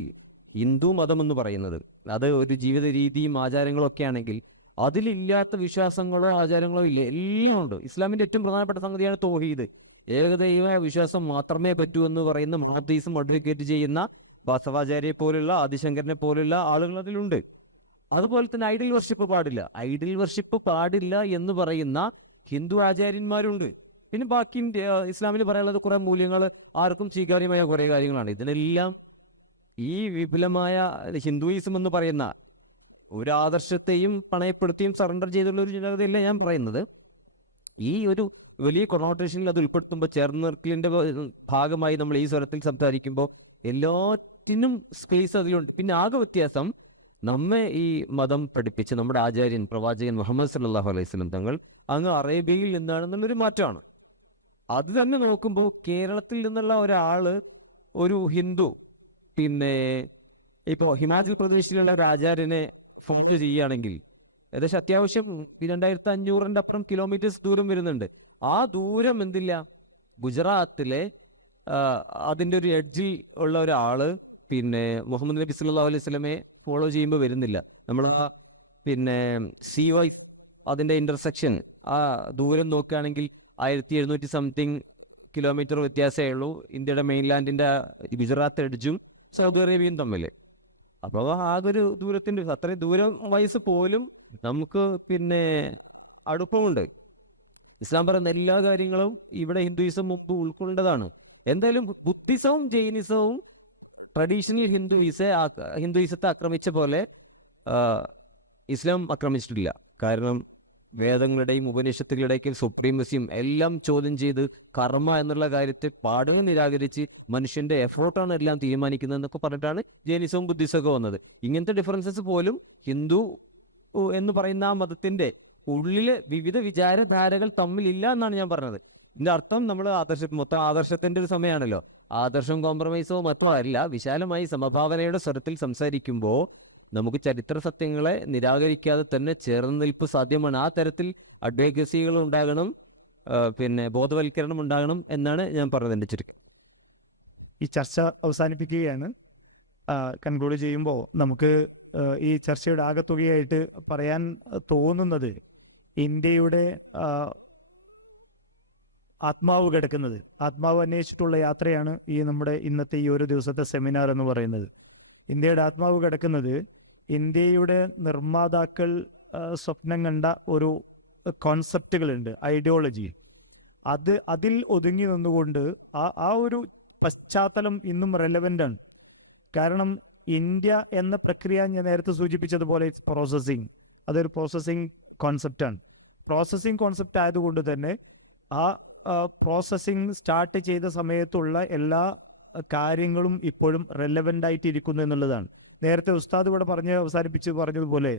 ഹിന്ദു മതം എന്ന് പറയുന്നത് അത് ഒരു ജീവിത രീതിയും ആചാരങ്ങളൊക്കെ ആണെങ്കിൽ അതിലില്ലാത്ത വിശ്വാസങ്ങളോ ആചാരങ്ങളോ ഇല്ല, എല്ലാം ഉണ്ട്. ഇസ്ലാമിൻ്റെ ഏറ്റവും പ്രധാനപ്പെട്ട സംഗതിയാണ് തൗഹീദ്. ഏകദൈവ വിശ്വാസം മാത്രമേ പറ്റൂ എന്ന് പറയുന്ന മഹദീസും അഡ്വക്കേറ്റ് ചെയ്യുന്ന ബസവാചാര്യെ പോലുള്ള ആദിശങ്കരനെ പോലുള്ള ആളുകൾ അതിലുണ്ട്. അതുപോലെ തന്നെ ഐഡൽ വർഷിപ്പ് പാടില്ല എന്ന് പറയുന്ന ഹിന്ദു ആചാര്യന്മാരുണ്ട്. പിന്നെ ബാക്കി ഇസ്ലാമിൽ പറയാനുള്ളത് കുറെ മൂല്യങ്ങൾ ആർക്കും സ്വീകാര്യമായ കുറെ കാര്യങ്ങളാണ്. ഇതിനെല്ലാം ഈ വിപുലമായ ഹിന്ദുയിസം എന്ന് പറയുന്ന ഒരു ആദർശത്തെയും പണയപ്പെടുത്തിയും സറണ്ടർ ചെയ്തുള്ള ഒരു ചിന്താഗതിയല്ല ഞാൻ പറയുന്നത്. ഈ ഒരു വലിയ കൊണോട്ടേഷനിൽ അത് ഉൾപ്പെടുത്തുമ്പോൾ ചേർന്ന് നിർക്കലിൻ്റെ ഭാഗമായി നമ്മൾ ഈ സ്വരത്തിൽ സംസാരിക്കുമ്പോൾ എല്ലാറ്റിനും സ്പേസ് അതിലുണ്ട്. പിന്നെ ആകെ വ്യത്യാസം നമ്മെ ഈ മതം പഠിപ്പിച്ച് നമ്മുടെ ആചാര്യൻ പ്രവാചകൻ മുഹമ്മദ് സല്ലല്ലാഹു അലൈഹി വസല്ലം തങ്ങൾ അങ്ങ് അറേബ്യയിൽ നിന്നാണെന്നുള്ളൊരു മാറ്റമാണ്. അത് തന്നെ നോക്കുമ്പോൾ കേരളത്തിൽ നിന്നുള്ള ഒരാള് ഒരു ഹിന്ദു പിന്നെ ഇപ്പോൾ ഹിമാചൽ പ്രദേശിലുള്ള ഒരു ആചാര്യനെ ഫോളോ ചെയ്യുകയാണെങ്കിൽ ഏകദേശം അത്യാവശ്യം 2500 അപ്പുറം കിലോമീറ്റേഴ്സ് ദൂരം വരുന്നുണ്ട്. ആ ദൂരം എന്തില്ല, ഗുജറാത്തിലെ അതിൻ്റെ ഒരു എഡ്ജിൽ ഉള്ള ഒരാള് പിന്നെ മുഹമ്മദ് നബി സല്ലല്ലാഹു അലൈഹി വസല്ലമയെ ഫോളോ ചെയ്യുമ്പോൾ വരുന്നില്ല. നമ്മൾ സീ വൈസ് അതിൻ്റെ ഇൻ്റർസെക്ഷൻ ആ ദൂരം നോക്കുകയാണെങ്കിൽ 1700 സംതിങ് കിലോമീറ്റർ വ്യത്യാസമേ ഉള്ളൂ ഇന്ത്യയുടെ മെയിൻലാൻഡിൻ്റെ ഗുജറാത്ത് എഡ്ജും സൗദി അറേബ്യയും തമ്മിൽ. അപ്പോൾ ആകൊരു ദൂരത്തിൻ്റെ അത്രയും ദൂരം വയസ്സ് പോലും നമുക്ക് അടുപ്പമുണ്ട്. ഇസ്ലാം പറയുന്ന എല്ലാ കാര്യങ്ങളും ഇവിടെ ഹിന്ദുയിസം മുമ്പ് ഉൾക്കൊണ്ടതാണ്. എന്തായാലും ബുദ്ധിസവും ജൈനിസവും ട്രഡീഷണൽ ഹിന്ദുയിസത്തെ ആക്രമിച്ച പോലെ ഇസ്ലാം ആക്രമിച്ചിട്ടില്ല. കാരണം വേദങ്ങളുടെയും ഉപനിഷത്തുകളുടെയൊക്കെ സുപ്രീമസിയും എല്ലാം ചോദ്യം ചെയ്ത് കർമ്മ എന്നുള്ള കാര്യത്തെ പാടുകൾ നിരാകരിച്ച് മനുഷ്യന്റെ എഫേർട്ടാണ് എല്ലാം തീരുമാനിക്കുന്നത് എന്നൊക്കെ പറഞ്ഞിട്ടാണ് ജൈനിസവും ബുദ്ധിസവും വന്നത്. ഇങ്ങനത്തെ ഡിഫറൻസസ് പോലും ഹിന്ദു എന്ന് പറയുന്ന ആ മതത്തിന്റെ ഉള്ളിലെ വിവിധ വിചാരധാരകൾ തമ്മിലില്ല എന്നാണ് ഞാൻ പറഞ്ഞത്. ഇതിന്റെ അർത്ഥം നമ്മൾ മൊത്തം ആദർശത്തിന്റെ ഒരു സമയമാണല്ലോ. ആദർശം കോംപ്രമൈസോ മറ്റോ അല്ല, വിശാലമായി സമഭാവനയുടെ സ്വരത്തിൽ സംസാരിക്കുമ്പോൾ നമുക്ക് ചരിത്ര സത്യങ്ങളെ നിരാകരിക്കാതെ തന്നെ ചേർന്ന് നിൽപ്പ് സാധ്യമാണ്. ആ തരത്തിൽ അഡ്വക്കസികൾ ഉണ്ടാകണം, പിന്നെ ബോധവൽക്കരണം ഉണ്ടാകണം എന്നാണ് ഞാൻ പറഞ്ഞത് എൻ്റെ ചുരുക്കം. ഈ ചർച്ച അവസാനിപ്പിക്കുകയാണ്. കൺക്ലൂഡ് ചെയ്യുമ്പോൾ നമുക്ക് ഈ ചർച്ചയുടെ ആകത്തുകയായിട്ട് പറയാൻ തോന്നുന്നത്, ഇന്ത്യയുടെ ആത്മാവ് കിടക്കുന്നത്, ആത്മാവ് അന്വേഷിച്ചിട്ടുള്ള യാത്രയാണ് ഈ നമ്മുടെ ഇന്നത്തെ ഈ ഒരു ദിവസത്തെ സെമിനാർ എന്ന് പറയുന്നത്. ഇന്ത്യയുടെ ആത്മാവ് കിടക്കുന്നത് ഇന്ത്യയുടെ നിർമ്മാതാക്കൾ സ്വപ്നം കണ്ട ഒരു കോൺസെപ്റ്റുകളുണ്ട്, ഐഡിയോളജി. അതിൽ ഒതുങ്ങി നിന്നുകൊണ്ട് ആ ഒരു പശ്ചാത്തലം ഇന്നും റെലവൻ്റ് ആണ്. കാരണം ഇന്ത്യ എന്ന പ്രക്രിയ ഞാൻ നേരത്തെ സൂചിപ്പിച്ചതുപോലെ പ്രോസസ്സിങ്, അതൊരു പ്രോസസ്സിങ് കോൺസെപ്റ്റാണ്. പ്രോസസ്സിങ് കോൺസെപ്റ്റ് ആയതുകൊണ്ട് തന്നെ ആ പ്രോസസ്സിങ് സ്റ്റാർട്ട് ചെയ്ത സമയത്തുള്ള എല്ലാ കാര്യങ്ങളും ഇപ്പോഴും റെലവൻ്റ് ആയിട്ടിരിക്കുന്നു എന്നുള്ളതാണ്. നേരത്തെ ഉസ്താദ് ഇവിടെ പറഞ്ഞതുപോലെ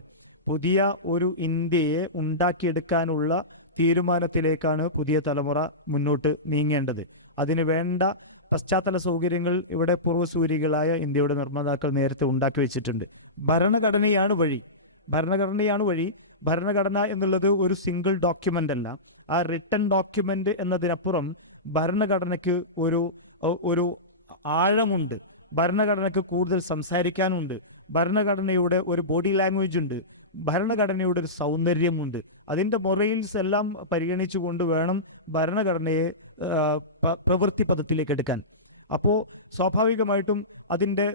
പുതിയ ഒരു ഇന്ത്യയെ ഉണ്ടാക്കിയെടുക്കാനുള്ള തീരുമാനത്തിലേക്കാണ് പുതിയ തലമുറ മുന്നോട്ട് നീങ്ങേണ്ടത്. അതിന് വേണ്ട പശ്ചാത്തല സൗകര്യങ്ങൾ ഇവിടെ പൂർവ്വസൂരികളായ ഇന്ത്യയുടെ നിർമ്മാതാക്കൾ നേരത്തെ ഉണ്ടാക്കി വെച്ചിട്ടുണ്ട്. ഭരണഘടനയാണ് വഴി. ഭരണഘടന എന്നുള്ളത് ഒരു സിംഗിൾ ഡോക്യുമെന്റ് അല്ല. ആ റിട്ടൺ ഡോക്യുമെന്റ് എന്നതിനപ്പുറം ഭരണഘടനയ്ക്ക് ഒരു ആഴമുണ്ട്. ഭരണഘടനയ്ക്ക് കൂടുതൽ സംസാരിക്കാനുണ്ട്. ഭരണഘടനയുടെ ഒരു ബോഡി ലാംഗ്വേജ് ഉണ്ട്. ഭരണഘടനയുടെ ഒരു സൗന്ദര്യമുണ്ട്. അതിൻ്റെ മൊറൈൽസ് എല്ലാം പരിഗണിച്ചുകൊണ്ട് വേണം ഭരണഘടനയെ പ്രവൃത്തി പദത്തിലേക്ക് എടുക്കാൻ. അപ്പോൾ സ്വാഭാവികമായിട്ടും അതിൻ്റെ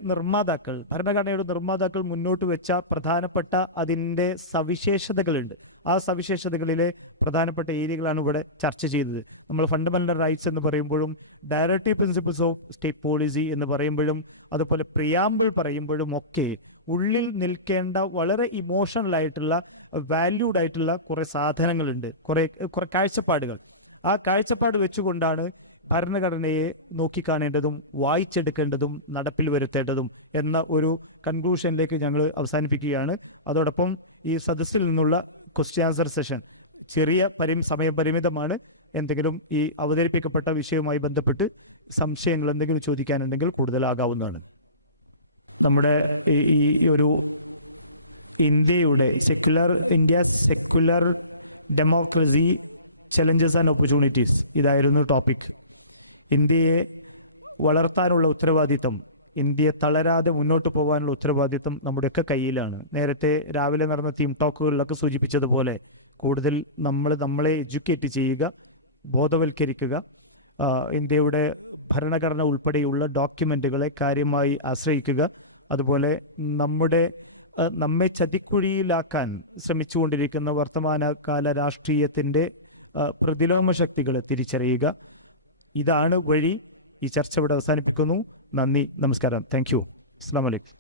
ഭരണഘടനയുടെ നിർമ്മാതാക്കൾ മുന്നോട്ട് വെച്ച പ്രധാനപ്പെട്ട അതിൻ്റെ സവിശേഷതകളുണ്ട്. ആ സവിശേഷതകളിലെ പ്രധാനപ്പെട്ട ഏരിയകളാണ് ഇവിടെ ചർച്ച ചെയ്തത്. നമ്മൾ ഫണ്ടമെന്റൽ റൈറ്റ്സ് എന്ന് പറയുമ്പോഴും directive principles of state policy എന്ന് പറയുമ്പോഴും അതുപോലെ പ്രിയാമ്പിൾ പറയുമ്പോഴും ഒക്കെ ഉള്ളിൽ നിൽക്കേണ്ട വളരെ ഇമോഷണൽ ആയിട്ടുള്ള വാല്യൂഡ് ആയിട്ടുള്ള കുറെ സാധനങ്ങളുണ്ട്, കുറെ കാഴ്ചപ്പാടുകൾ. ആ കാഴ്ചപ്പാട് വെച്ചുകൊണ്ടാണ് ഭരണഘടനയെ നോക്കിക്കാണേണ്ടതും വായിച്ചെടുക്കേണ്ടതും നടപ്പിൽ വരുത്തേണ്ടതും എന്ന ഒരു കൺക്ലൂഷനിലേക്ക് ഞങ്ങൾ അവസാനിപ്പിക്കുകയാണ്. അതോടൊപ്പം ഈ സദസ്സിൽ നിന്നുള്ള ക്വസ്റ്റ്യൻ ആൻസർ സെഷൻ ചെറിയ സമയപരിമിതമാണ്. എന്തെങ്കിലും ഈ അവതരിപ്പിക്കപ്പെട്ട വിഷയവുമായി ബന്ധപ്പെട്ട് സംശയങ്ങൾ എന്തെങ്കിലും ചോദിക്കാനുണ്ടെങ്കിൽ കൂടുതലാകാവുന്നതാണ്. നമ്മുടെ ഈ ഒരു ഇന്ത്യയുടെ secular democracy challenges and opportunities ഇതായിരുന്നു ടോപ്പിക്. ഇന്ത്യയെ വളർത്താനുള്ള ഉത്തരവാദിത്തം, ഇന്ത്യയെ തളരാതെ മുന്നോട്ട് പോകാനുള്ള ഉത്തരവാദിത്തം നമ്മുടെയൊക്കെ കയ്യിലാണ്. നേരത്തെ രാവിലെ നടന്ന തീം ടോക്കുകളിലൊക്കെ സൂചിപ്പിച്ചതുപോലെ കൂടുതൽ നമ്മളെ എഡ്യൂക്കേറ്റ് ചെയ്യുക, ബോധവൽക്കരിക്കുക, ഇന്ത്യയുടെ ഭരണഘടന ഉൾപ്പെടെയുള്ള ഡോക്യുമെന്റുകളെ കാര്യമായി ആശ്രയിക്കുക, അതുപോലെ നമ്മെ ചതിക്കുഴിയിലാക്കാൻ ശ്രമിച്ചുകൊണ്ടിരിക്കുന്ന വർത്തമാനകാല രാഷ്ട്രീയത്തിന്റെ പ്രതിലോമ ശക്തികളെ തിരിച്ചറിയുക. ഇതാണ് വഴി. ഈ ചർച്ച ഇവിടെ അവസാനിപ്പിക്കുന്നു. നന്ദി, നമസ്കാരം. Thank you. അസ്സലാമു അലൈക്കും.